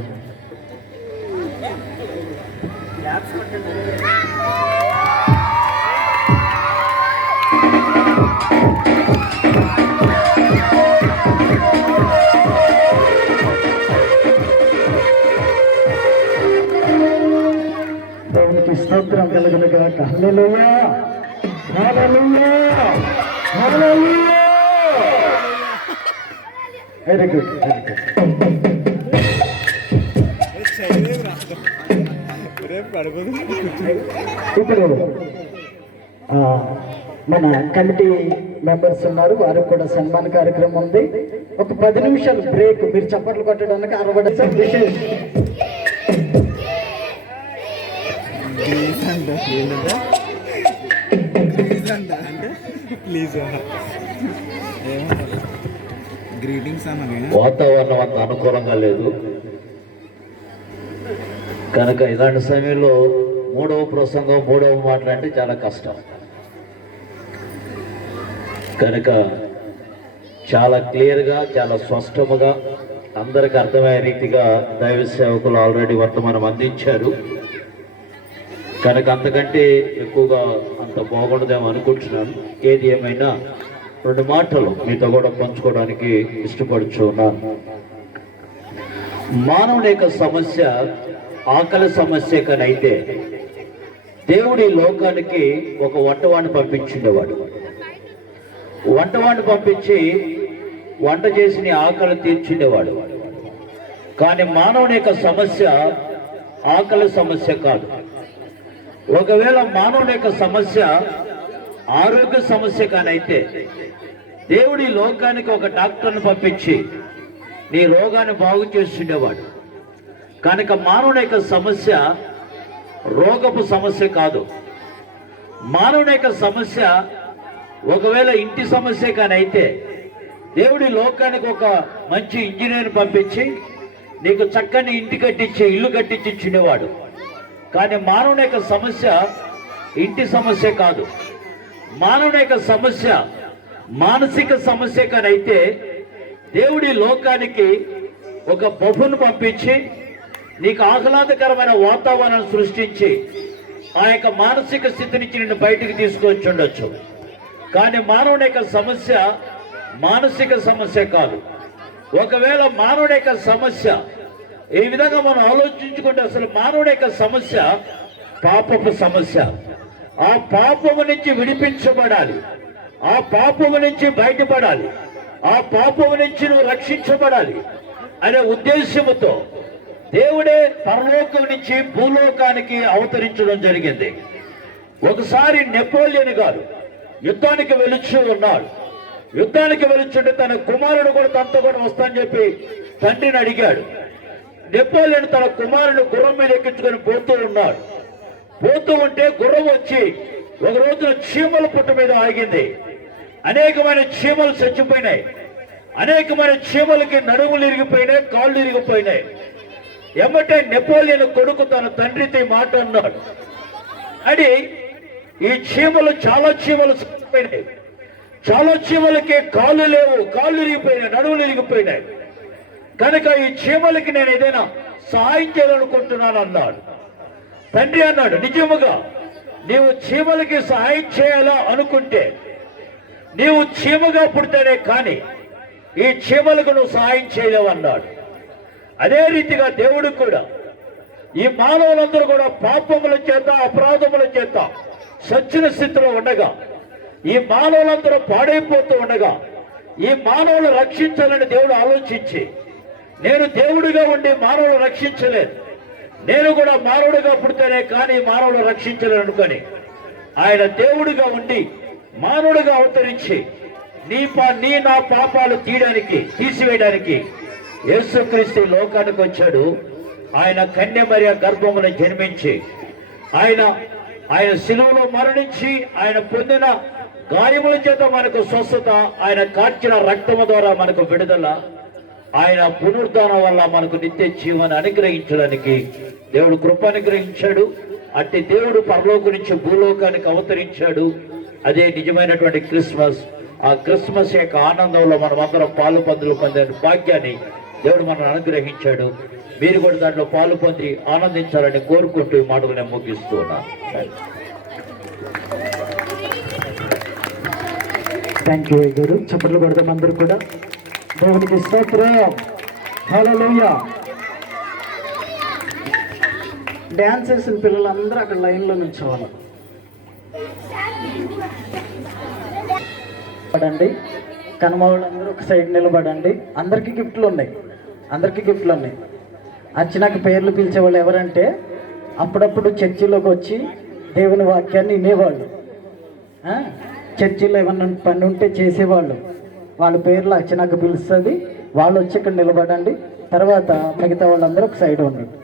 దేవునికి స్తోత్రం కలుగునుగాక. Hallelujah hallelujah hallelujah. Very good. ఇప్పుడు మన కమిటీ మెంబర్స్ ఉన్నారు, వారికి కూడా సన్మాన కార్యక్రమం ఉంది. ఒక 10 నిమిషాలు బ్రేక్. మీరు చప్పట్లు కొట్టడానికి 60 విశేష్ వాతావరణం అంత అనుకూలంగా లేదు కనుక ఇలాంటి సమయంలో మూడవ ప్రసంగం మూడవ మాటలంటే చాలా కష్టం. కనుక చాలా క్లియర్గా చాలా స్పష్టముగా అందరికి అర్థమయ్యే రీతిగా దైవ సేవకులు ఆల్రెడీ వర్తమానం అందించారు. కనుక అంతకంటే ఎక్కువగా అంత బాగుండదేమో అనుకుంటున్నాను. ఏది ఏమైనా 2 మాటలు మీతో కూడా పంచుకోవడానికి ఇష్టపడుచున్నాను. మానవుని యొక్క సమస్య ఆకలి సమస్య కనైతే దేవుడి లోకానికి ఒక వంటవాడిని పంపించుండేవాడు. వంటవాడిని పంపించి వంట చేసి ఆకలి తీర్చుండేవాడు. కానీ మానవుని యొక్క సమస్య ఆకలి సమస్య కాదు. ఒకవేళ మానవుని యొక్క సమస్య ఆరోగ్య సమస్య కానైతే దేవుడి లోకానికి ఒక డాక్టర్ని పంపించి నీ రోగాన్ని బాగు చేస్తుండేవాడు. కనుక మానవుని యొక్క సమస్య రోగపు సమస్య కాదు. మానవుని యొక్క సమస్య ఒకవేళ ఇంటి సమస్య కానైతే దేవుడి లోకానికి ఒక మంచి ఇంజనీర్ పంపించి నీకు చక్కని ఇంటి కట్టించి ఇల్లు కట్టించి ఇచ్చినవాడు. కానీ మానవుని యొక్క సమస్య ఇంటి సమస్య కాదు. మానవుని యొక్క సమస్య మానసిక సమస్య కానైతే దేవుడి లోకానికి ఒక బఫును పంపించి నీకు ఆహ్లాదకరమైన వాతావరణం సృష్టించి ఆ యొక్క మానసిక స్థితి నుంచి నిన్ను బయటికి తీసుకొచ్చి ఉండొచ్చు. కానీ మానవుని యొక్క సమస్య మానసిక సమస్య కాదు. ఒకవేళ మానవుడి యొక్క సమస్య ఈ విధంగా మనం ఆలోచించుకుంటే అసలు మానవుడి యొక్క సమస్య పాపపు సమస్య. ఆ పాపము నుంచి విడిపించబడాలి, ఆ పాపము నుంచి బయటపడాలి, ఆ పాపము నుంచి నువ్వు రక్షించబడాలి అనే ఉద్దేశముతో దేవుడే పరలోకం నుంచి భూలోకానికి అవతరించడం జరిగింది. ఒకసారి నెపోలియన్ గారు యుద్ధానికి వెలుచు ఉన్నాడు. యుద్ధానికి వెలుచుంటే తన కుమారుడు కూడా తనతో కూడా వస్తానని చెప్పి తండ్రిని అడిగాడు. నెపోలియన్ తన కుమారుడు గుర్రం మీద ఎక్కించుకొని పోతూ ఉన్నాడు. పోతూ ఉంటే గుర్రం వచ్చి ఒక రోజున చీమల పుట్ట మీద ఆగింది. అనేకమైన చీమలు చచ్చిపోయినాయి. అనేకమైన చీమలకి నడుములు ఇరిగిపోయినాయి, కాళ్ళు ఇరిగిపోయినాయి. ఎమ్మటే నెపోలియన్ కొడుకు తన తండ్రితో ఈ మాట అన్నాడు. అది ఈ చీమలు చాలా చీమలు చచ్చిపోయినాయి, చాలా చీమలకి కాళ్ళు లేవు, కాళ్ళు ఇరిగిపోయినాయి, నడుములు ఇరిగిపోయినాయి. కనుక ఈ చీమలకి నేను ఏదైనా సహాయం చేయాలనుకుంటున్నాను అన్నాడు. తండ్రి అన్నాడు, నిజముగా నీవు చీమలకి సహాయం చేయాలా అనుకుంటే నీవు చీమగా పుడితేనే కానీ ఈ చీమలకు నువ్వు సహాయం చేయలేవు అన్నాడు. అదే రీతిగా దేవుడు కూడా ఈ మానవులందరూ కూడా పాపముల చేత అపరాధముల చేత సచ్చిన స్థితిలో ఉండగా, ఈ మానవులందరూ పాడైపోతూ ఉండగా ఈ మానవులు రక్షించాలని దేవుడు ఆలోచించి, నేను దేవుడిగా ఉండి మానవులు రక్షించలేదు, నేను కూడా మానవుడిగా పుడితేనే కానీ మానవులు రక్షించలేను అనుకొని ఆయన దేవుడిగా ఉండి మానవుడిగా అవతరించి నీ నా పాపాలు తీసివేయడానికి యేసుక్రీస్తు లోకానికి వచ్చాడు. ఆయన కన్యమరియ గర్భమున జన్మించి ఆయన శిలువలో మరణించి ఆయన పొందిన గాయముల చేత మనకు స్వస్థత, ఆయన కార్చిన రక్తము ద్వారా మనకు విడుదల, ఆయన పునరుద్ధానం వల్ల మనకు నిత్య జీవన అనుగ్రహించడానికి దేవుడు కృప అనుగ్రహించాడు. అట్టి దేవుడు పరలోకం నుంచి భూలోకానికి అవతరించాడు. అదే నిజమైనటువంటి క్రిస్మస్. ఆ క్రిస్మస్ యొక్క ఆనందంలో మనం అందరం పాలు పొందే భాగ్యాన్ని దేవుడు మనల్ని అనుగ్రహించాడు. మీరు కూడా దాంట్లో పాలు పొంది ఆనందించాలని కోరుకుంటూ ఈ మాటలు నేను ముగిస్తూ ఉన్నాను. థ్యాంక్ యూ గారు. చప్పట్లు కొడతాం అందరూ కూడా. దేవునికి స్తోత్రం. హల్లెలూయా. డ్యాన్స్ చేసిన పిల్లలందరూ అక్కడ లైన్లో నిల్చోవాలి. పడండి. కనుమ వాళ్ళందరూ ఒక సైడ్ నిలబడండి. అందరికీ గిఫ్ట్లు ఉన్నాయి. అచ్చినాక పేర్లు పిలిచేవాళ్ళు ఎవరంటే అప్పుడప్పుడు చర్చిలోకి వచ్చి దేవుని వాక్యాన్ని వినేవాళ్ళు, చర్చిలో ఏమన్నా పని ఉంటే చేసేవాళ్ళు. వాళ్ళ పేర్లు అచ్చినాక పిలుస్తుంది. వాళ్ళు వచ్చి ఇక్కడ నిలబడండి. తర్వాత మిగతా వాళ్ళందరూ ఒక సైడ్ ఉండండి.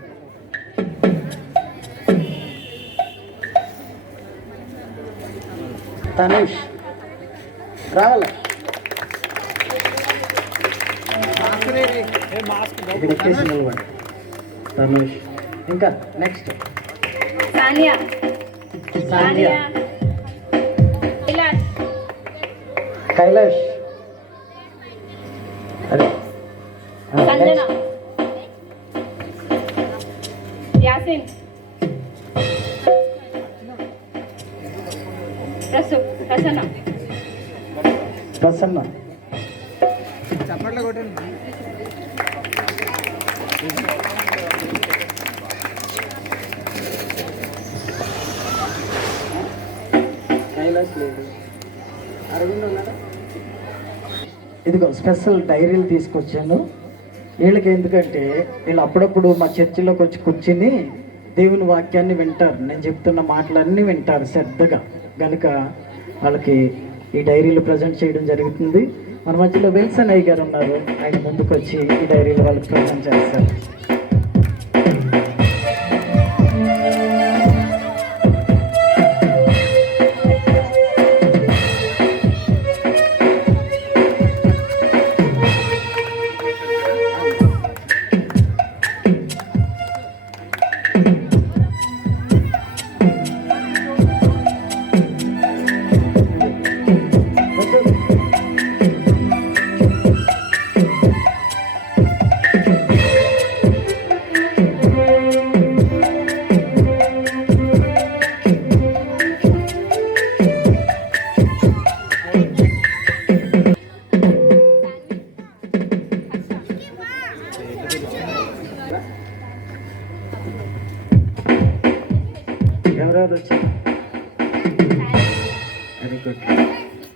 తనీష్ రావాలి. ఇక్కడ వచ్చేసి నిలబడి. తనీష్. ఇంకా నెక్స్ట్ సానియా, కైలాష్. అదే సంజన, యాసిన్, ప్రసన్న. చప్పట్లు కొట్టండి. కైలాష్ లేదు. అరవింద్ ఉన్నారా? ఇదిగో స్పెషల్ డైరీలు తీసుకొచ్చాను వీళ్ళకి. ఎందుకంటే వీళ్ళు అప్పుడప్పుడు మా చర్చిలోకి వచ్చి కూర్చుని దేవుని వాక్యాన్ని వింటారు. నేను చెప్తున్న మాటలన్నీ వింటారు శ్రద్ధగా. కనుక వాళ్ళకి ఈ డైరీలు ప్రజెంట్ చేయడం జరుగుతుంది. మన మధ్యలో విల్సన్ అయ్య గారు ఉన్నారు. ఆయన ముందుకు వచ్చి ఈ డైరీలు వాళ్ళకి ప్రజెంట్ చేస్తారు.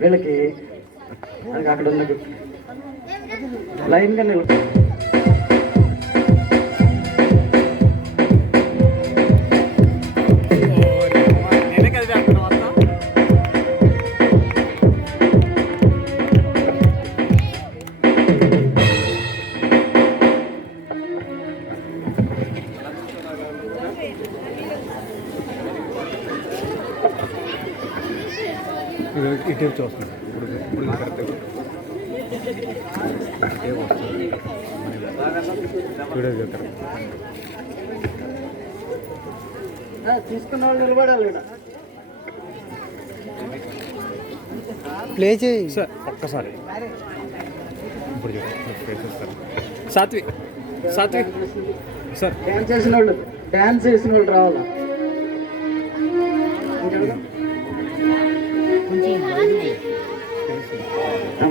వీళ్ళకి మనకి అక్కడ ఉన్న లైన్గా నిలబడి ఇటు చూస్తున్నాం ఇప్పుడు కరెక్ట్ తీసుకున్న వాళ్ళు నిలబడాలి ఇక్కడ. ప్లే చేయి సార్ ఒక్కసారి ఇప్పుడు సాత్విక్ సాత్విక్ సార్ డ్యాన్స్ చేసిన వాళ్ళు రావాలా.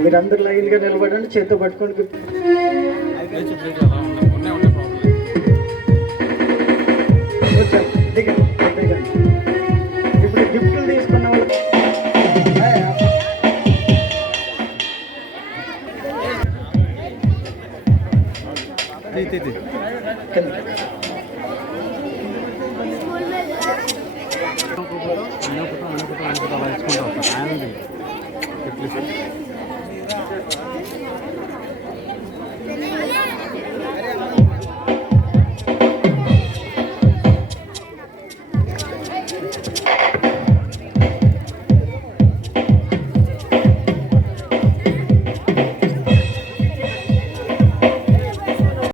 మీరందరూ లైన్గా నిలబడండి, చేత్తో పట్టుకొని ఇప్పుడు గిఫ్ట్లు తీసుకున్న వాళ్ళు అలా ఇచ్చుకుంటా ఆయన